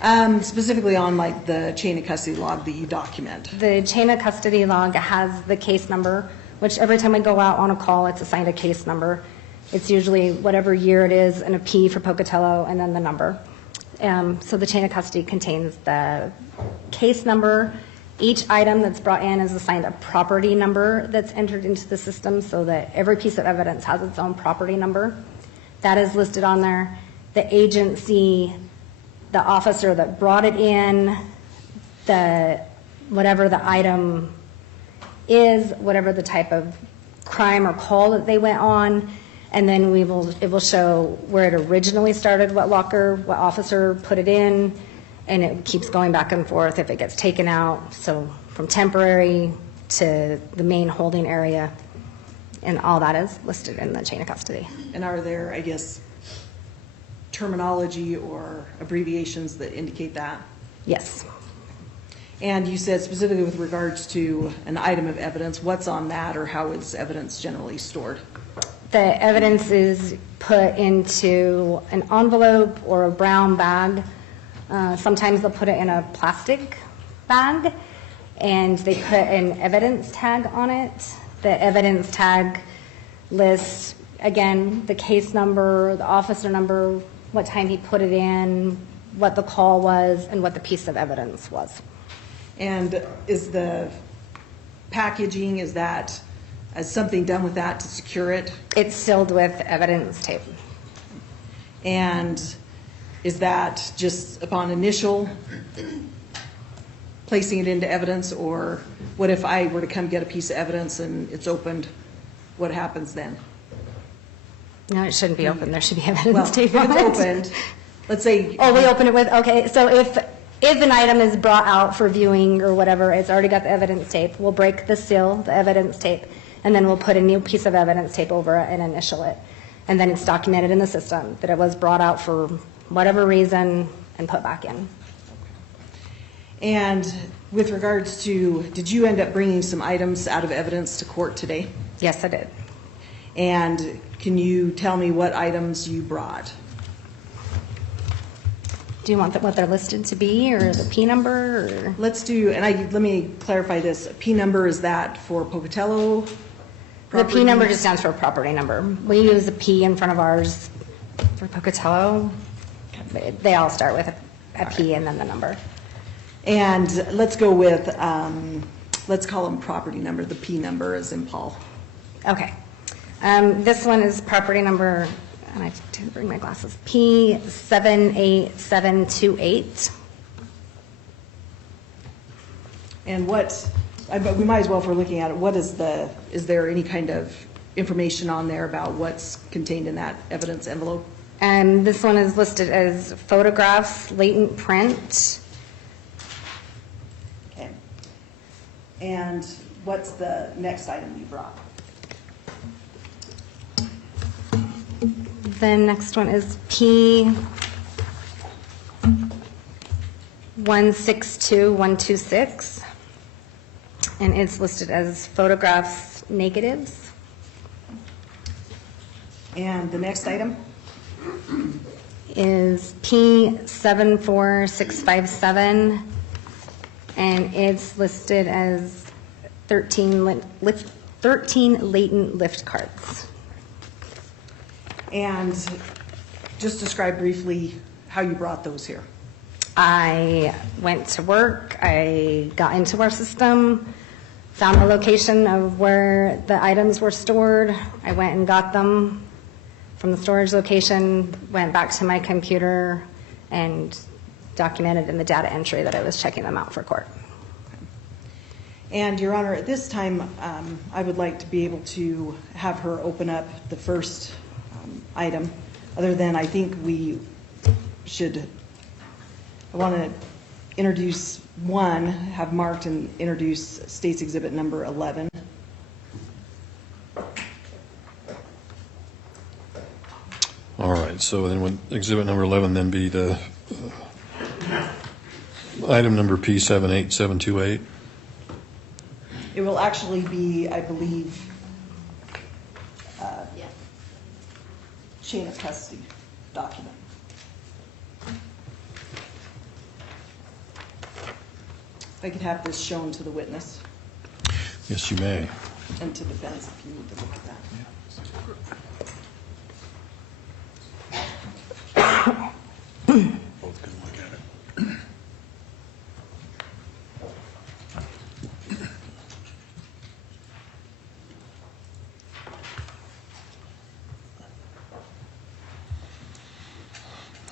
Specifically on like the chain of custody log that you document. The chain of custody log has the case number, which every time we go out on a call, it's assigned a case number. It's usually whatever year it is and a P for Pocatello and then the number. So the chain of custody contains the case number. Each item that's brought in is assigned a property number that's entered into the system so that every piece of evidence has its own property number. That is listed on there. The agency, the officer that brought it in, whatever the item is, whatever the type of crime or call that they went on, and then it will show where it originally started, what locker, what officer put it in, and it keeps going back and forth if it gets taken out. So from temporary to the main holding area, and all that is listed in the chain of custody. And are there, I guess, terminology or abbreviations that indicate that? Yes. And you said specifically with regards to an item of evidence, what's on that, or how is evidence generally stored? The evidence is put into an envelope or a brown bag. Sometimes they'll put it in a plastic bag, and they put an evidence tag on it. The evidence tag lists, again, the case number, the officer number, what time he put it in, what the call was, and what the piece of evidence was. And is the packaging, is something done with that to secure it? It's sealed with evidence tape. And is that just upon initial placing it into evidence, or what if I were to come get a piece of evidence and it's opened, what happens then? No, it shouldn't be open. There should be Well, evidence if tape it's on it. opened, let's say. Oh, we open it with, okay, so if an item is brought out for viewing or whatever, it's already got the evidence tape, we'll break the seal, the evidence tape, and then we'll put a new piece of evidence tape over it and initial it. And then it's documented in the system that it was brought out for whatever reason and put back in. And with regards to, did you end up bringing some items out of evidence to court today? Yes, I did. And can you tell me what items you brought? Do you want what they're listed to be, or the P number, or? Let's do, and let me clarify this. P number, is that for Pocatello? The P number just stands for property number. We use a P in front of ours for Pocatello. They all start with a P and then the number. And let's go with, let's call them property number. The P number is in Paul. Okay. This one is property number, and I didn't bring my glasses, P78728. And but we might as well, if we're looking at it, is there any kind of information on there about what's contained in that evidence envelope? And this one is listed as photographs, latent print. Okay. And what's the next item you brought? The next one is P162126, and it's listed as photographs, negatives. And the next item? Is P74657, and it's listed as 13 latent lift cards. And just describe briefly how you brought those here. I went to work, I got into our system, found the location of where the items were stored. I went and got them from the storage location, went back to my computer, and documented in the data entry that I was checking them out for court. And Your Honor, at this time, I would like to be able to have her open up the first item, other than I think I want to introduce one, have marked and introduce State's Exhibit number 11. All right, so then would exhibit number 11 then be the item number P78728? It will actually be, I believe, chain of custody document. If I could have this shown to the witness Yes, you may. and to defense if you need to look at that. Both can look at it.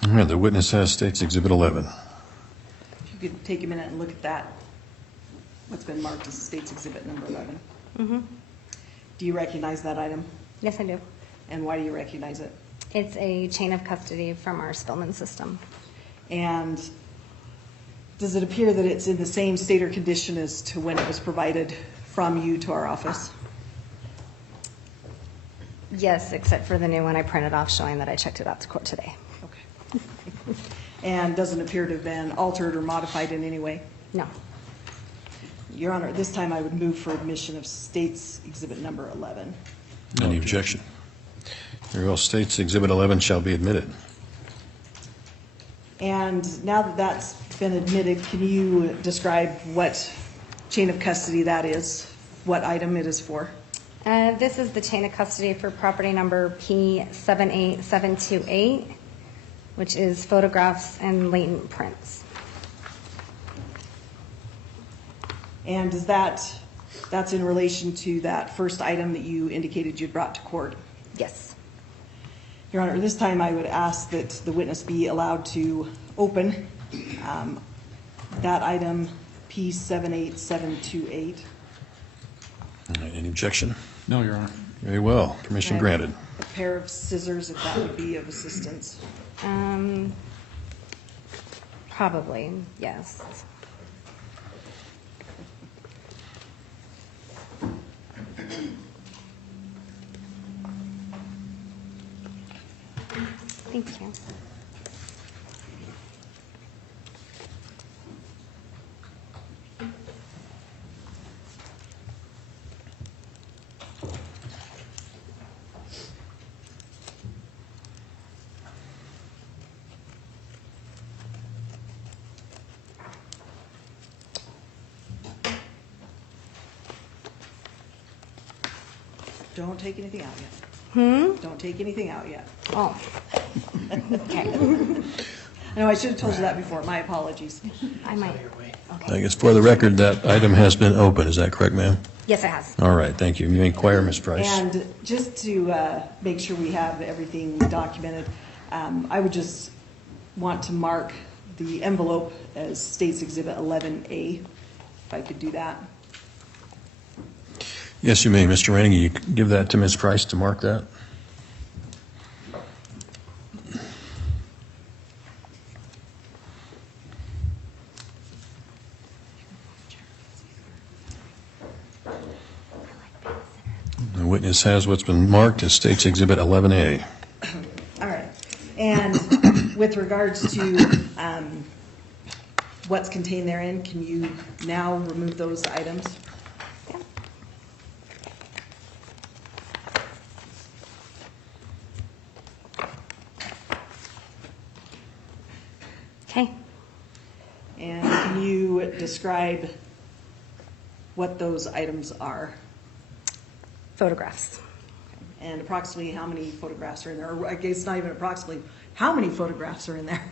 All right, the witness has State's Exhibit 11. If you could take a minute and look at that, what's been marked as State's Exhibit number 11. Mm-hmm. Do you recognize that item? Yes, I do. And why do you recognize it? It's a chain of custody from our Spillman system. And Does it appear that it's in the same state or condition as to when it was provided from you to our office? Yes, except for the new one I printed off showing that I checked it out to court today. Okay. And doesn't appear to have been altered or modified in any way? No. Your Honor, at this time I would move for admission of State's Exhibit Number 11. Any objection? Very well, State's Exhibit 11 shall be admitted. And now that that's been admitted, can you describe what chain of custody that is, what item it is for? This is the chain of custody for property number P78728, which is photographs and latent prints. And is that's in relation to that first item that you indicated you'd brought to court? Yes. Your Honor, this time I would ask that the witness be allowed to open that item, P78728. All right, any objection? No, Your Honor. Very well, permission granted. A pair of scissors, if that would be of assistance. Probably, yes. Thank you. Don't take anything out yet. Don't take anything out yet. Oh. Okay. No, I should have told you that before. My apologies. I might. I guess for the record, that item has been open. Is that correct, ma'am? Yes, it has. All right, thank you. You may inquire, Ms. Price. And just to make sure we have everything documented, I would just want to mark the envelope as State's Exhibit 11A, if I could do that. Yes, you may. Mr. Rangy, you can give that to Ms. Price to mark that. The witness has what's been marked as State's Exhibit 11A. All right. And with regards to what's contained therein, can you now remove those items? Yeah. Okay. And can you describe what those items are? Photographs. And approximately how many photographs are in there? Or I guess not even approximately, how many photographs are in there?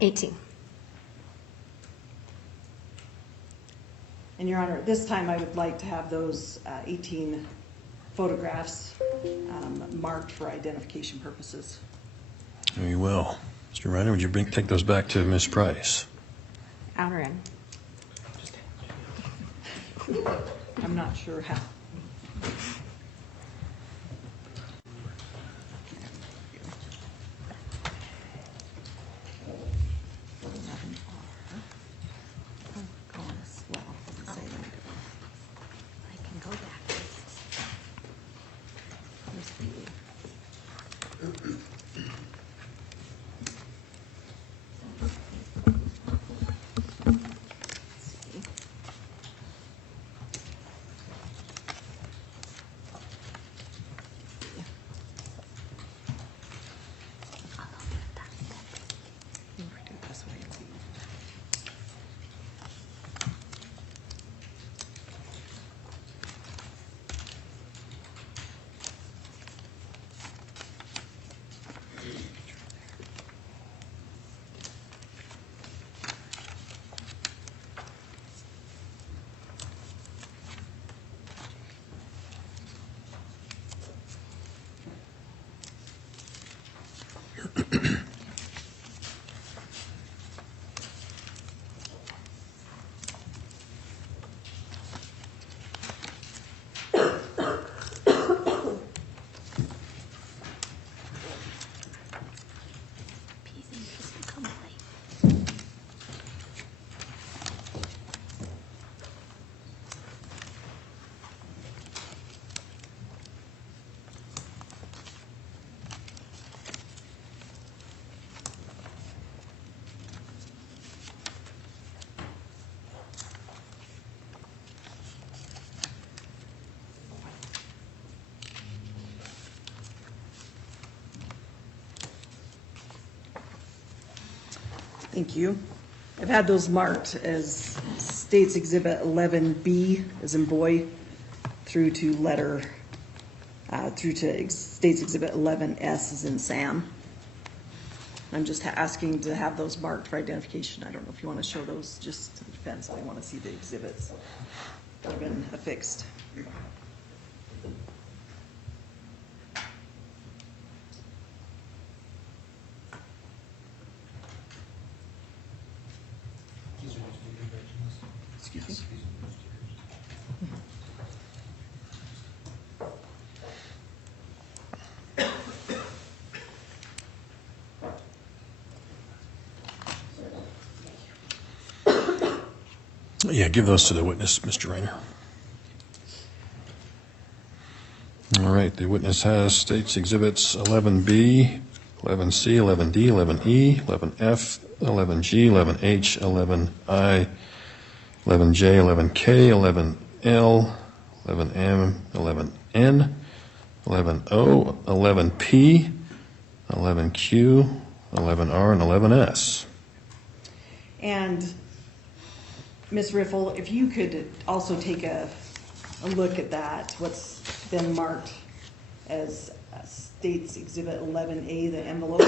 $18. And Your Honor, at this time I would like to have those 18 photographs marked for identification purposes. Very well. Mr. Reiner, would you take those back to Ms. Price? Out or in? I'm not sure how. Thank you. I've had those marked as States Exhibit 11B, as in boy, through to States Exhibit 11S, as in Sam. I'm just asking to have those marked for identification. I don't know if you want to show those just to the defense. I want to see the exhibits that have been affixed. Excuse me. Yeah, give those to the witness, Mr. Rayner. All right, the witness has States Exhibits 11B, 11C, 11D, 11E, 11F, 11G, 11H, 11I, 11J, 11K, 11L, 11M, 11N, 11O, 11P, 11Q, 11R, and 11S. And Ms. Riffle, if you could also take a look at that, what's been marked as States Exhibit 11A, the envelope.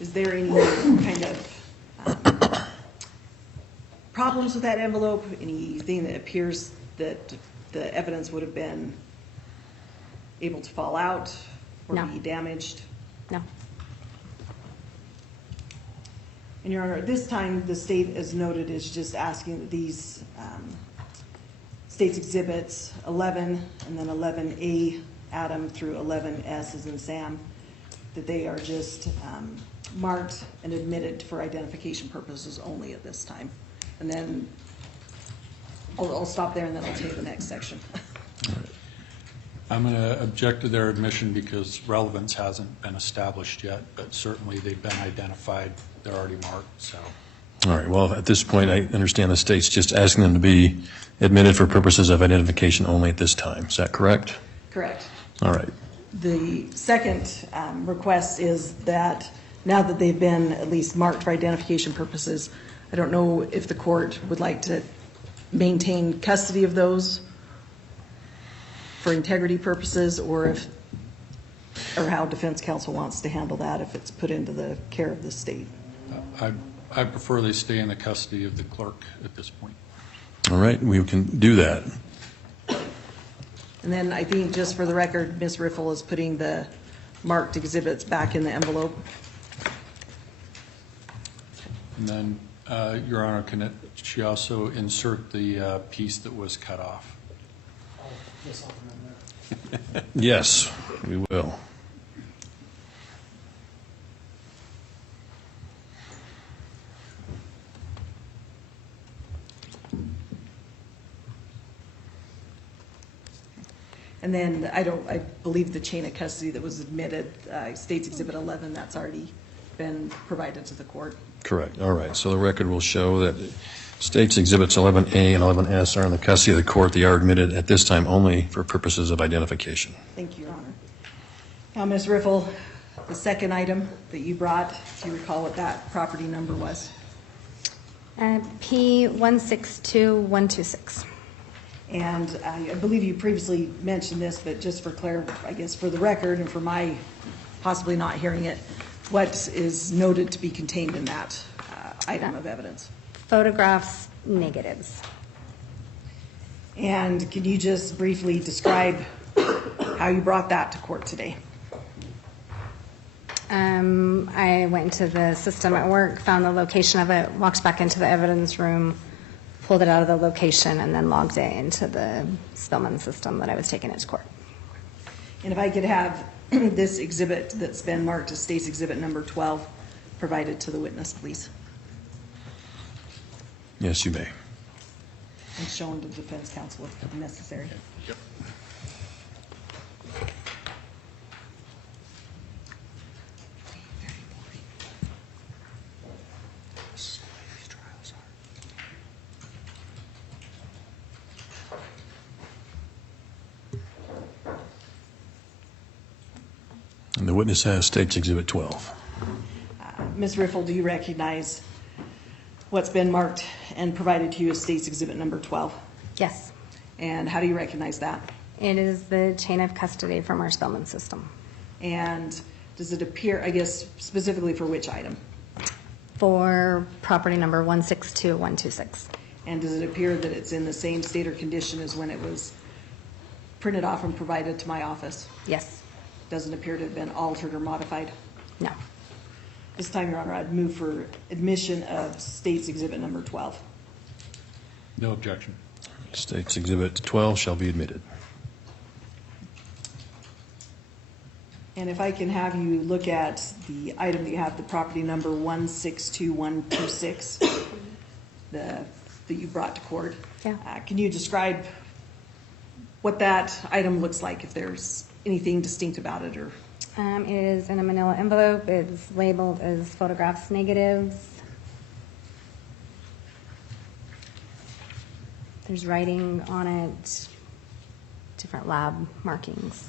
Is there any kind of problems with that envelope? Anything that appears that the evidence would have been able to fall out or No. be damaged? No. And Your Honor, at this time, the state, as noted, is just asking that these States Exhibits 11 and then 11A, Adam, through 11S, as in Sam, that they are just marked and admitted for identification purposes only at this time. And then I'll stop there and then I'll tell you the next section. I'm going to object to their admission because relevance hasn't been established yet, but certainly they've been identified. They're already marked, so. All right, well, at this point, I understand the state's just asking them to be admitted for purposes of identification only at this time. Is that correct? Correct. All right. The second request is that now that they've been at least marked for identification purposes, I don't know if the court would like to maintain custody of those for integrity purposes, or how defense counsel wants to handle that if it's put into the care of the state. I prefer they stay in the custody of the clerk at this point. All right, we can do that. And then I think, just for the record, Ms. Riffle is putting the marked exhibits back in the envelope. And then, Your Honor, can she also insert the piece that was cut off? Yes, we will. And then I believe the chain of custody that was admitted, States Exhibit 11, that's already been provided to the court. Correct. All right, so the record will show that States Exhibits 11A and 11S are in the custody of the court. They are admitted at this time only for purposes of identification. Thank you, Your Honor. Now, Ms. Riffle, the second item that you brought, if you recall what that property number was. P162126. And I believe you previously mentioned this, but just for I guess for the record and for my possibly not hearing it, what is noted to be contained in that item of evidence? Photographs, negatives. And can you just briefly describe how you brought that to court today? I went into the system at work, found the location of it, walked back into the evidence room, pulled it out of the location, and then logged it into the Spillman system that I was taking it to court. And if I could have this exhibit that's been marked as State's Exhibit number 12 provided to the witness, please. Yes, you may. And shown to the defense counsel if necessary. Yep. And the witness has States Exhibit 12. Ms. Riffle, do you recognize what's been marked and provided to you as State's Exhibit number 12? Yes, And how do you recognize that? it is the chain of custody from our Spellman system. And does it appear, I guess, specifically for which item? For property number 162126. And does it appear that it's in the same state or condition as when it was printed off and provided to my office? Yes. Doesn't appear to have been altered or modified? No. This time, Your Honor, I'd move for admission of State's Exhibit number 12. No objection. State's Exhibit 12 shall be admitted. And if I can have you look at the item that you have, the property number 162126, that you brought to court. Yeah. Can you describe what that item looks like, if there's anything distinct about it? Or It is in a manila envelope. It's labeled as photographs negatives. There's writing on it, different lab markings.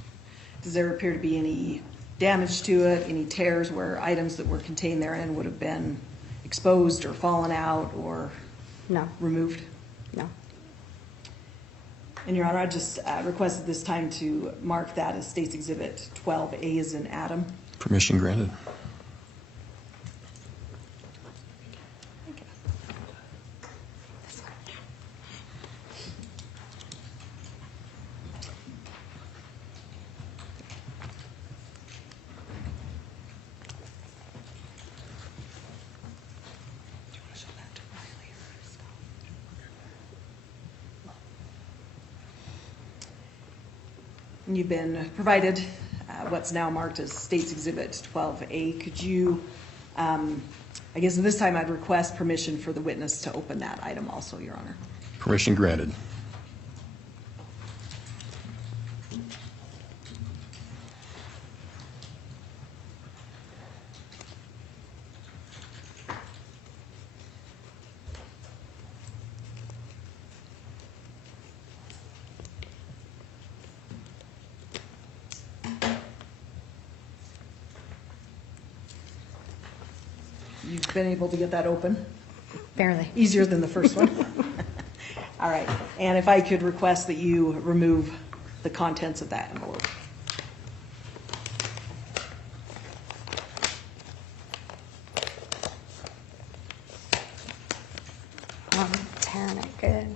does there appear to be any damage to it, any tears where items that were contained therein would have been exposed or fallen out or No, removed? no. And Your Honor, I just request at this time to mark that as State's Exhibit 12A as in Adam. Permission granted. And you've been provided what's now marked as State's Exhibit 12A. Could you, I guess at this time I'd request permission for the witness to open that item also, Your Honor. Permission granted. You've been able to get that open? Barely. Easier than the first one? All right. And if I could request that you remove the contents of that envelope. I'm tearing it good.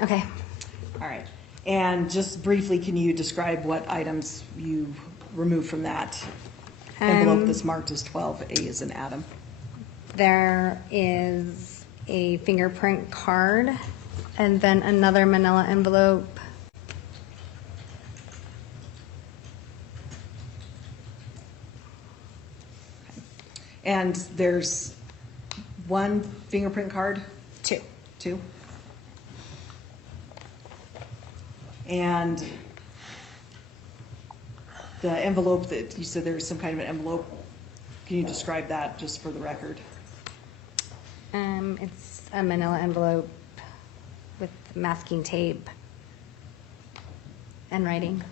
Okay. All right. And just briefly, can you describe what items you removed from that envelope that's marked as 12A as in Adam? There is a fingerprint card and then another manila envelope. And there's one fingerprint card? Two. Two? And the envelope that you said there's some kind of an envelope, can you describe that just for the record? It's a manila envelope with masking tape and writing.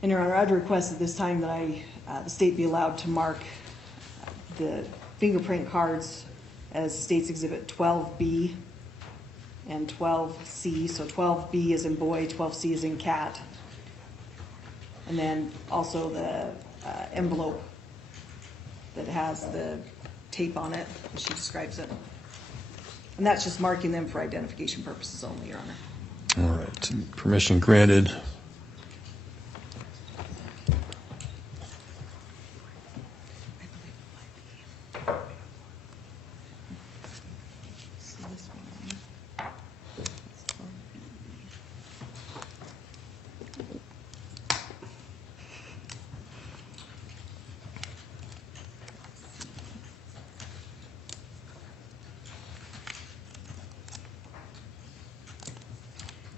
And Your Honor, I'd request at this time that the state be allowed to mark the fingerprint cards as State's Exhibit 12B and 12C. So 12B is in boy, 12C is in cat. And then also the envelope that has the tape on it, as she describes it. And that's just marking them for identification purposes only, Your Honor. All right. Permission granted.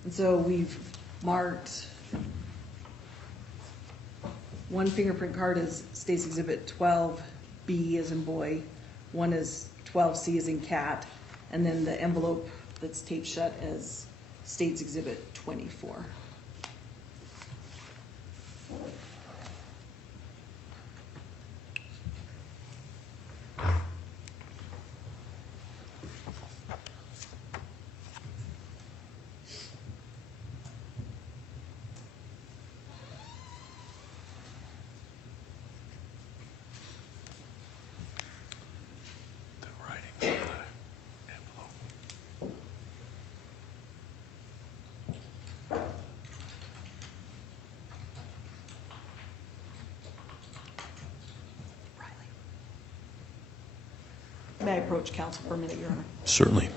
And so we've marked one fingerprint card as State's Exhibit 12B as in boy, one is 12C as in cat, and then the envelope that's taped shut as State's Exhibit 24. May I approach counsel for a minute, Your Honor? Certainly.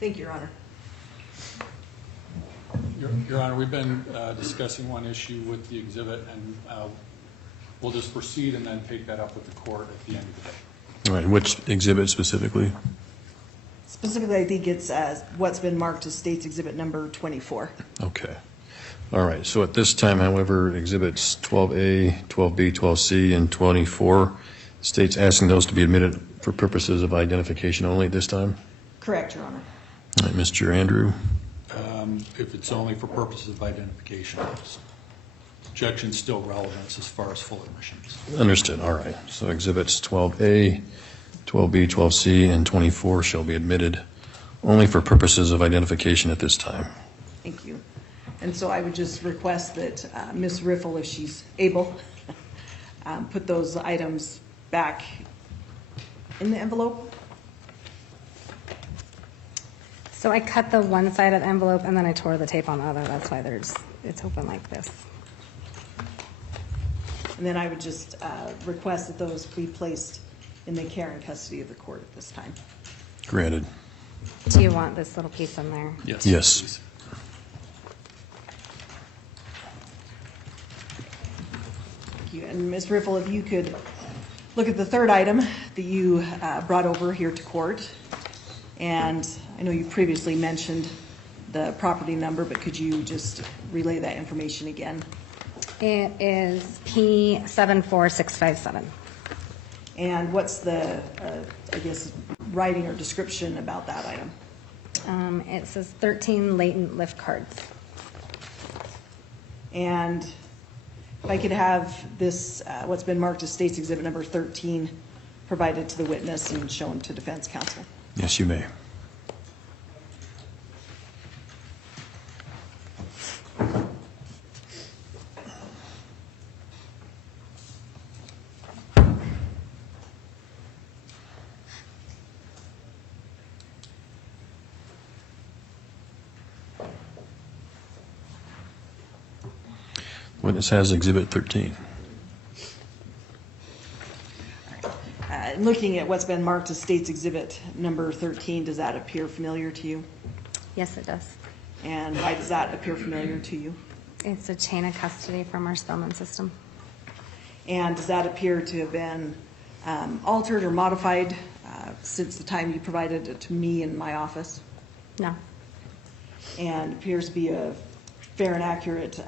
Thank you, Your Honor. Your Honor, we've been discussing one issue with the exhibit, and we'll just proceed and then take that up with the court at the end of the day. All right, which exhibit specifically? Specifically, I think it's what's been marked as State's Exhibit Number 24. Okay. All right, so at this time, however, exhibits 12A, 12B, 12C, and 24, state's asking those to be admitted for purposes of identification only at this time? Correct, Your Honor. All right, Mr. Andrew? If it's only for purposes of identification, objection's still relevant as far as full admissions. Understood, all right. So exhibits 12A, 12B, 12C, and 24 shall be admitted only for purposes of identification at this time. Thank you. And so I would just request that Ms. Riffle, if she's able, put those items back in the envelope. So I cut the one side of the envelope and then I tore the tape on the other. That's why it's open like this. And then I would just request that those be placed in the care and custody of the court at this time. Granted. Do you want this little piece in there? Yes. Yes. Please. Thank you. And Ms. Riffle, if you could look at the third item that you brought over here to court. And I know you previously mentioned the property number, but could you just relay that information again? It is P74657. And what's the, I guess, writing or description about that item? It says 13 latent lift cards. And if I could have this, what's been marked as State's Exhibit Number 13, provided to the witness and shown to defense counsel. Yes, you may. Witness has Exhibit 13. Looking at what's been marked as State's Exhibit Number 13, does that appear familiar to you? Yes, it does. And why does that appear familiar to you? It's a chain of custody from our Spellman system. And does that appear to have been altered or modified since the time you provided it to me in my office? No. And appears to be a fair and accurate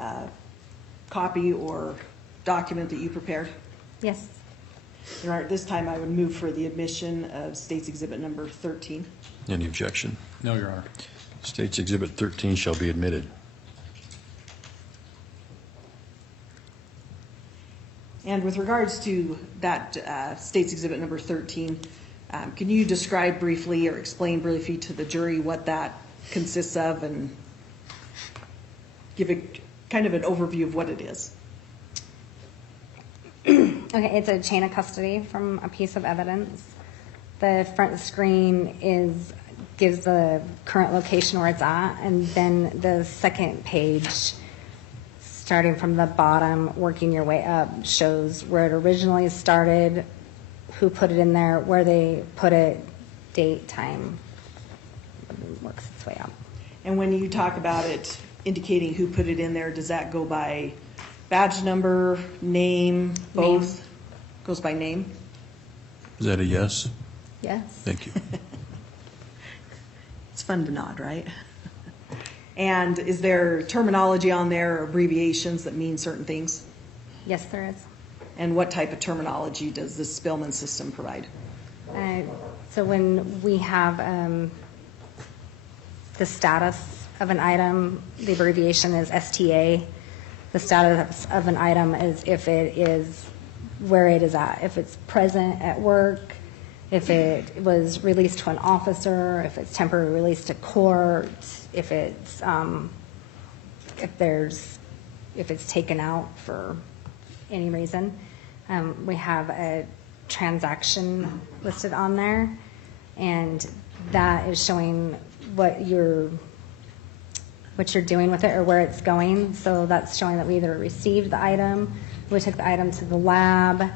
copy or document that you prepared? Yes. Your Honor, at this time I would move for the admission of State's Exhibit Number 13. Any objection? No, Your Honor. State's Exhibit 13 shall be admitted. And with regards to that State's Exhibit Number 13, can you describe briefly or explain briefly to the jury what that consists of and give a kind of an overview of what it is? Okay, it's a chain of custody from a piece of evidence. The front screen is gives the current location where it's at, and then the second page, starting from the bottom, working your way up, shows where it originally started, who put it in there, where they put it, date, time. It works its way out. And when you talk about it indicating who put it in there, does that go by badge number, name, both? Goes by name? Is that a yes? Yes. Thank you. It's fun to nod, right? And is there terminology on there, or abbreviations that mean certain things? Yes, there is. And what type of terminology does the Spillman system provide? So when we have the status of an item, the abbreviation is STA. The status of an item is if it is where it is at, if it's present at work, if it was released to an officer, if it's temporarily released to court, if it's if it's taken out for any reason. We have a transaction listed on there, and that is showing what you're doing with it or where it's going. So that's showing that we either received the item, we took the item to the lab,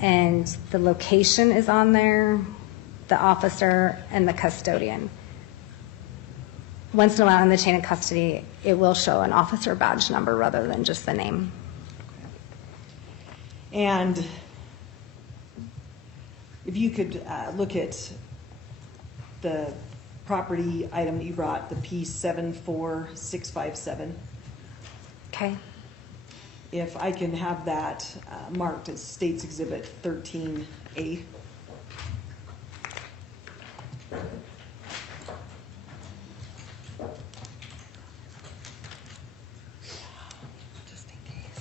and the location is on there, the officer, and the custodian. Once in a while in the chain of custody, it will show an officer badge number rather than just the name. And if you could look at the property item that you brought, the P74657. Okay. If I can have that marked as States Exhibit 13A. Just in case.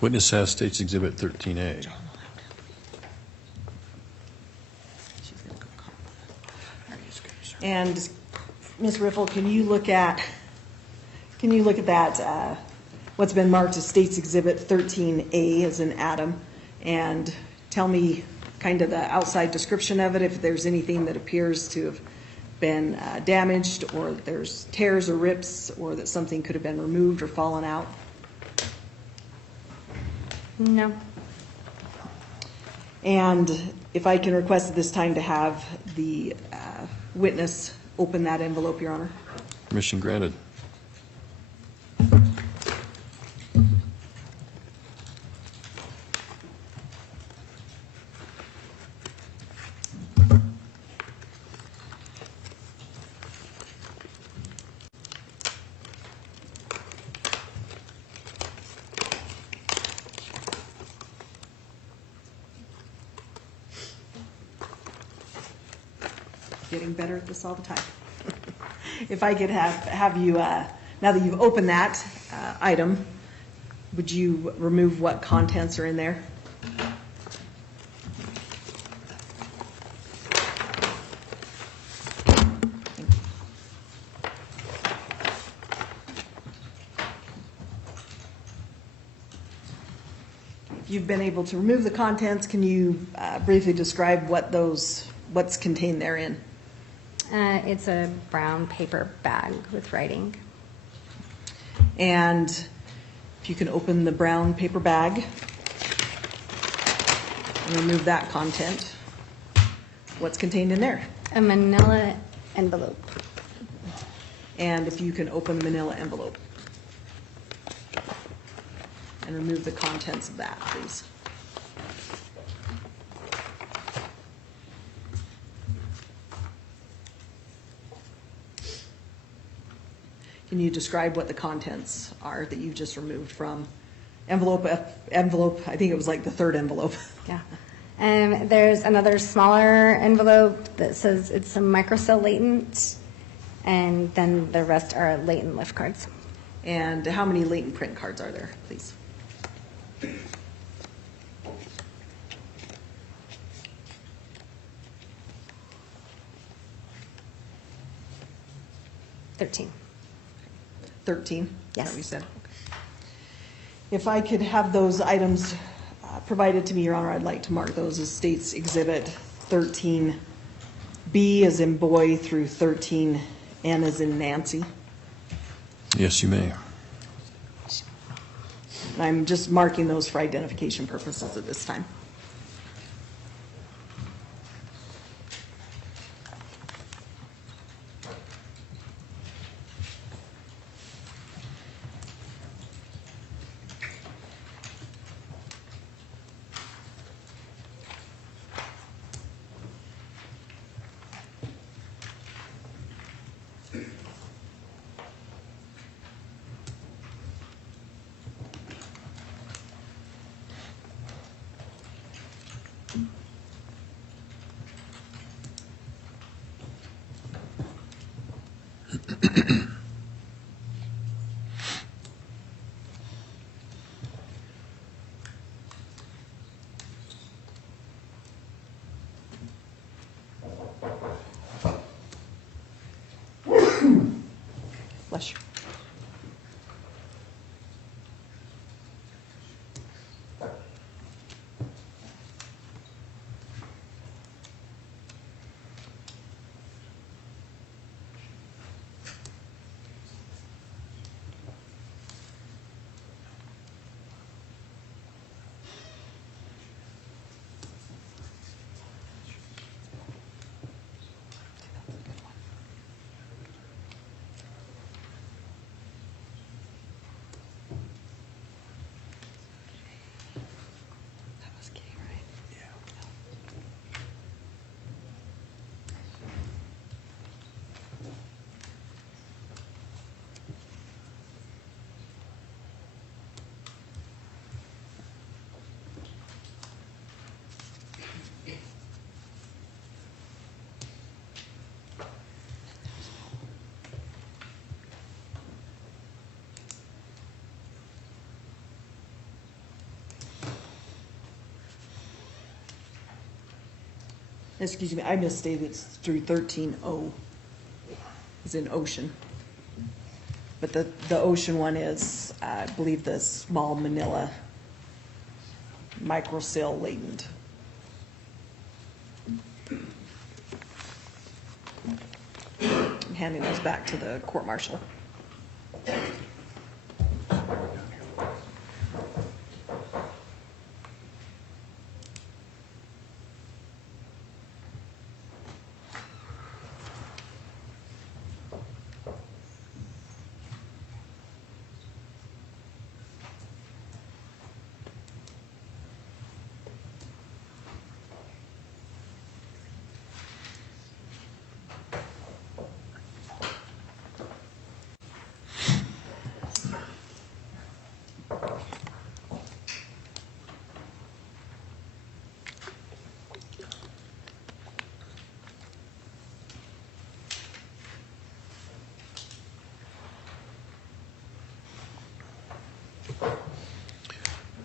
Witness has States Exhibit 13A. And Ms. Riffle, can you look at that, what's been marked as States Exhibit 13A as an atom, and tell me kind of the outside description of it, if there's anything that appears to have been damaged, or that there's tears or rips, or that something could have been removed or fallen out? No. And if I can request at this time to have the witness open that envelope, Your Honor. Permission granted. Getting better at this all the time. If I could have you, now that you've opened that item, would you remove what contents are in there? If you've been able to remove the contents, can you briefly describe what's contained therein? It's a brown paper bag with writing. And if you can open the brown paper bag and remove that content, what's contained in there? A manila envelope. And if you can open the manila envelope and remove the contents of that, please. Can you describe what the contents are that you just removed from envelope, I think it was like the third envelope. Yeah. There's another smaller envelope that says it's a microcell latent, and then the rest are latent lift cards. And how many latent print cards are there, please? 13? Yes. That we said. If I could have those items provided to me, Your Honor, I'd like to mark those as State's Exhibit 13B as in boy through 13N as in Nancy. Yes, you may. And I'm just marking those for identification purposes at this time. Bless you. Excuse me, I misstated, it's through 13O, is in ocean. But the ocean one is, I believe, the small Manila microcell latent. I'm handing those back to the court marshal.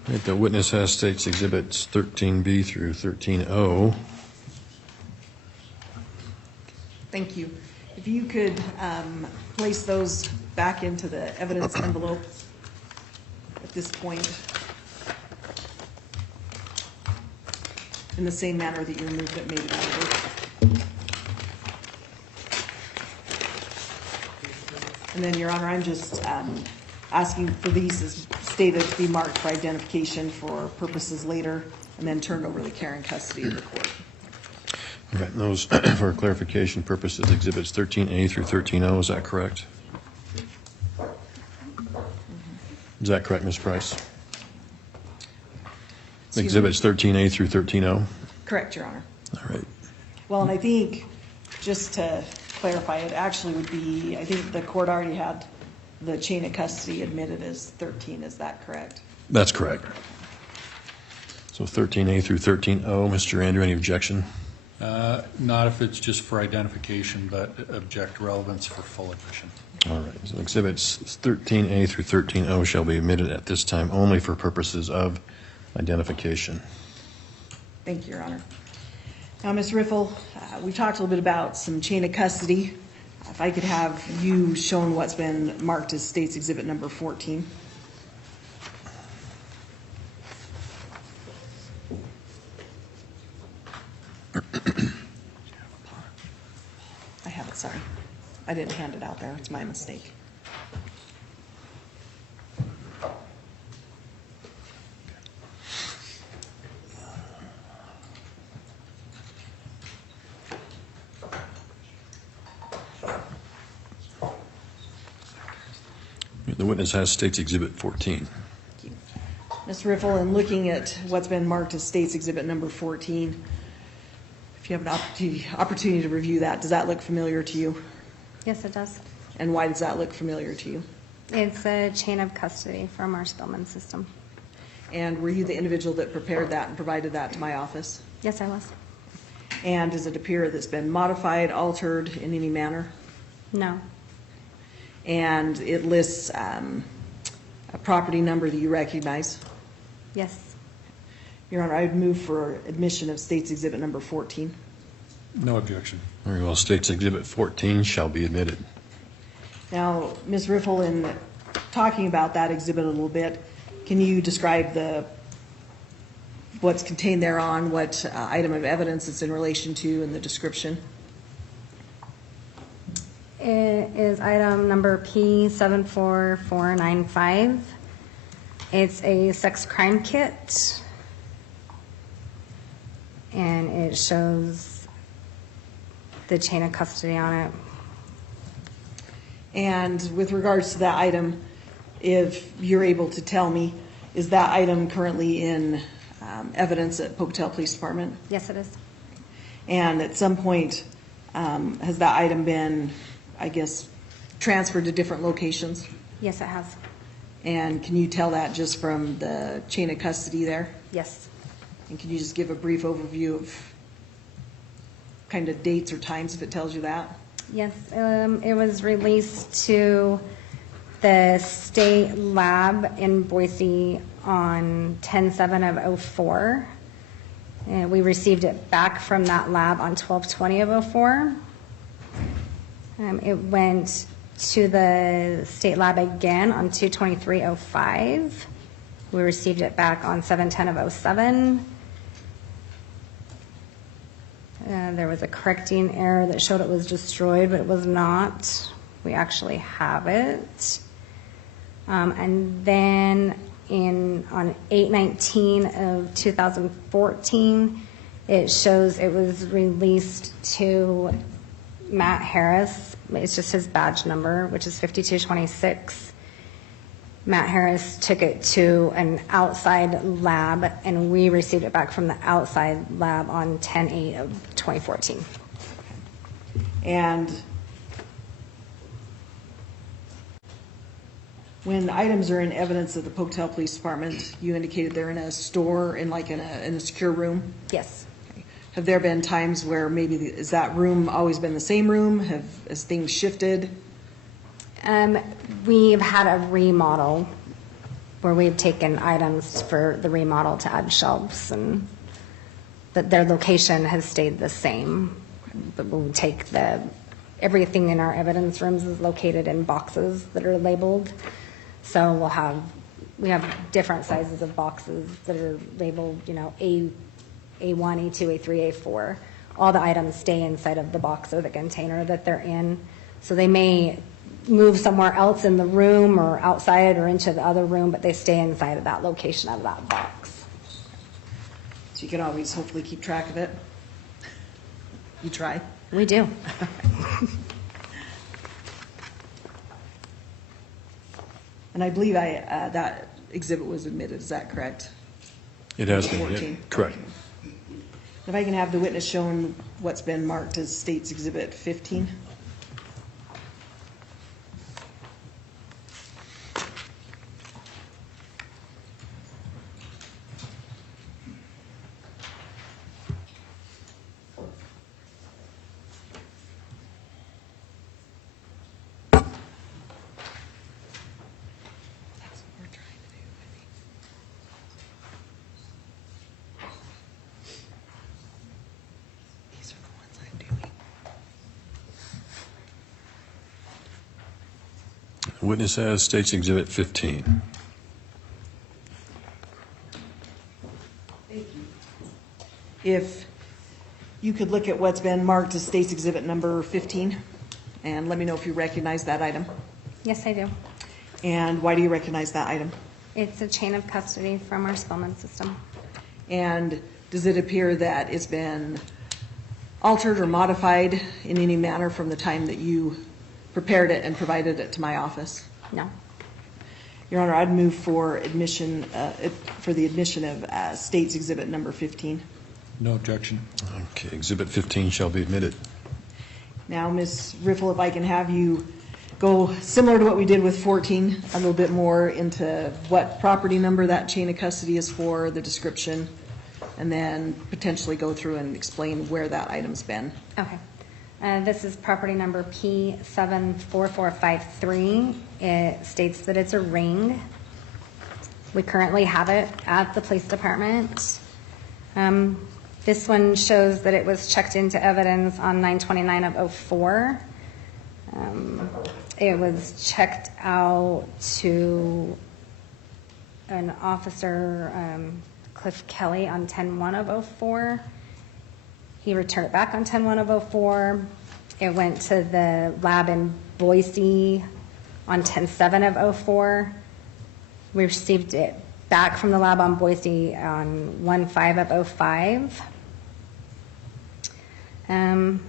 Right, the witness has State's Exhibits 13B through 13O. Thank you. If you could place those back into the evidence envelope at this point in the same manner that you removed it, maybe that would work. And then, Your Honor, I'm just asking for these as stated to be marked for identification for purposes later and then turned over to the care and custody of the court. All right, those, for clarification purposes, Exhibits 13A through 13O, is that correct? Is that correct, Ms. Price? Excuse me? Exhibits 13A through 13O? Correct, Your Honor. All right. Well, and I think, just to clarify, it actually would be, I think the court already had the chain of custody admitted as 13, is that correct? That's correct. So 13A through 13O, Mr. Andrew, any objection? Not if it's just for identification, but object relevance for full admission. All right, so Exhibits 13A through 13O shall be admitted at this time only for purposes of identification. Thank you, Your Honor. Now, Ms. Riffle, we talked a little bit about some chain of custody. If I could have you shown what's been marked as State's Exhibit number 14. I have it, sorry. I didn't hand it out there, it's my mistake. The witness has State's Exhibit 14. Ms. Riffle, in looking at what's been marked as State's Exhibit number 14, if you have an opportunity to review that, does that look familiar to you? Yes, it does. And why does that look familiar to you? It's a chain of custody from our Spillman system. And were you the individual that prepared that and provided that to my office? Yes, I was. And does it appear that's been modified, altered in any manner? No. And it lists a property number that you recognize? Yes. Your Honor, I would move for admission of State's Exhibit number 14. No objection. Very well, State's Exhibit 14 shall be admitted. Now, Ms. Riffle, in talking about that exhibit a little bit, can you describe what's contained thereon, what item of evidence it's in relation to, and the description? It is item number P74495. It's a sex crime kit, and it shows the chain of custody on it. And with regards to that item, if you're able to tell me, is that item currently in evidence at Pocatello Police Department? Yes, it is. And at some point, has that item been, I guess, transferred to different locations? Yes, it has. And can you tell that just from the chain of custody there? Yes. And can you just give a brief overview of kind of dates or times if it tells you that? Yes, it was released to the state lab in Boise on 10/7/04. And we received it back from that lab on 12/20/04. It went to the state lab again on 2/23/05. We received it back on 7/10/07. There was a correcting error that showed it was destroyed, but it was not. We actually have it. And then on 8/19/2014, it shows it was released to Matt Harris. It's just his badge number, which is 5226. Matt Harris took it to an outside lab, and we received it back from the outside lab on 10/8/2014. And when items are in evidence at the Pocatello Police Department, you indicated they're in a store, in a secure room? Yes. Have there been times where maybe, has that room always been the same room? Has things shifted? We've had a remodel where we've taken items for the remodel to add shelves, and that their location has stayed the same. But we'll take everything in our evidence rooms is located in boxes that are labeled. So we have different sizes of boxes that are labeled, A1, A2, A3, A4. All the items stay inside of the box or the container that they're in. So they may move somewhere else in the room or outside or into the other room, but they stay inside of that location of that box. So you can always hopefully keep track of it? You try? We do. And I believe that exhibit was admitted, is that correct? It has been, 14. yeah, correct. If I can have the witness shown what's been marked as State's Exhibit 15. These are the ones I'm doing. Witness has State's Exhibit 15. If you could look at what's been marked as State's Exhibit number 15, and let me know if you recognize that item. Yes, I do. And why do you recognize that item? It's a chain of custody from our Spellman system. And does it appear that it's been altered or modified in any manner from the time that you prepared it and provided it to my office? No. Your Honor, I'd move for admission, for the admission of State's Exhibit number 15. No objection. Okay, Exhibit 15 shall be admitted. Now, Ms. Riffle, if I can have you go similar to what we did with 14, a little bit more into what property number that chain of custody is for, the description, and then potentially go through and explain where that item's been. Okay. This is property number P74453. It states that it's a ring. We currently have it at the police department. This one shows that it was checked into evidence on 9/29 of 04. It was checked out to an officer, Cliff Kelly, on 10/1 of 04. He returned it back on 10/1 of 04. It went to the lab in Boise on 10/7 of 04. We received it back from the lab on Boise on 1/5 of 05. There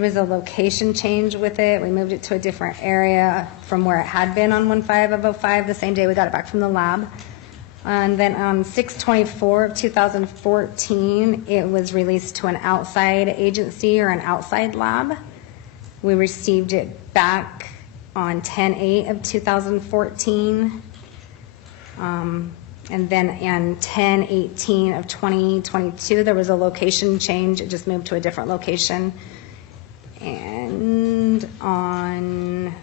was a location change with it. We moved it to a different area from where it had been on 1/5 of 05, the same day we got it back from the lab. And then on 6/24 of 2014, it was released to an outside agency or an outside lab. We received it back on 10/8 of 2014. And then on 10/18 of 2022, there was a location change. It just moved to a different location. And on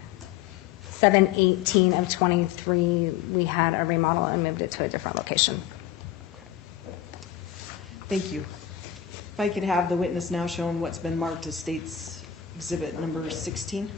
7/18 of 23, we had a remodel and moved it to a different location. Thank you. If I could have the witness now shown what's been marked as State's Exhibit number 16.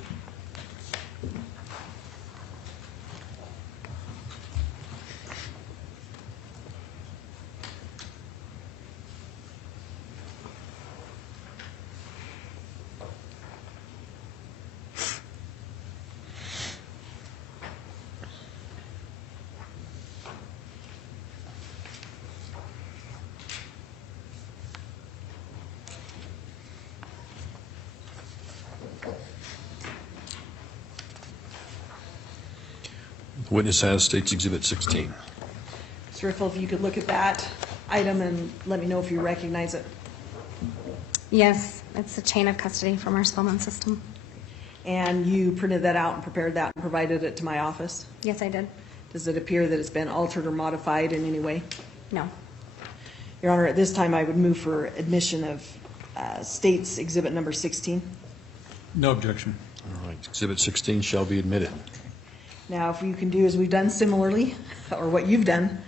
The witness has State's Exhibit 16. Ms. Riffle, if you could look at that item and let me know if you recognize it. Yes, it's a chain of custody from our Spellman system. And you printed that out and prepared that and provided it to my office? Yes, I did. Does it appear that it's been altered or modified in any way? No. Your Honor, at this time, I would move for admission of State's Exhibit number 16. No objection. All right, Exhibit 16 shall be admitted. Now, if you can do as we've done similarly, or what you've done,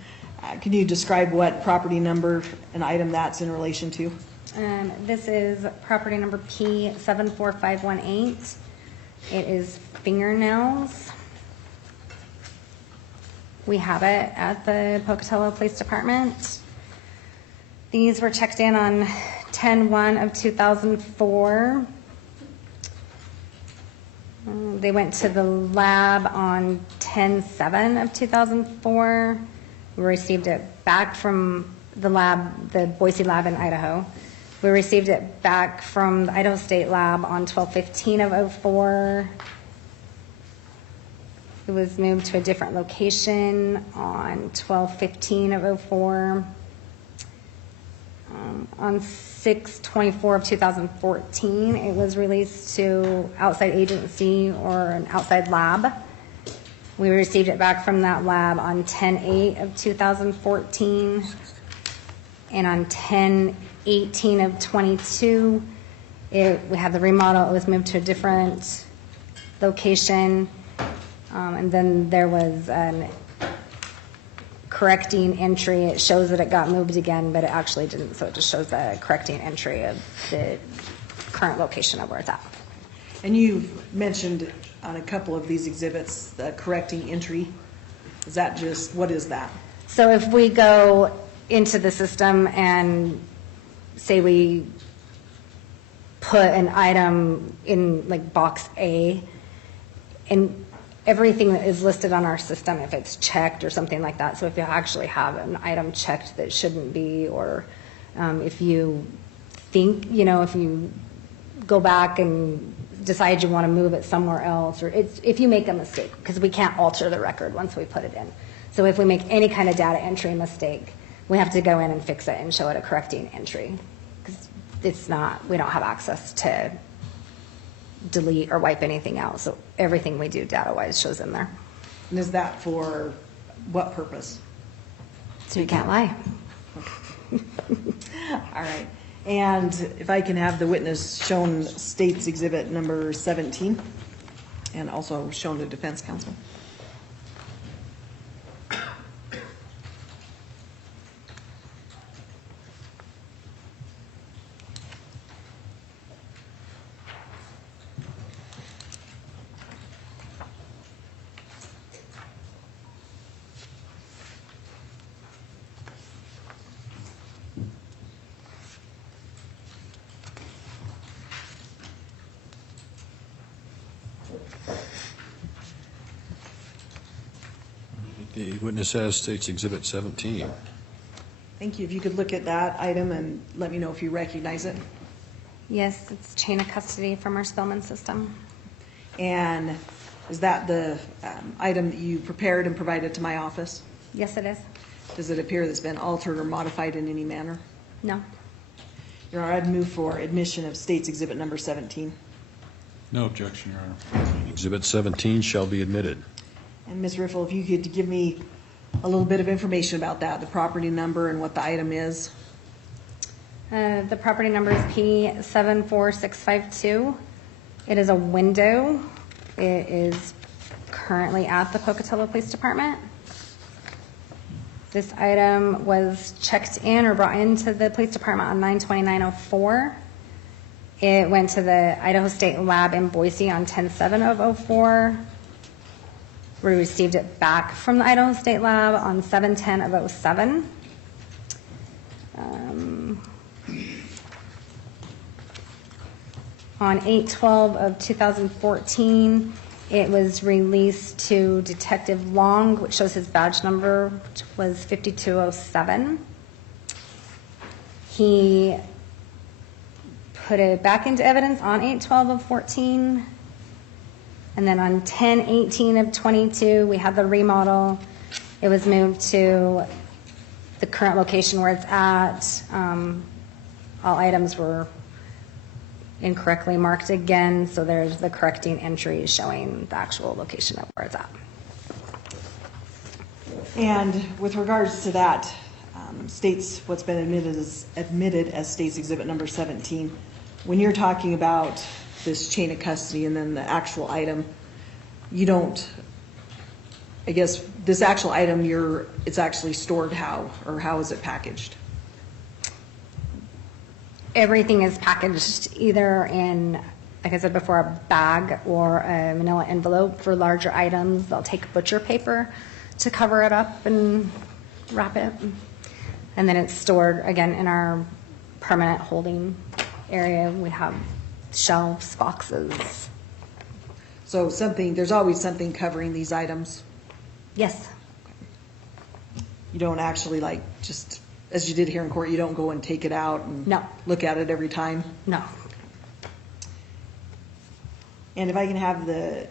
can you describe what property number and item that's in relation to? This is property number P74518. It is fingernails. We have it at the Pocatello Police Department. These were checked in on 10/1 of 2004. They went to the lab on 10/7 of 2004. We received it back from the lab, the Boise lab in Idaho. We received it back from the Idaho State lab on 12/15 of 04. It was moved to a different location on 12/15 of 04. On 6/24 of 2014, it was released to outside agency or an outside lab. We received it back from that lab on 10/8 of 2014. And on 10/18 of 22, we had the remodel. It was moved to a different location. And then there was a correcting entry. It shows that it got moved again, but it actually didn't. So it just shows the correcting entry of the current location of where it's at. And you've mentioned on a couple of these exhibits, the correcting entry. Is that just, what is that? So if we go into the system and say we put an item in like box A, and everything that is listed on our system, if it's checked or something like that, so if you actually have an item checked that shouldn't be, or if you think, if you go back and decide you want to move it somewhere else, or if you make a mistake, because we can't alter the record once we put it in. So if we make any kind of data entry mistake, we have to go in and fix it and show it a correcting entry, because we don't have access to delete or wipe anything out. So everything we do data-wise shows in there. And is that for what purpose? So you can't lie. All right. And if I can have the witness shown State's Exhibit number 17, and also shown to defense counsel. The witness has State's Exhibit 17. Thank you. If you could look at that item and let me know if you recognize it. Yes, it's chain of custody from our Spillman system. And is that the item that you prepared and provided to my office? Yes, it is. Does it appear that's been altered or modified in any manner? No. Your Honor, I'd move for admission of State's Exhibit number 17. No objection, Your Honor. Exhibit 17 shall be admitted. And Ms. Riffle, if you could give me a little bit of information about that, the property number and what the item is. The property number is P74652. It is a window. It is currently at the Pocatello Police Department. This item was checked in or brought into the police department on 9/29/04. It went to the Idaho State Lab in Boise on 10/7/04. We received it back from the Idaho State Lab on 7/10/07. On 8/12/2014, it was released to Detective Long, which shows his badge number, which was 5207. He put it back into evidence on 8/12/14. And then on 10/18/22, we had the remodel. It was moved to the current location where it's at. All items were incorrectly marked again, so there's the correcting entry showing the actual location of where it's at. And with regards to that, states what's been admitted as State's Exhibit number 17. When you're talking about this chain of custody and then the actual item, you don't, I guess, this actual item, it's actually stored how, or how is it packaged? Everything is packaged either in, like I said before, a bag or a manila envelope. For larger items, they'll take butcher paper to cover it up and wrap it. And then it's stored, again, in our permanent holding area. We have shelves, boxes. So there's always something covering these items? Yes. You don't actually, like, just, as you did here in court, you don't go and take it out and No. look at it every time? No. And if I can have the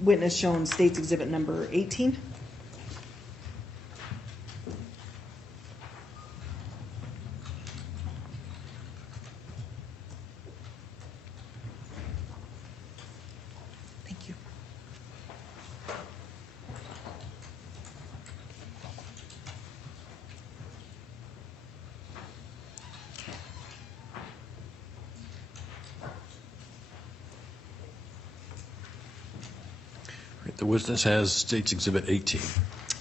witness shown State's Exhibit number 18? Thank you. The witness has State's Exhibit 18.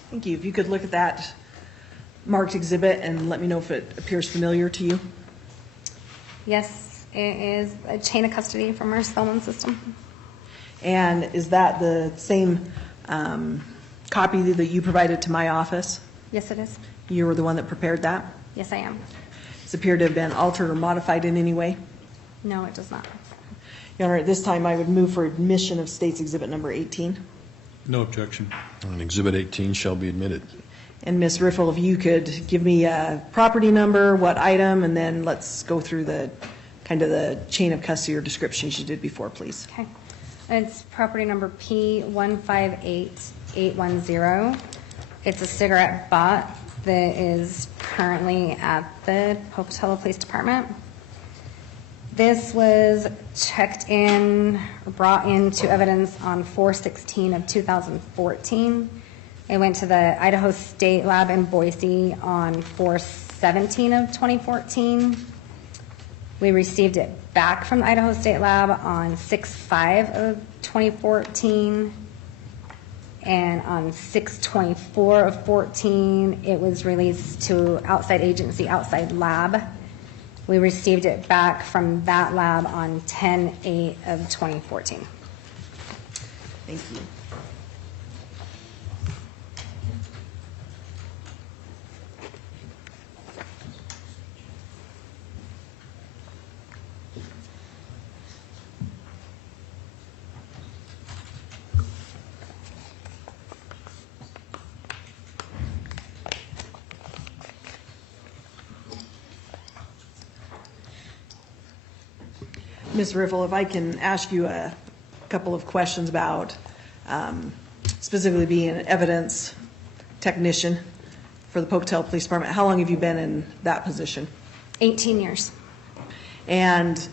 Thank you. If you could look at that marked exhibit and let me know if it appears familiar to you. Yes, It is a chain of custody from our Spellman system. And is that the same copy that you provided to my office? Yes, it is. You were the one that prepared that? Yes, I am. Does it appear to have been altered or modified in any way? No, it does not. Your Honor, at this time, I would move for admission of State's Exhibit Number 18. No objection. And Exhibit 18 shall be admitted. And Ms. Riffle, if you could give me a property number, what item, and then let's go through the kind of the chain of custody or descriptions you did before, please. Okay. It's property number P158810. It's a cigarette butt that is currently at the Pocatello Police Department. This was checked in, or brought into evidence on 4/16 of 2014. It went to the Idaho State Lab in Boise on 4/17 of 2014. We received it back from the Idaho State Lab on 6/5 of 2014. And on 6/24 of 14, it was released to outside agency, outside lab. We received it back from that lab on 10/8 of 2014. Thank you. Ms. Riffle, if I can ask you a couple of questions about specifically being an evidence technician for the Pocatello Police Department. How long have you been in that position? 18 years. And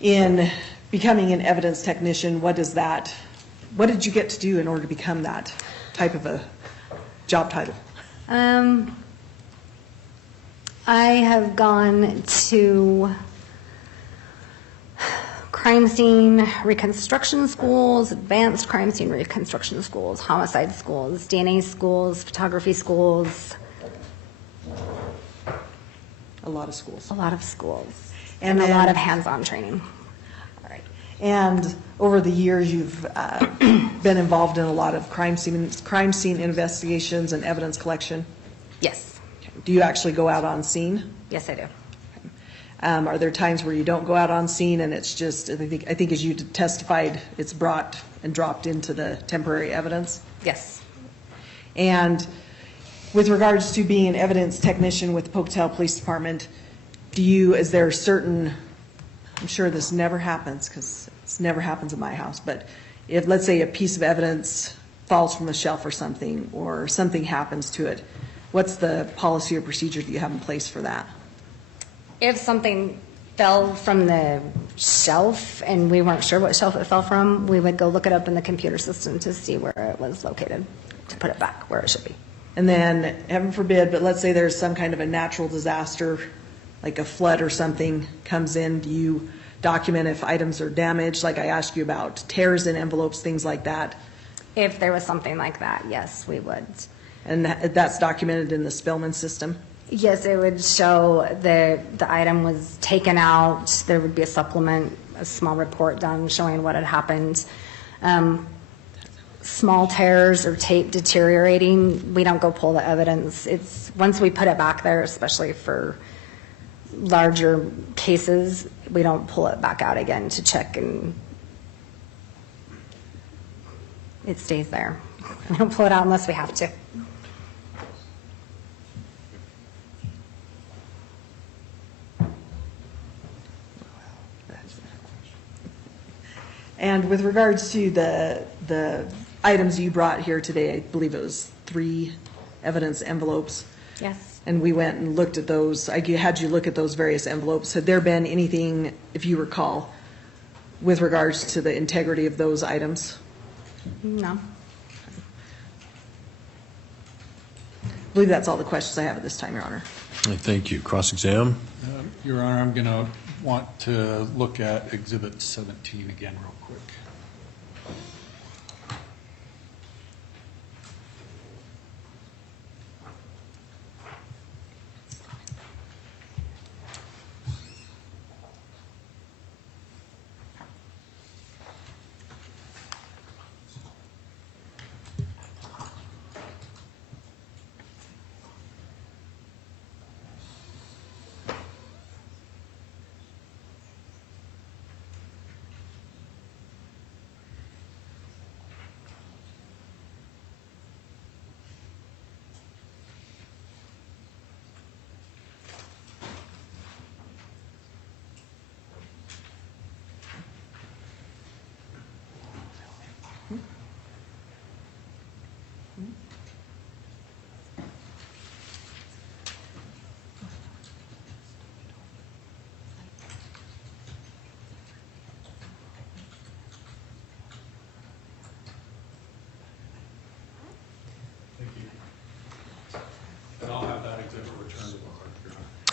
in becoming an evidence technician, what did you get to do in order to become that type of a job title? I have gone to crime scene reconstruction schools, advanced crime scene reconstruction schools, homicide schools, DNA schools, photography schools. A lot of schools. A lot of schools. And And a then- lot of hands-on training. All right. And over the years, you've been involved in a lot of crime scene investigations and evidence collection. Yes. Do you actually go out on scene? Yes, I do. Are there times where you don't go out on scene and it's just, I think as you testified, it's brought and dropped into the temporary evidence? Yes. And with regards to being an evidence technician with the Pocatello Police Department, is there certain, I'm sure this never happens because this never happens in my house, but if, let's say, a piece of evidence falls from a shelf or something happens to it, what's the policy or procedure that you have in place for that? If something fell from the shelf and we weren't sure what shelf it fell from, we would go look it up in the computer system to see where it was located, to put it back where it should be. And then, heaven forbid, but let's say there's some kind of a natural disaster, like a flood or something comes in, do you document if items are damaged? Like I asked you about tears in envelopes, things like that. If there was something like that, yes, we would. And that's documented in the Spellman system? Yes, it would show the item was taken out. There would be a supplement, a small report done showing what had happened. Small tears or tape deteriorating, we don't go pull the evidence. It's once we put it back there, especially for larger cases, we don't pull it back out again to check, and it stays there. We don't pull it out unless we have to. And with regards to the items you brought here today, I believe it was 3 evidence envelopes. Yes. And we went and looked at those. I had you look at those various envelopes. Had there been anything, if you recall, with regards to the integrity of those items? No. I believe that's all the questions I have at this time, Your Honor. Thank you. Cross-exam? Your Honor, I'm going to want to look at Exhibit 17 again real quick.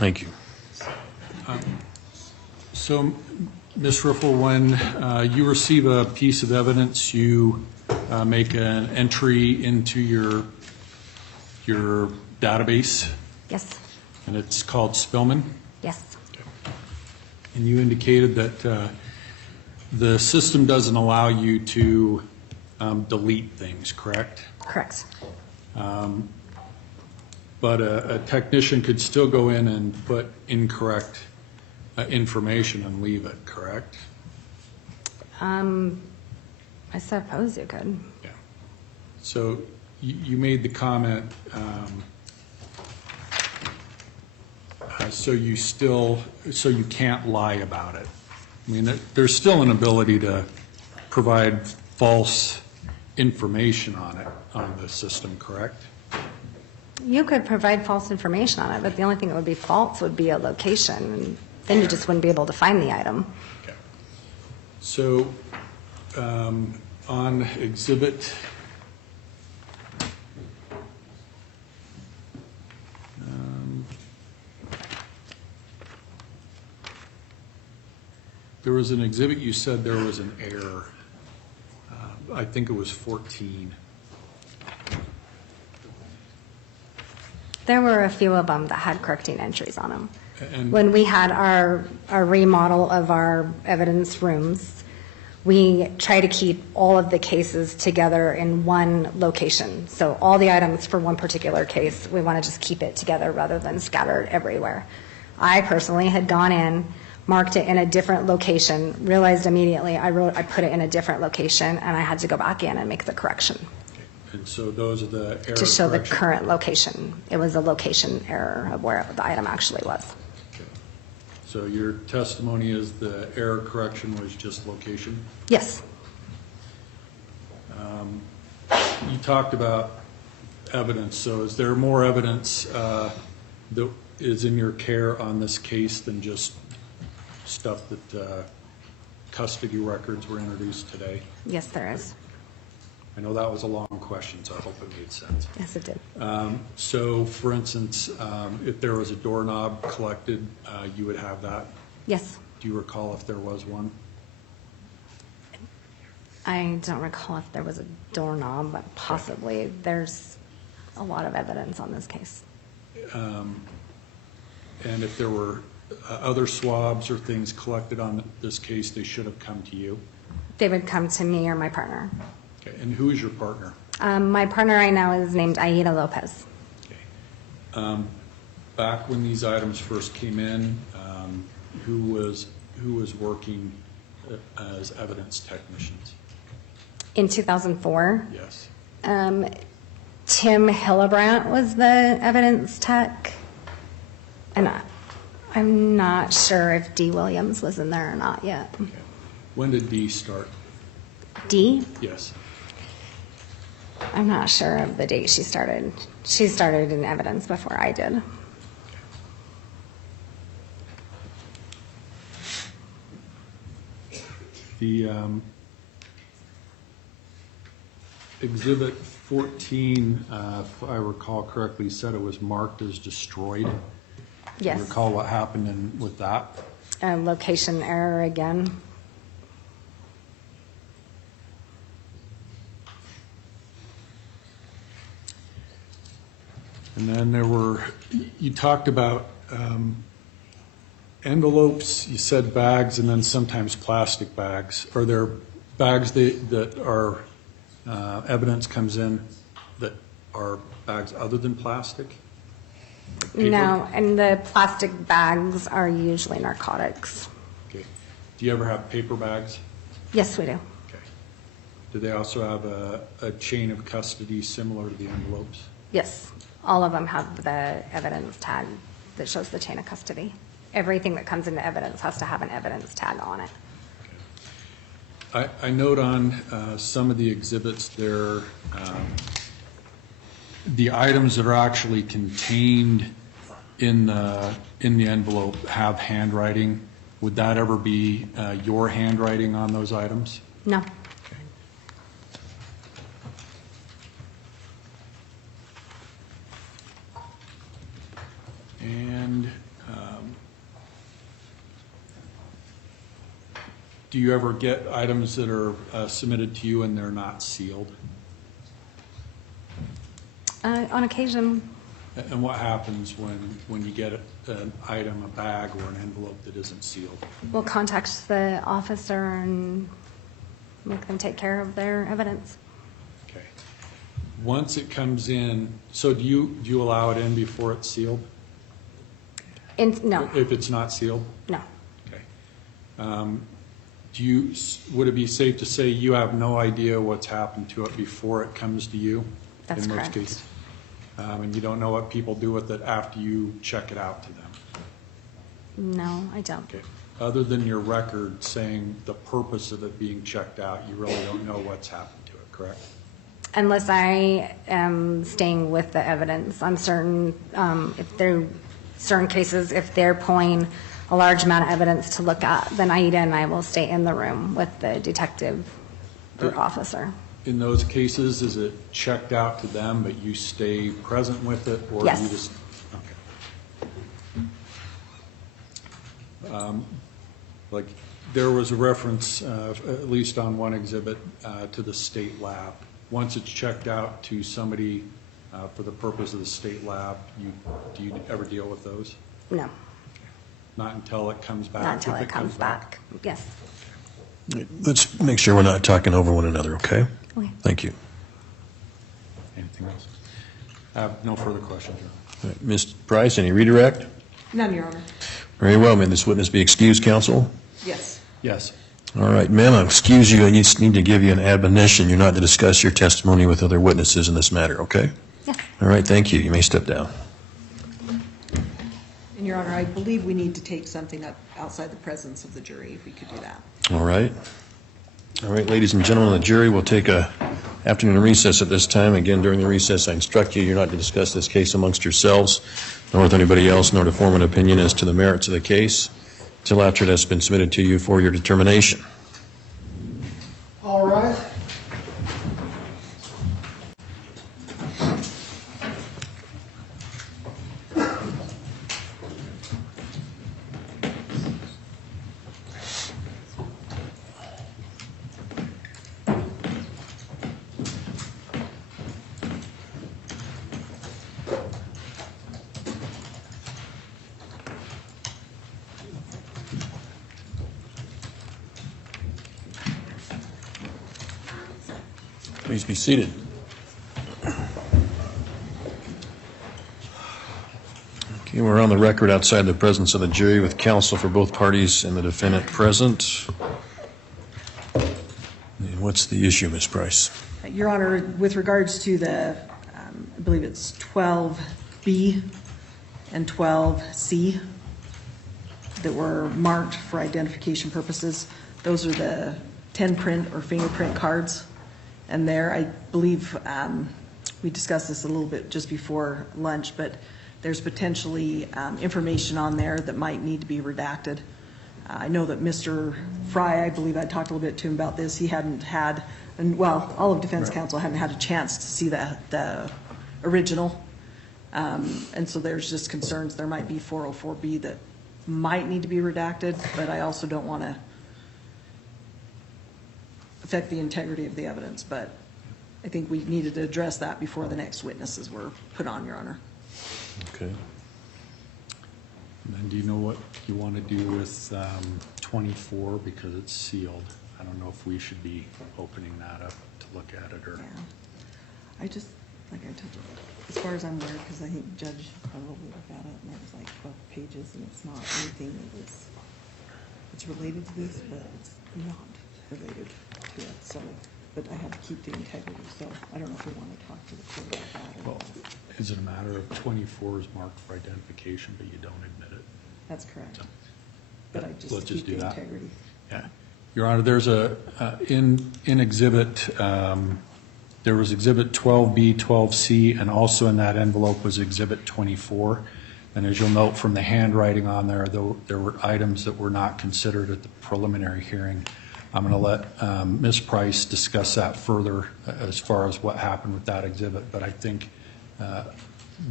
Thank you. So, Ms. Riffle, when you receive a piece of evidence, you make an entry into your database, Yes, and it's called Spillman. yes, And you indicated that the system doesn't allow you to delete things, correct? correct. But a technician could still go in and put incorrect information and leave it, correct? I suppose you could. Yeah. So you made the comment, so you can't lie about it. I mean, there's still an ability to provide false information on the system, correct? You could provide false information on it, but the only thing that would be false would be a location, and then you just wouldn't be able to find the item. Okay. So on exhibit, there was an exhibit, you said there was an error. I think it was 14. There were a few of them that had correcting entries on them. And When we had our remodel of our evidence rooms, we try to keep all of the cases together in one location. So all the items for one particular case, we want to just keep it together rather than scattered everywhere. I personally had gone in, marked it in a different location, realized immediately I put it in a different location, and I had to go back in and make the correction and so those are the error to show the correction. current location. It was a location error of where the item actually was. Okay. So your testimony is the error correction was just location? Yes. You talked about evidence, so is there more evidence that is in your care on this case than just stuff that custody records were introduced today? Yes, there is. I know that was a long question, so I hope it made sense. Yes, it did. So, for instance, if there was a doorknob collected, you would have that? Yes. Do you recall if there was one? I don't recall if there was a doorknob, but possibly. There's a lot of evidence on this case. And if there were other swabs or things collected on this case, they should have come to you? They would come to me or my partner. Okay. And who is your partner? My partner right now is named Aida Lopez. Okay. Back when these items first came in, who was working as evidence technicians? In 2004, Yes. Tim Hillebrandt was the evidence tech. And I'm not sure if Dee Williams was in there or not yet. Okay. When did Dee start? Dee? Yes. I'm not sure of the date she started. She started in evidence before I did. The Exhibit 14, if I recall correctly, said it was marked as destroyed. Yes. Do you recall what happened with that? Location error again. And then you talked about envelopes, you said bags, and then sometimes plastic bags. Are there bags that are, evidence comes in that are bags other than plastic? Like paper? No, and the plastic bags are usually narcotics. Okay. Do you ever have paper bags? Yes, we do. Okay. Do they also have a chain of custody similar to the envelopes? Yes, all of them have the evidence tag that shows the chain of custody. Everything that comes into evidence has to have an evidence tag on it. I note on some of the exhibits there, the items that are actually contained in the envelope have handwriting. Would that ever be your handwriting on those items? No. And Do you ever get items that are submitted to you and they're not sealed? On occasion, And what happens when you get an item, a bag, or an envelope that isn't sealed? we'll contact the officer and make them take care of their evidence. Okay. Once it comes in, so do you allow it in before it's sealed? No, If it's not sealed? no. Okay. Would it be safe to say you have no idea what's happened to it before it comes to you? That's in most correct. cases? And you don't know what people do with it after you check it out to them? No, I don't. Okay. Other than your record saying the purpose of it being checked out, you really don't know what's happened to it, correct? Unless I am staying with the evidence. I'm certain, if there, certain cases, if they're pulling a large amount of evidence to look at, then Aida and I will stay in the room with the detective or officer. In those cases, is it checked out to them, but you stay present with it? Or Yes. you just, okay. Like, there was a reference, at least on one exhibit, to the state lab. Once it's checked out to somebody for the purpose of the state lab, do you ever deal with those? No, Not until it comes back? not until if it comes back. Yes. Let's make sure we're not talking over one another, okay? Okay. Thank you. Anything else? I have no further questions, Your Honor. All right, Ms. Price, any redirect? None, Your Honor. Very well. May this witness be excused, counsel? Yes. Yes. All right, ma'am, I'll excuse you. I just need to give you an admonition. You're not to discuss your testimony with other witnesses in this matter, okay? Yes. All right, thank you. You may step down. And Your Honor, I believe we need to take something up outside the presence of the jury, if we could do that. All right. All right, ladies and gentlemen of the jury, we'll take a afternoon recess at this time. Again, during the recess, I instruct you, you're not to discuss this case amongst yourselves, nor with anybody else, nor to form an opinion as to the merits of the case, until after it has been submitted to you for your determination. All right. Please be seated. Okay, we're on the record outside the presence of the jury with counsel for both parties and the defendant present. And what's the issue, Ms. Price? Your Honor, with regards to the, I believe it's 12B and 12C that were marked for identification purposes, those are the 10 print or fingerprint cards. And there, I believe, we discussed this a little bit just before lunch, but there's potentially information on there that might need to be redacted. I know that Mr. Fry, I believe I talked a little bit to him about this, he hadn't had, and well, all of defense counsel hadn't had a chance to see the original. And so there's just concerns there might be 404B that might need to be redacted, but I also don't want to affect the integrity of the evidence, but I think we needed to address that before the next witnesses were put on, Your Honor. Okay. And then do you know what you want to do with 24 because it's sealed? I don't know if we should be opening that up to look at it or. Yeah. I just, like I told you, as far as I'm aware, because I think Judge probably looked at it and it was like 12 pages and it's not anything that was, it's related to this, but it's not related to it. So, but I have to keep the integrity, so I don't know if we want to talk to the court about that or Well, is it a matter of 24 is marked for identification, but you don't admit it? That's correct. So, But I let's just keep do the that. integrity. Yeah. Your Honor, there's in exhibit, there was exhibit 12B, 12C, and also in that envelope was exhibit 24. And as you'll note from the handwriting on there, there were items that were not considered at the preliminary hearing. I'm going to let Ms. Price discuss that further as far as what happened with that exhibit. But I think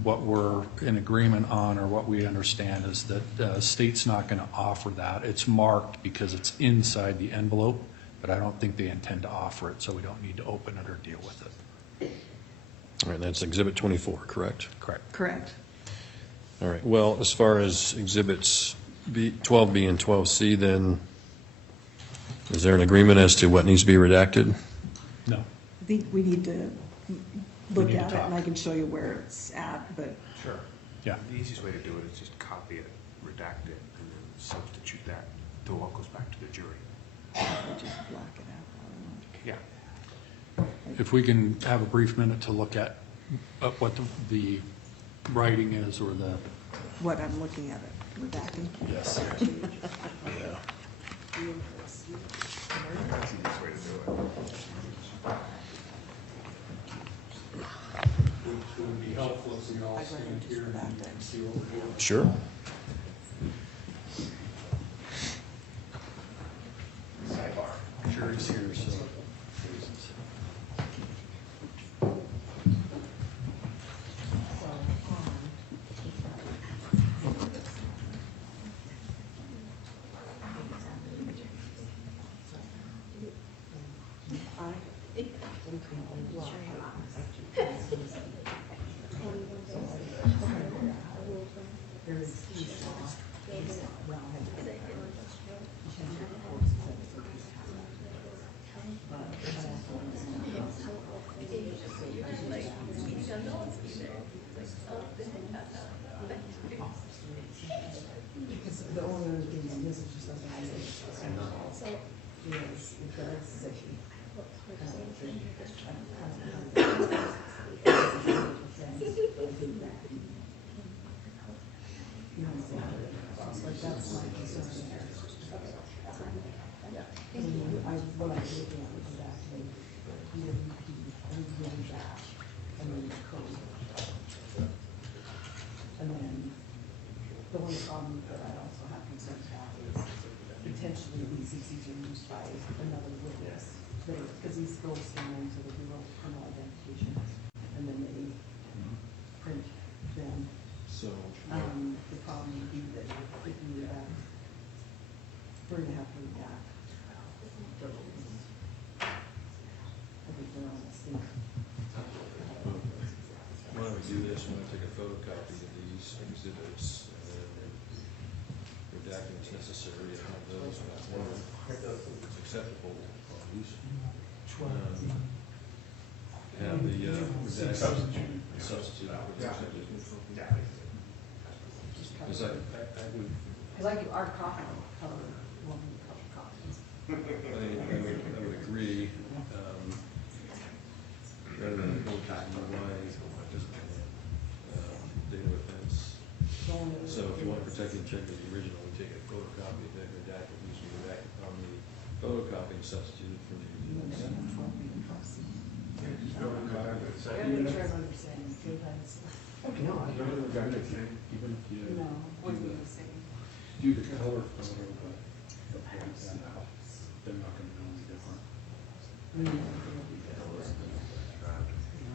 what we're in agreement on, or what we understand, is that state's not going to offer that. It's marked because it's inside the envelope, but I don't think they intend to offer it, so we don't need to open it or deal with it. All right, that's Exhibit 24, correct? Correct. Correct. All right, well, as far as Exhibits 12B and 12C, then, is there an agreement as to what needs to be redacted? No. I think we need to look need to at it, and talk. I can show you where it's at, but Sure. Yeah. The easiest way to do it is just copy it, redact it, and then substitute that to what goes back to the jury. just black it out. Yeah. If we can have a brief minute to look at what the writing is, or the, What I'm looking at it, redacting. yes. That's the easiest way to do it. It would be helpful if we all I'd rather just redact it. see what we're doing. Sure. Sidebar. Jury's here, so. The only problem that I also have concerns about is potentially these CCs are used by another witness. Because these go stand, so they do criminal identification, and then they print them. So. The problem would be that if you, we're gonna have to redact. I think they're on the state. Why don't we do this? I'm going to take a photocopy of these exhibits, and then redacting is necessary, and have those in that order. It's acceptable. Have the redacted substitute. Because I would, Because I do our copy color, one color copies. I would agree, rather than go to UI, data offense. So if you want to protect the integrity of the original, we take a photocopy of that redacted, we usually redact on the photocopy and substitute for the. I want to make sure I'm understanding. Sometimes, No, I don't know, even if you. no, wouldn't be the same. Do the color photo, but they're not going to know any different.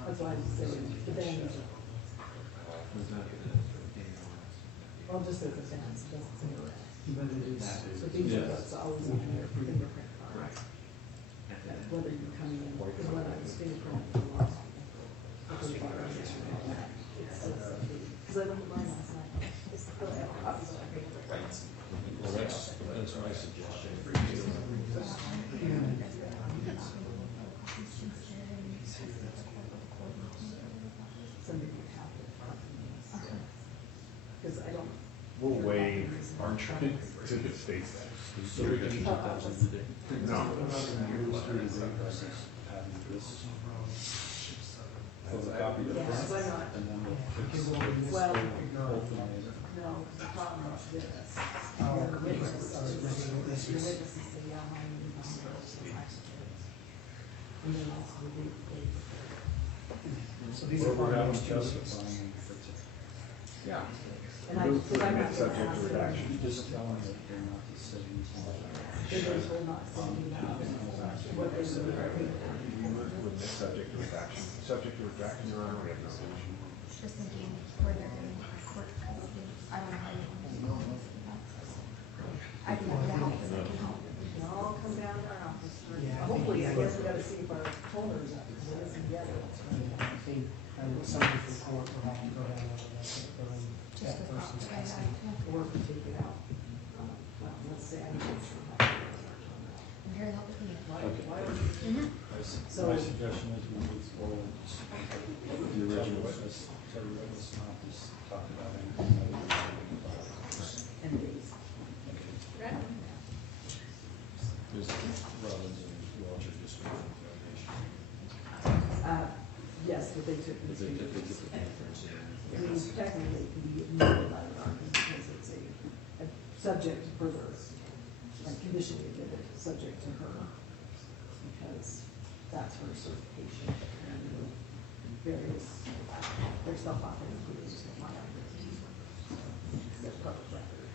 That's why I'm saying, the bands are, well, just as a fence, it doesn't say red. So these are what's always on your fingerprint card. Whether you're coming in, because when I was fingerprinting for law school, because I looked at mine last night. Well, that's my suggestion. Somebody would have to. Because I don't. We'll waive our charge to the state that. So we can keep that to the day. No. Photocopy the Yes, front, why not? and then we'll fix Well, both of them. no, the problem is this. Your witnesses say, yeah, mine is on the and then that's the date they prepare. So these are. We're having justifying for it. Yeah. And I, because I'm not. Subject to redaction. Just tell them that they're not the same. Because we're not sending out what they would agree. With this subject to redaction. Subject to redaction, Your Honor, we have no issue. corners of it, because it isn't yet. I think something from court will have to go down and that person's custody. Or if we take it out. Well, let's say I'm not sure how. So- My suggestion is we move forward, the original witness, tell the witness not to talk about anything other than. And days. There's Robbins and Welch are just making Yes, but they took this. the conference. I mean, technically, it can be admitted by the Robbins because it's a subject to further, like conditionally admitted, subject to her, because that's her certification and various, their self-authenticity is not their public record.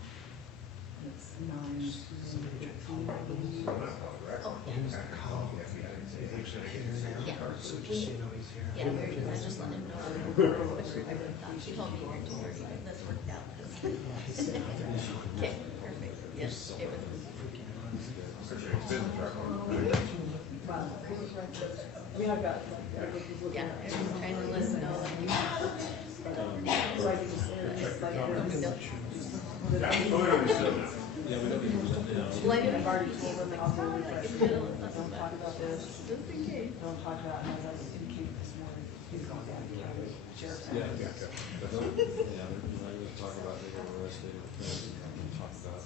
And it's 9/15, I believe. So just so you know he's here. Yeah, I just let him know. She told me you're here, so this worked out. Okay, perfect. Yes, it was. I mean, I've got, Yeah, I was trying to let him know, like, so I can just, like, well, I knew I've already told him, like, oh, like, in the middle of don't something, talk about this. just in case. Don't talk about how that was indicated this morning. He's gone down to the sheriff's Yeah, office. they're going to talk about they got arrested, talk about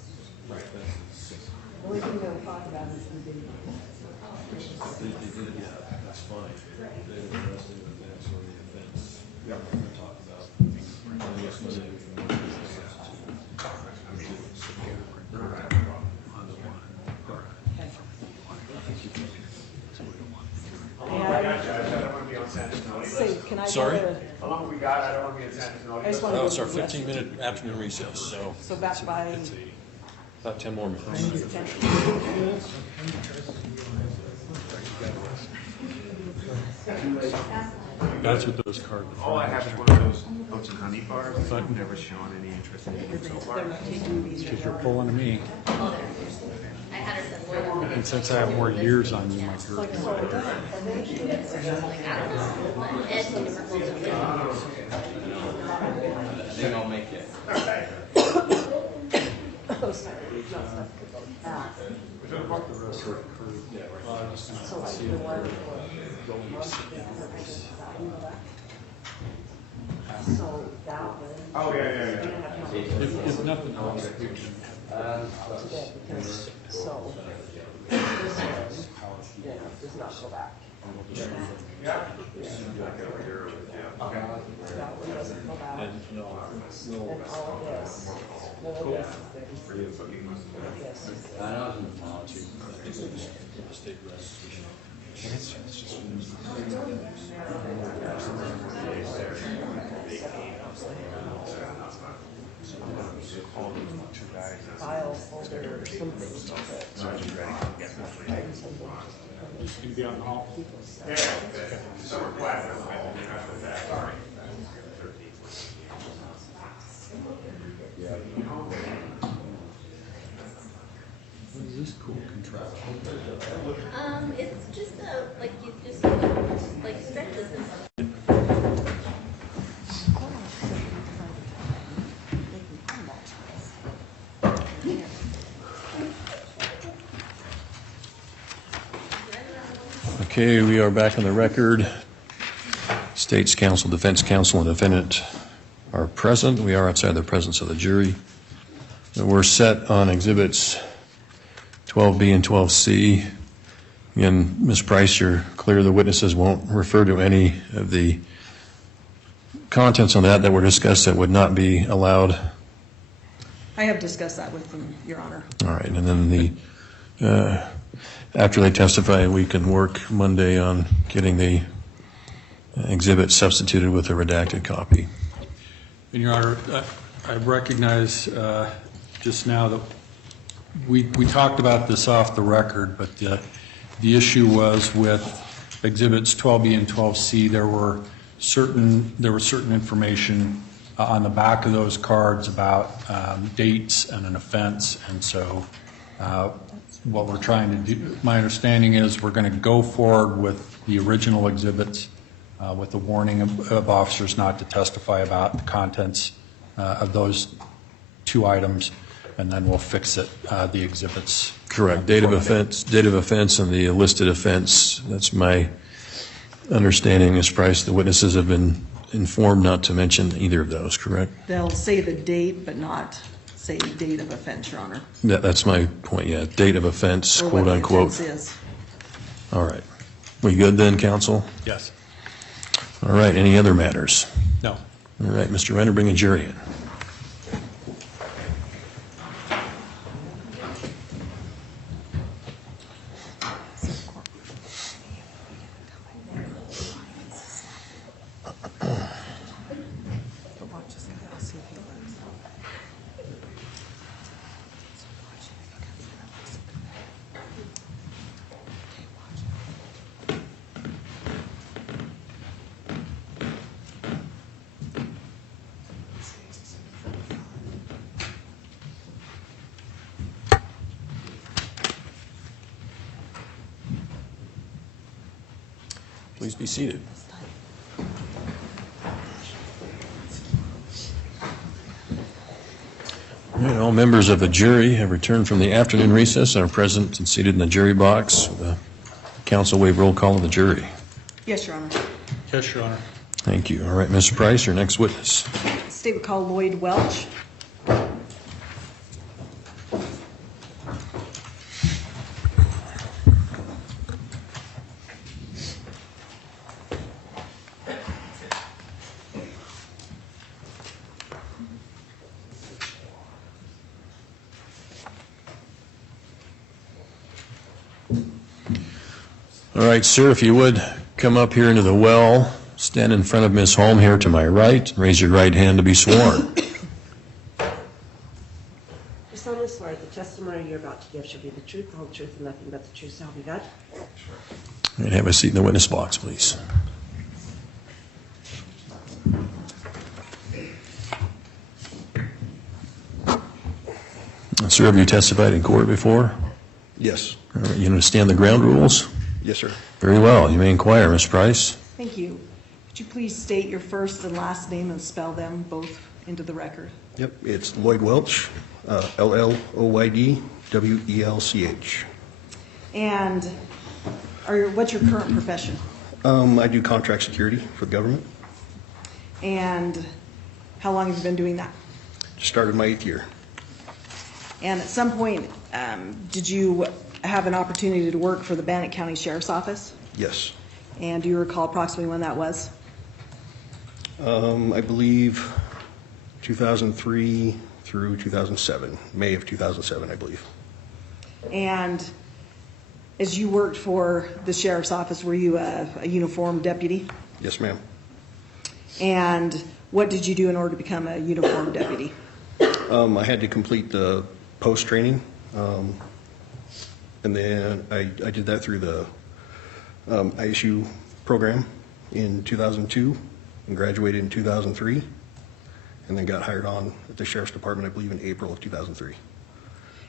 fences. The only thing they'll talk about is the video. They did, yeah, that's fine. They were arrested with that sort of offense. Yeah. We're talking about. I guess when they. Say, can I go Sorry? to, How long have we got? I don't want to be in San Antonio. I just want to Oh, go it's to our the rest. 15-minute afternoon recess, So back by, it's about 10 more minutes. That's what those cards are. All I have is one of those oats and honey bars. I've never shown any interest in it so far. Because you're pulling to me. I had her send Lloyd. And since I have more years on you, my girl. Like, I don't know. But Ed never pulled it. They don't make it. so that one. Oh, yeah. If nothing else, we can. Today, because, so, this one, yeah, does not go back. Yeah. That one doesn't go back. And all of this, none of this is there. Yes. I know it's in the file too. I think it's a state restitution. File folder or something. You can be on the hall. What is this cool contraption? It's just like you just like stretches and stuff. Okay, we are back on the record. State's counsel, defense counsel, and defendant are present. We are outside the presence of the jury. We're set on exhibits 12B and 12C. Again, Ms. Price, you're clear the witnesses won't refer to any of the contents on that were discussed that would not be allowed. I have discussed that with them, Your Honor. All right, and then after they testify, we can work Monday on getting the exhibit substituted with a redacted copy. And Your Honor, I recognize just now that we talked about this off the record, but the issue was with exhibits 12B and 12C, there was certain information on the back of those cards about dates and an offense, and so what we're trying to do, my understanding is we're going to go forward with the original exhibits with the warning of officers not to testify about the contents of those 2 items, and then we'll fix it, the exhibits. Correct. Date of offense and the listed offense. That's my understanding, Ms. Price. The witnesses have been informed not to mention either of those, correct? They'll say the date, but not say date of offense, Your Honor. That's my point, yeah. Date of offense, Or quote what the unquote. offense is. All right. We good then, counsel? Yes. All right. Any other matters? No. All right, Mr. Renner, bring a jury in. Please be seated. All right, all members of the jury have returned from the afternoon recess and are present and seated in the jury box. The counsel waive roll call of the jury. Yes, Your Honor. Yes, Your Honor. Thank you. All right, Mr. Price, your next witness. State would call Lloyd Welch. All right, sir, if you would come up here into the well, stand in front of Ms. Holm here to my right, and raise your right hand to be sworn. You solemnly swear the testimony you're about to give shall be the truth, the whole truth, and nothing but the truth, so help you God? And have a seat in the witness box, please. Sir, have you testified in court before? Yes. All right, you understand the ground rules? Yes, sir. Very well. You may inquire, Ms. Price. Thank you. Could you please state your first and last name and spell them both into the record? Yep, it's Lloyd Welch, Lloyd-W-E-L-C-H. And what's your current profession? I do contract security for the government. And how long have you been doing that? Just started my 8th year. And at some point, did you have an opportunity to work for the Bannock County Sheriff's Office? Yes. And do you recall approximately when that was? I believe 2003 through 2007, May of 2007, I believe. And as you worked for the Sheriff's Office, were you a uniformed deputy? Yes, ma'am. And what did you do in order to become a uniformed deputy? I had to complete the post training, and then I did that through the ISU program in 2002 and graduated in 2003, and then got hired on at the Sheriff's Department, I believe, in April of 2003.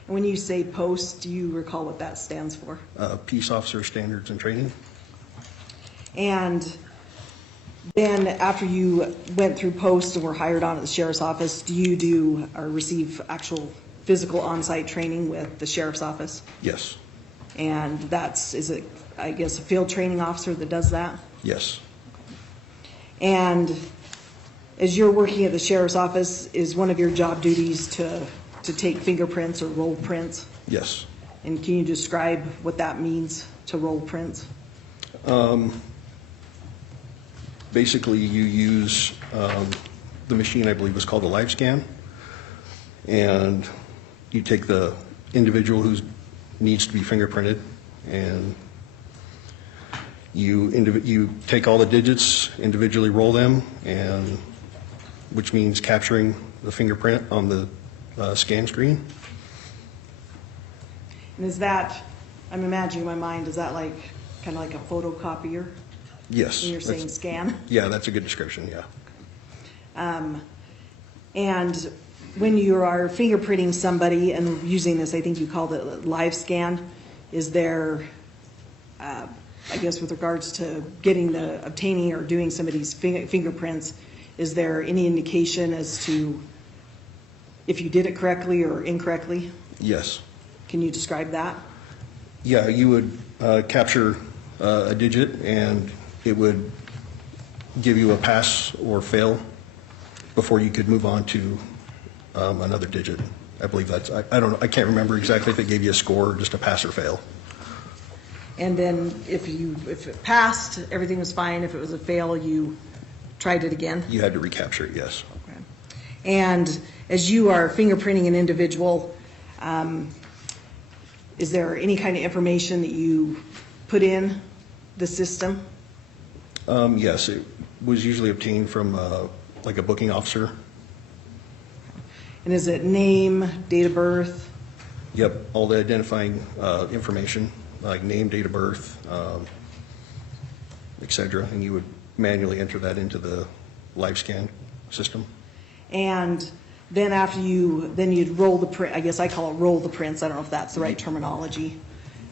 And when you say post, do you recall what that stands for? Peace Officer Standards and Training. And then after you went through post and were hired on at the Sheriff's Office, do you do or receive actual physical on-site training with the Sheriff's Office? Yes. And is it, I guess, a field training officer that does that? Yes. And as you're working at the Sheriff's Office, is one of your job duties to take fingerprints or roll prints? Yes. And can you describe what that means to roll prints? Basically, you use the machine, I believe was called a live scan, and you take the individual who needs to be fingerprinted, and you take all the digits, individually roll them, and which means capturing the fingerprint on the scan screen. And is that, I'm imagining in my mind, is that like kind of like a photocopier? Yes. When you're saying scan? Yeah, that's a good description, yeah. And when you are fingerprinting somebody and using this, I think you called it live scan, is there I guess with regards to obtaining or doing somebody's fingerprints, is there any indication as to if you did it correctly or incorrectly? Yes. Can you describe that? Yeah, you would capture a digit and it would give you a pass or fail before you could move on to another digit. I believe that's, I don't know, I can't remember exactly if it gave you a score or just a pass or fail. And then if it passed, everything was fine. If it was a fail, you tried it again? You had to recapture it, yes. Okay. And as you are fingerprinting an individual, is there any kind of information that you put in the system? Yes, it was usually obtained from like a booking officer. And is it name, date of birth? Yep, all the identifying information, like name, date of birth, et cetera, and you would manually enter that into the live scan system. And then after then you'd roll the print, I guess I call it roll the prints, I don't know if that's the right terminology,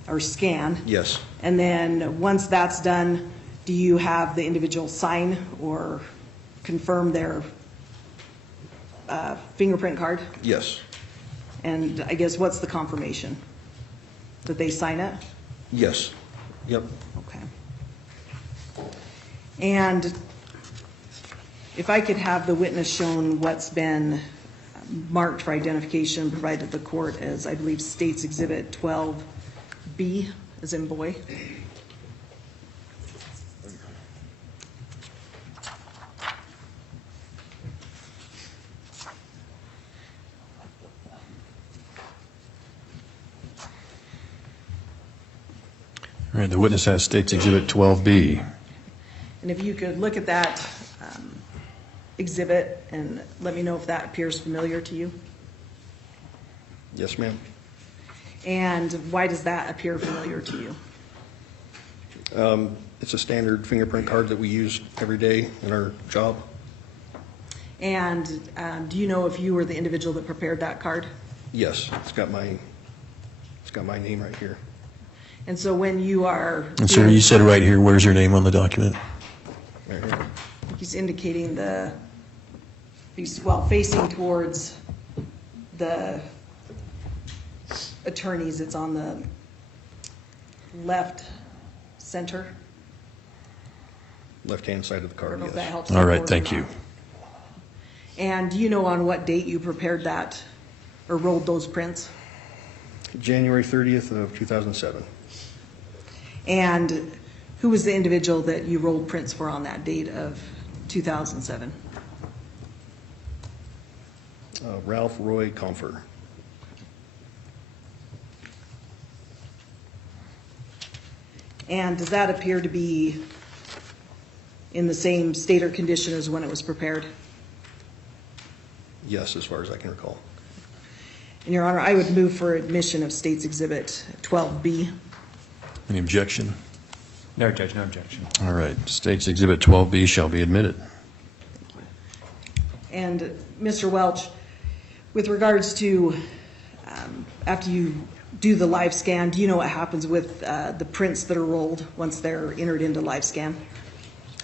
or scan. Yes. And then once that's done, do you have the individual sign or confirm their fingerprint card? Yes. And I guess what's the confirmation? That they sign it? Yes. Yep. Okay. And if I could have the witness shown what's been marked for identification provided to the court as, I believe, State's Exhibit 12B, as in boy. All right, the witness has State's Exhibit 12B. And if you could look at that exhibit and let me know if that appears familiar to you. Yes, ma'am. And why does that appear familiar to you? It's a standard fingerprint card that we use every day in our job. And do you know if you were the individual that prepared that card? Yes, it's got my name right here. And so when you are... And sir, you said right here, where's your name on the document? Right here. He's indicating he's facing towards the attorneys. It's on the left center. Left-hand side of the card, I don't know if yes. that helps. All right, thank you. And do you know on what date you prepared that or rolled those prints? January 30th of 2007. And who was the individual that you rolled prints for on that date of 2007? Ralph Roy Compher. And does that appear to be in the same state or condition as when it was prepared? Yes, as far as I can recall. And Your Honor, I would move for admission of State's Exhibit 12B. Any objection? No, Judge, no objection. All right, State's Exhibit 12B shall be admitted. And Mr. Welch, with regards to after you do the live scan, do you know what happens with the prints that are rolled once they're entered into live scan?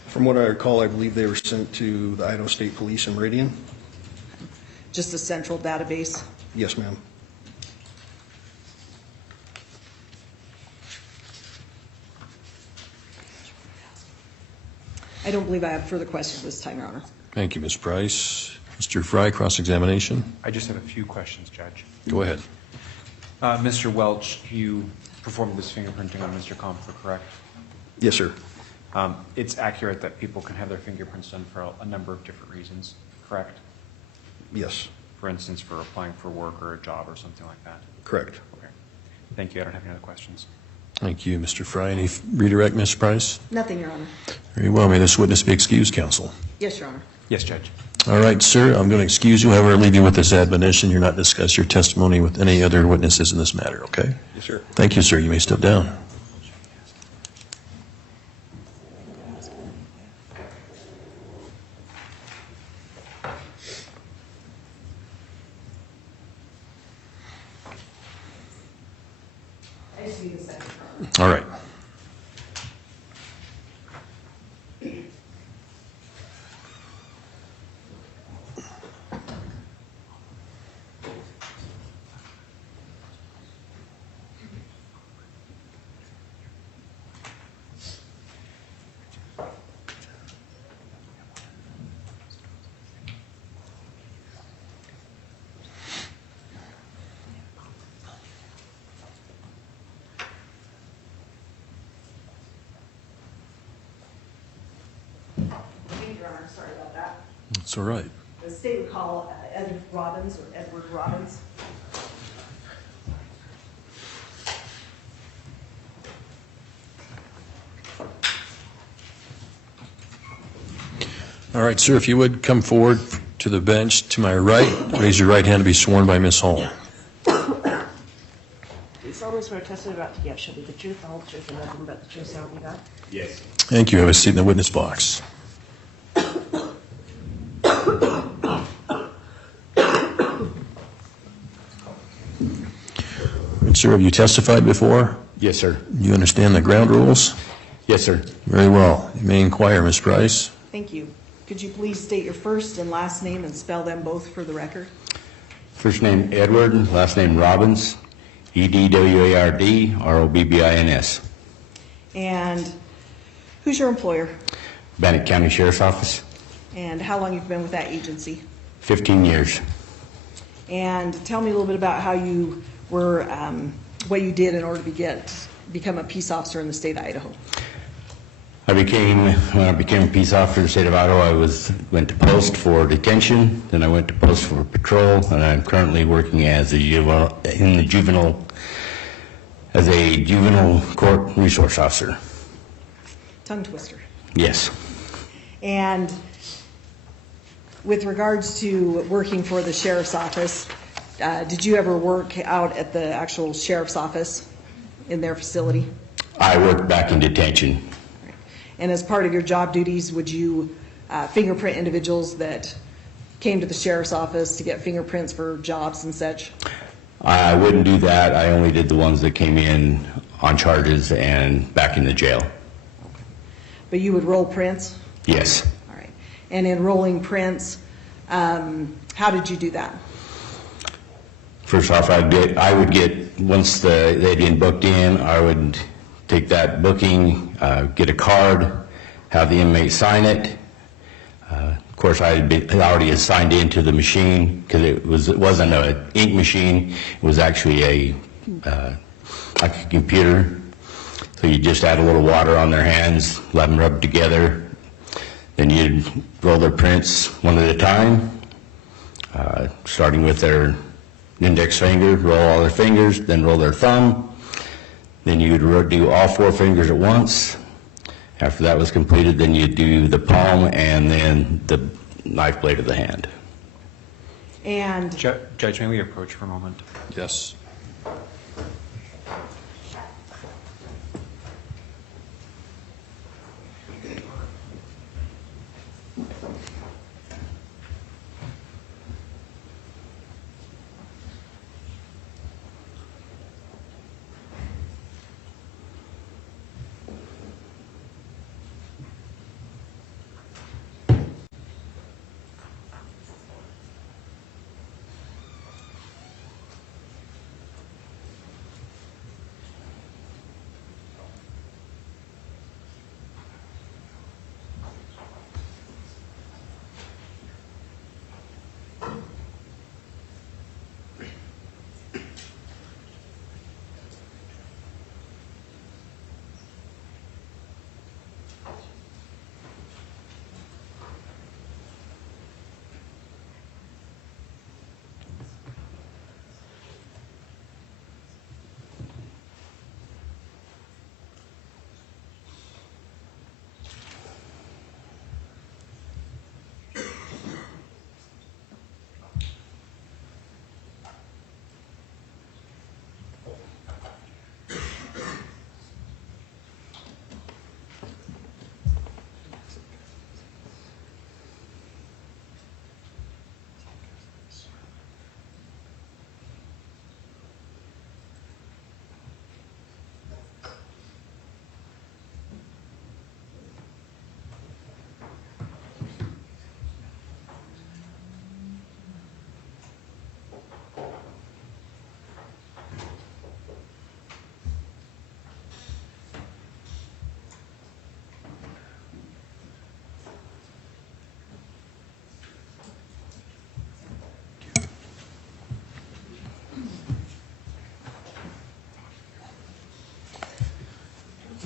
From what I recall, I believe they were sent to the Idaho State Police in Meridian. Just a central database? Yes, ma'am. I don't believe I have further questions this time, Your Honor. Thank you, Ms. Price. Mr. Fry, cross-examination. I just have a few questions, Judge. Go ahead. Mr. Welch, you performed this fingerprinting on Mr. Compher, correct? Yes, sir. It's accurate that people can have their fingerprints done for a number of different reasons, correct? Yes. For instance, for applying for work or a job or something like that? Correct. Okay. Thank you. I don't have any other questions. Thank you, Mr. Fry. Any redirect, Ms. Price? Nothing, Your Honor. Very well. May this witness be excused, counsel. Yes, Your Honor. Yes, Judge. All right, sir, I'm going to excuse you. However, leave you with this admonition. You're not to discuss your testimony with any other witnesses in this matter, okay? Yes, sir. Thank you, sir. You may step down. All right. Your Honor, sorry about that. It's all right. The state would call Edward Robbins or Edward Robbins. All right, sir, if you would come forward to the bench to my right, raise your right hand to be sworn by Ms. Hall. Do you solemnly swear testimony about to give shall be the truth, the whole truth, and nothing but the truth, so help you God? Yes. Thank you. Have a seat in the witness box. Sir, have you testified before? Yes, sir. You understand the ground rules? Yes, sir. Very well. You may inquire, Ms. Price. Thank you. Could you please state your first and last name and spell them both for the record? First name Edward, last name Robbins, EDWARD, ROBBINS. And who's your employer? Bannock County Sheriff's Office, And how long you've been with that agency? 15 years. And tell me a little bit about how you were, what you did in order to become a peace officer in the state of Idaho. When I became a peace officer in the state of Idaho, I went to post for detention, then I went to post for patrol, and I'm currently working as a juvenile court resource officer. Tongue twister. Yes. And with regards to working for the sheriff's office, did you ever work out at the actual sheriff's office in their facility? I worked back in detention. And as part of your job duties, would you fingerprint individuals that came to the sheriff's office to get fingerprints for jobs and such? I wouldn't do that. I only did the ones that came in on charges and back in the jail. But you would roll prints? Yes. All right. And in rolling prints, how did you do that? First off, I would get, once they'd been booked in, I would take that booking, get a card, have the inmate sign it. Of course, I had already assigned into the machine because it wasn't an ink machine. It was actually like a computer. So you just add a little water on their hands, let them rub together. Then you'd roll their prints one at a time, starting with their index finger, roll all their fingers, then roll their thumb. Then you'd do all 4 fingers at once. After that was completed, then you'd do the palm and then the knife blade of the hand. And Judge, may we approach for a moment? Yes.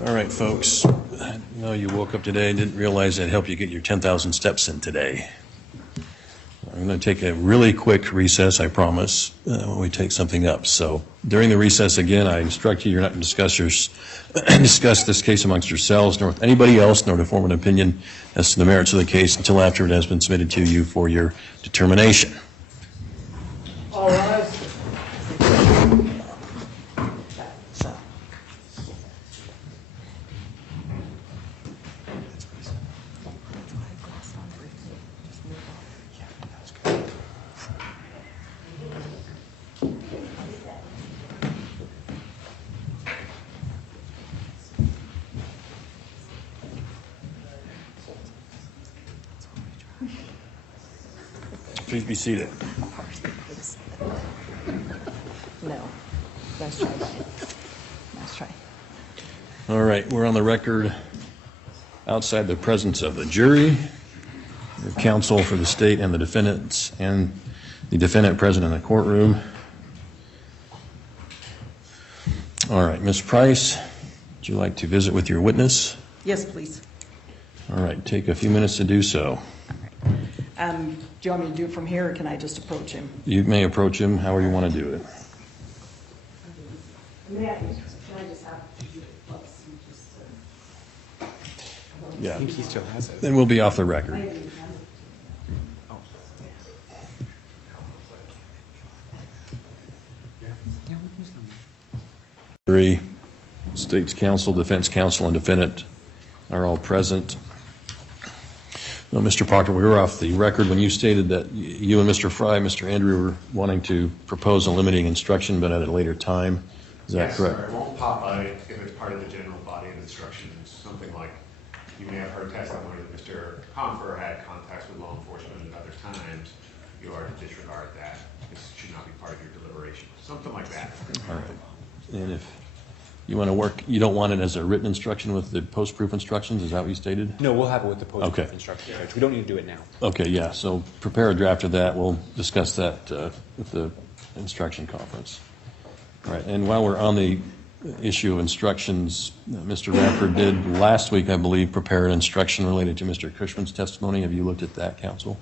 All right, folks. I know you woke up today and didn't realize I'd help you get your 10,000 steps in today. I'm going to take a really quick recess, I promise, when we take something up. So during the recess, again, I instruct you, you're not to discuss this case amongst yourselves, nor with anybody else, nor to form an opinion as to the merits of the case until after it has been submitted to you for your determination. All rise. Please be seated. No. Nice try. Nice try. All right, we're on the record outside the presence of the jury, the counsel for the state and the defendants, and the defendant present in the courtroom. All right, Ms. Price, would you like to visit with your witness? Yes, please. All right, take a few minutes to do so. Do you want me to do it from here, or can I just approach him? You may approach him however you want to do it. May I, can I just have, Yeah. I think he still has it. Then we'll be off the record. Jury, state's counsel, defense counsel, and defendant are all present. Well, Mr. Proctor, we were off the record when you stated that you and Mr. Fry, Mr. Andrew, were wanting to propose a limiting instruction, but at a later time. Is that correct? Yes, sir. It won't pop out if it's part of the general body of instructions. Something like, you may have heard testimony that Mr. Compher had contacts with law enforcement at other times. You are to disregard that. This should not be part of your deliberation. Something like that. All right. And if you want to work, you don't want it as a written instruction with the post-proof instructions, is that what you stated? No, we'll have it with the post-proof Okay. instruction, Judge. We don't need to do it now. Okay, yeah, so prepare a draft of that. We'll discuss that with the instruction conference. All right, and while we're on the issue of instructions, Mr. Radford did last week, I believe, prepare an instruction related to Mr. Cushman's testimony. Have you looked at that, counsel?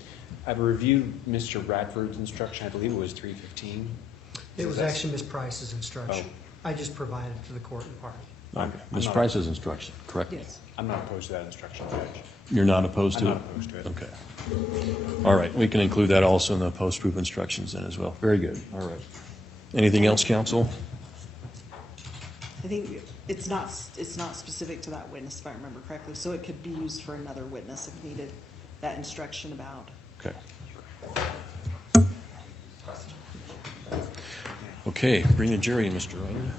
I've reviewed Mr. Radford's instruction. I believe it was 315. It was actually Ms. Price's instruction. I just provided it to the court and party. Okay, Ms. Price's instruction, correct? Yes. I'm not opposed to that instruction, Judge. You're not opposed to it? I'm not opposed to it. Okay. All right, we can include that also in the post-proof instructions then as well. Very good, all right. Anything else, counsel? I think it's not specific to that witness, if I remember correctly, so it could be used for another witness if needed, that instruction about. Okay. Okay, bring the jury in, Mr. Rainer.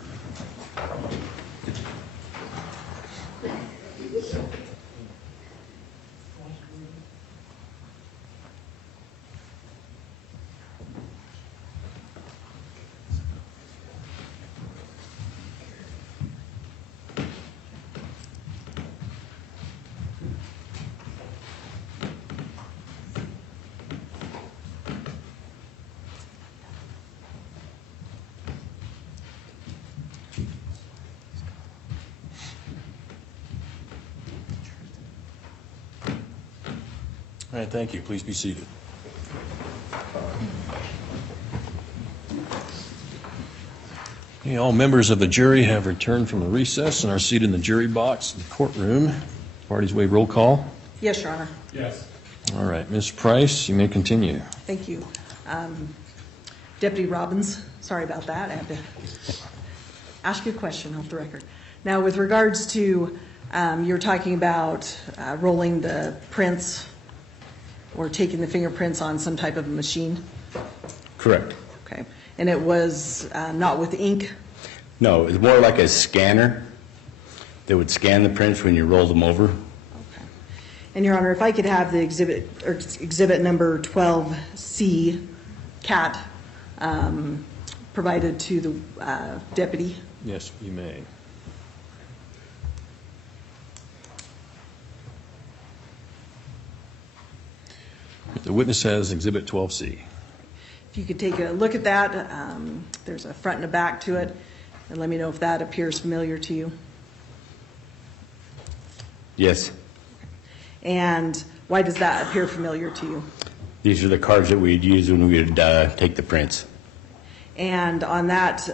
All right, thank you. Please be seated. Okay, all members of the jury have returned from the recess and are seated in the jury box in the courtroom. Parties waive roll call. Yes, Your Honor. Yes. All right, Ms. Price, you may continue. Thank you. Deputy Robbins, sorry about that. I have to ask you a question off the record. Now, with regards to, you're talking about rolling the prints or taking the fingerprints on some type of a machine? Correct. Okay. And it was not with ink? No, it's more like a scanner that would scan the prints when you roll them over. Okay. And Your Honor, if I could have the exhibit number 12C, CAT, provided to the deputy. Yes, you may. The witness has Exhibit 12C. If you could take a look at that, there's a front and a back to it, and let me know if that appears familiar to you. Yes. And why does that appear familiar to you? These are the cards that we'd use when we would take the prints. And on that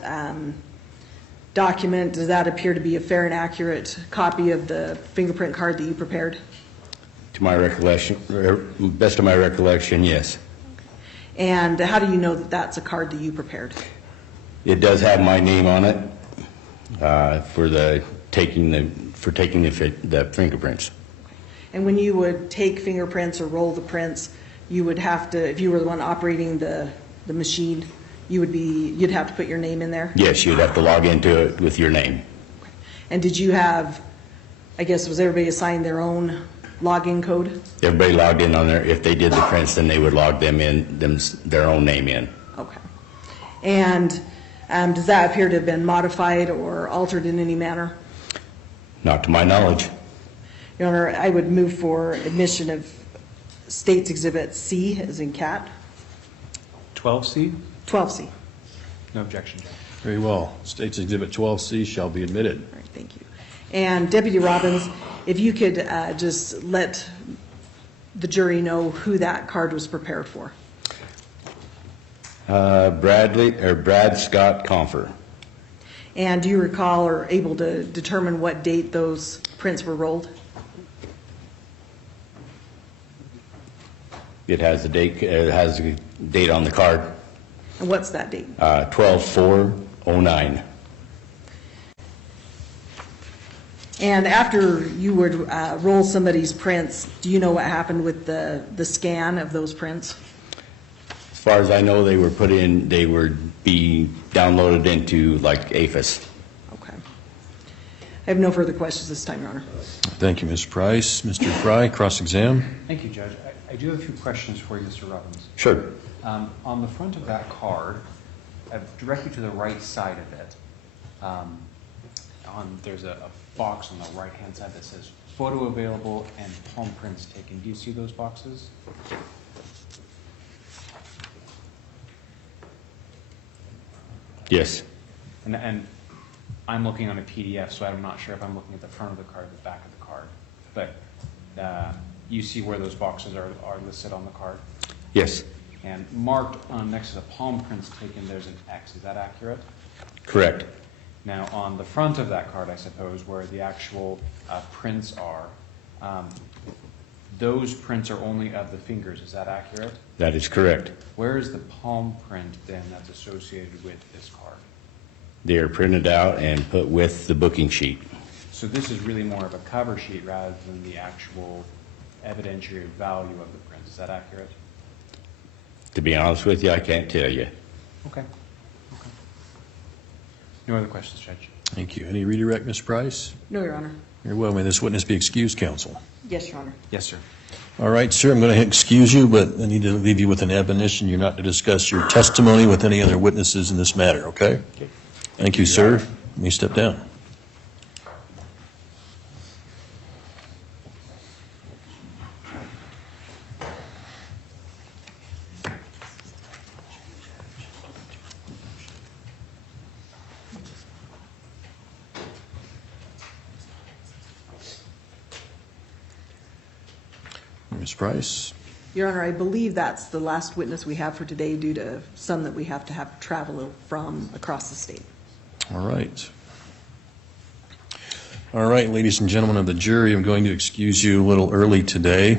document, does that appear to be a fair and accurate copy of the fingerprint card that you prepared? To my recollection, best of my recollection, yes. And how do you know that that's a card that you prepared? It does have my name on it for taking the fingerprints. And when you would take fingerprints or roll the prints, you would have to, if you were the one operating the machine, you'd have to put your name in there? Yes, you'd have to log into it with your name. And did you have, I guess, was everybody assigned their own login code? Everybody logged in on there. If they did the prints, then they would log their own name in. Okay. And does that appear to have been modified or altered in any manner? Not to my knowledge. Your Honor, I would move for admission of State's Exhibit C, as in cat. 12C? 12C. No objection. Very well. State's Exhibit 12C shall be admitted. All right, thank you. And Deputy Robbins, if you could just let the jury know who that card was prepared for. Brad Scott Compher. And do you recall or able to determine what date those prints were rolled? It has the date. It has a date on the card. And what's that date? 12/4/09. And after you would roll somebody's prints, do you know what happened with the scan of those prints? As far as I know, they were put in. They would be downloaded into like APHIS. Okay. I have no further questions this time, Your Honor. Thank you, Ms. Price. Mr. Fry, cross-exam. Thank you, Judge. I do have a few questions for you, Mr. Robbins. Sure. On the front of that card, directly to the right side of it, there's a box on the right-hand side that says photo available and palm prints taken. Do you see those boxes? Yes. And I'm looking on a PDF, so I'm not sure if I'm looking at the front of the card or the back of the card. But you see where those boxes are listed on the card? Yes. And marked next to the palm prints taken, there's an X. Is that accurate? Correct. Now, on the front of that card, I suppose, where the actual prints are, those prints are only of the fingers. Is that accurate? That is correct. Where is the palm print, then, that's associated with this card? They are printed out and put with the booking sheet. So this is really more of a cover sheet rather than the actual evidentiary value of the print. Is that accurate? To be honest with you, I can't tell you. Okay. No other questions, Judge? Thank you. Any redirect, Ms. Price? No, Your Honor. Very well. May this witness be excused, counsel? Yes, Your Honor. Yes, sir. All right, sir, I'm going to excuse you, but I need to leave you with an admonition. You're not to discuss your testimony with any other witnesses in this matter, okay? Okay. Thank you, sir. Let me step down. Ms. Price? Your Honor, I believe that's the last witness we have for today due to some that we have to have travel from across the state. All right. All right, ladies and gentlemen of the jury, I'm going to excuse you a little early today.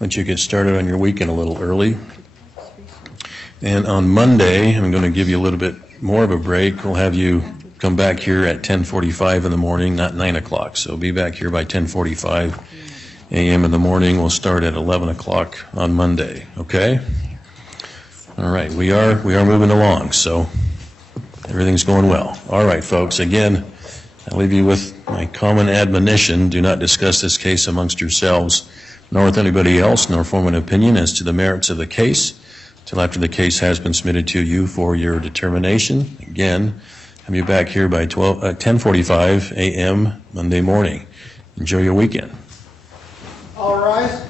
Let you get started on your weekend a little early. And on Monday, I'm going to give you a little bit more of a break. We'll have you come back here at 10:45 in the morning, not 9 o'clock. So be back here by 10:45 a.m. in the morning. We'll start at 11 o'clock on Monday, okay? All right, we are moving along, so everything's going well. All right, folks, again, I'll leave you with my common admonition. Do not discuss this case amongst yourselves, nor with anybody else, nor form an opinion as to the merits of the case until after the case has been submitted to you for your determination. Again, I'll be back here by 10:45 a.m. Monday morning. Enjoy your weekend. All rise.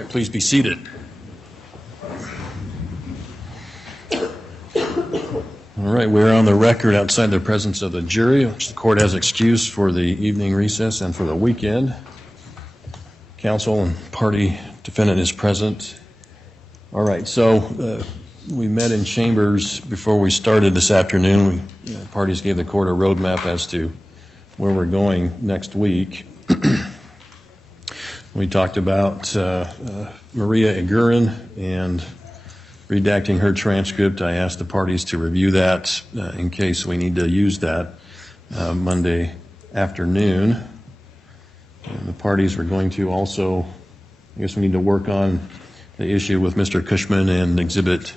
right, please be seated. All right, we're on the record outside the presence of the jury, which the court has excused for the evening recess and for the weekend. Counsel and party defendant is present. All right, so we met in chambers before we started this afternoon. Parties gave the court a roadmap as to where we're going next week. We talked about Maria Igurin and redacting her transcript. I asked the parties to review that in case we need to use that Monday afternoon. And the parties were going to also, I guess we need to work on the issue with Mr. Cushman and Exhibit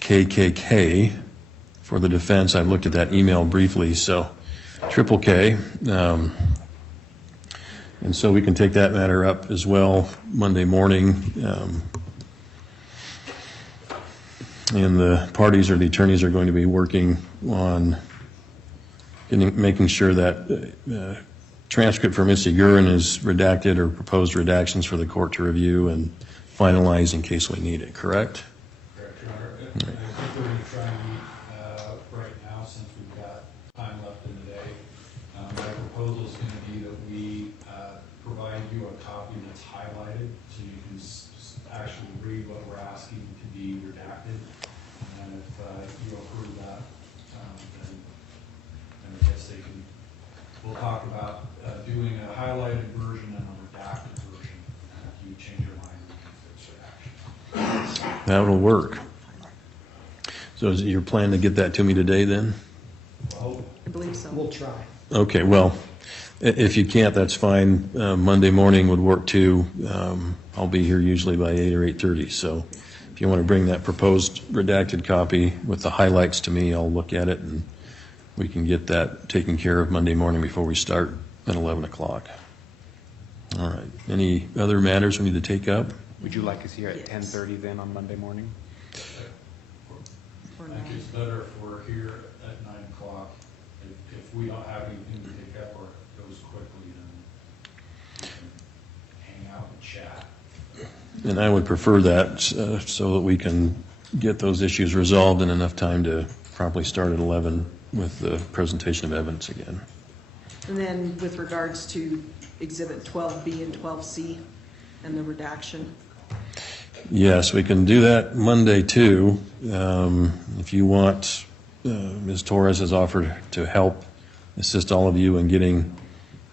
KKK for the defense. I looked at that email briefly, so Triple K. And so we can take that matter up as well Monday morning. And the parties or the attorneys are going to be working on making sure that transcript for Ms. Igurin is redacted or proposed redactions for the court to review and finalize in case we need it, correct? Correct, Your Honor. I think we're going to try and meet right now since we've got time left in the day. My proposal is going to be that we provide you a copy that's highlighted so you can actually read what we're asking to be redacted. And if you approve that, then I guess we'll talk about doing a highlighted version and a redacted version. If you change your mind, we can fix redaction. That'll work. So is it your plan to get that to me today then? I believe so. We'll try. Okay, well, if you can't, that's fine. Monday morning would work too. I'll be here usually by 8 or 8:30, so if you want to bring that proposed redacted copy with the highlights to me, I'll look at it and we can get that taken care of Monday morning before we start at 11 o'clock. All right. Any other matters we need to take up? Would you like us here at 10:30 then on Monday morning? I think it's better if we're here at 9 o'clock. If we don't have anything to take up or it goes quickly, then we can hang out and chat. And I would prefer that so that we can get those issues resolved in enough time to promptly start at 11 with the presentation of evidence again. And then with regards to Exhibit 12B and 12C and the redaction. Yes, we can do that Monday too. If you want, Ms. Torres has offered to help assist all of you in getting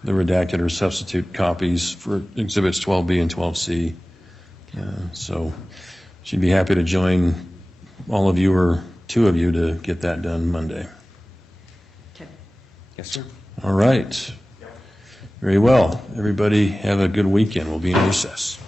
the redacted or substitute copies for Exhibits 12B and 12C. So she'd be happy to join all of you or two of you to get that done Monday. Okay. Yes, sir. All right. Very well. Everybody have a good weekend. We'll be in recess.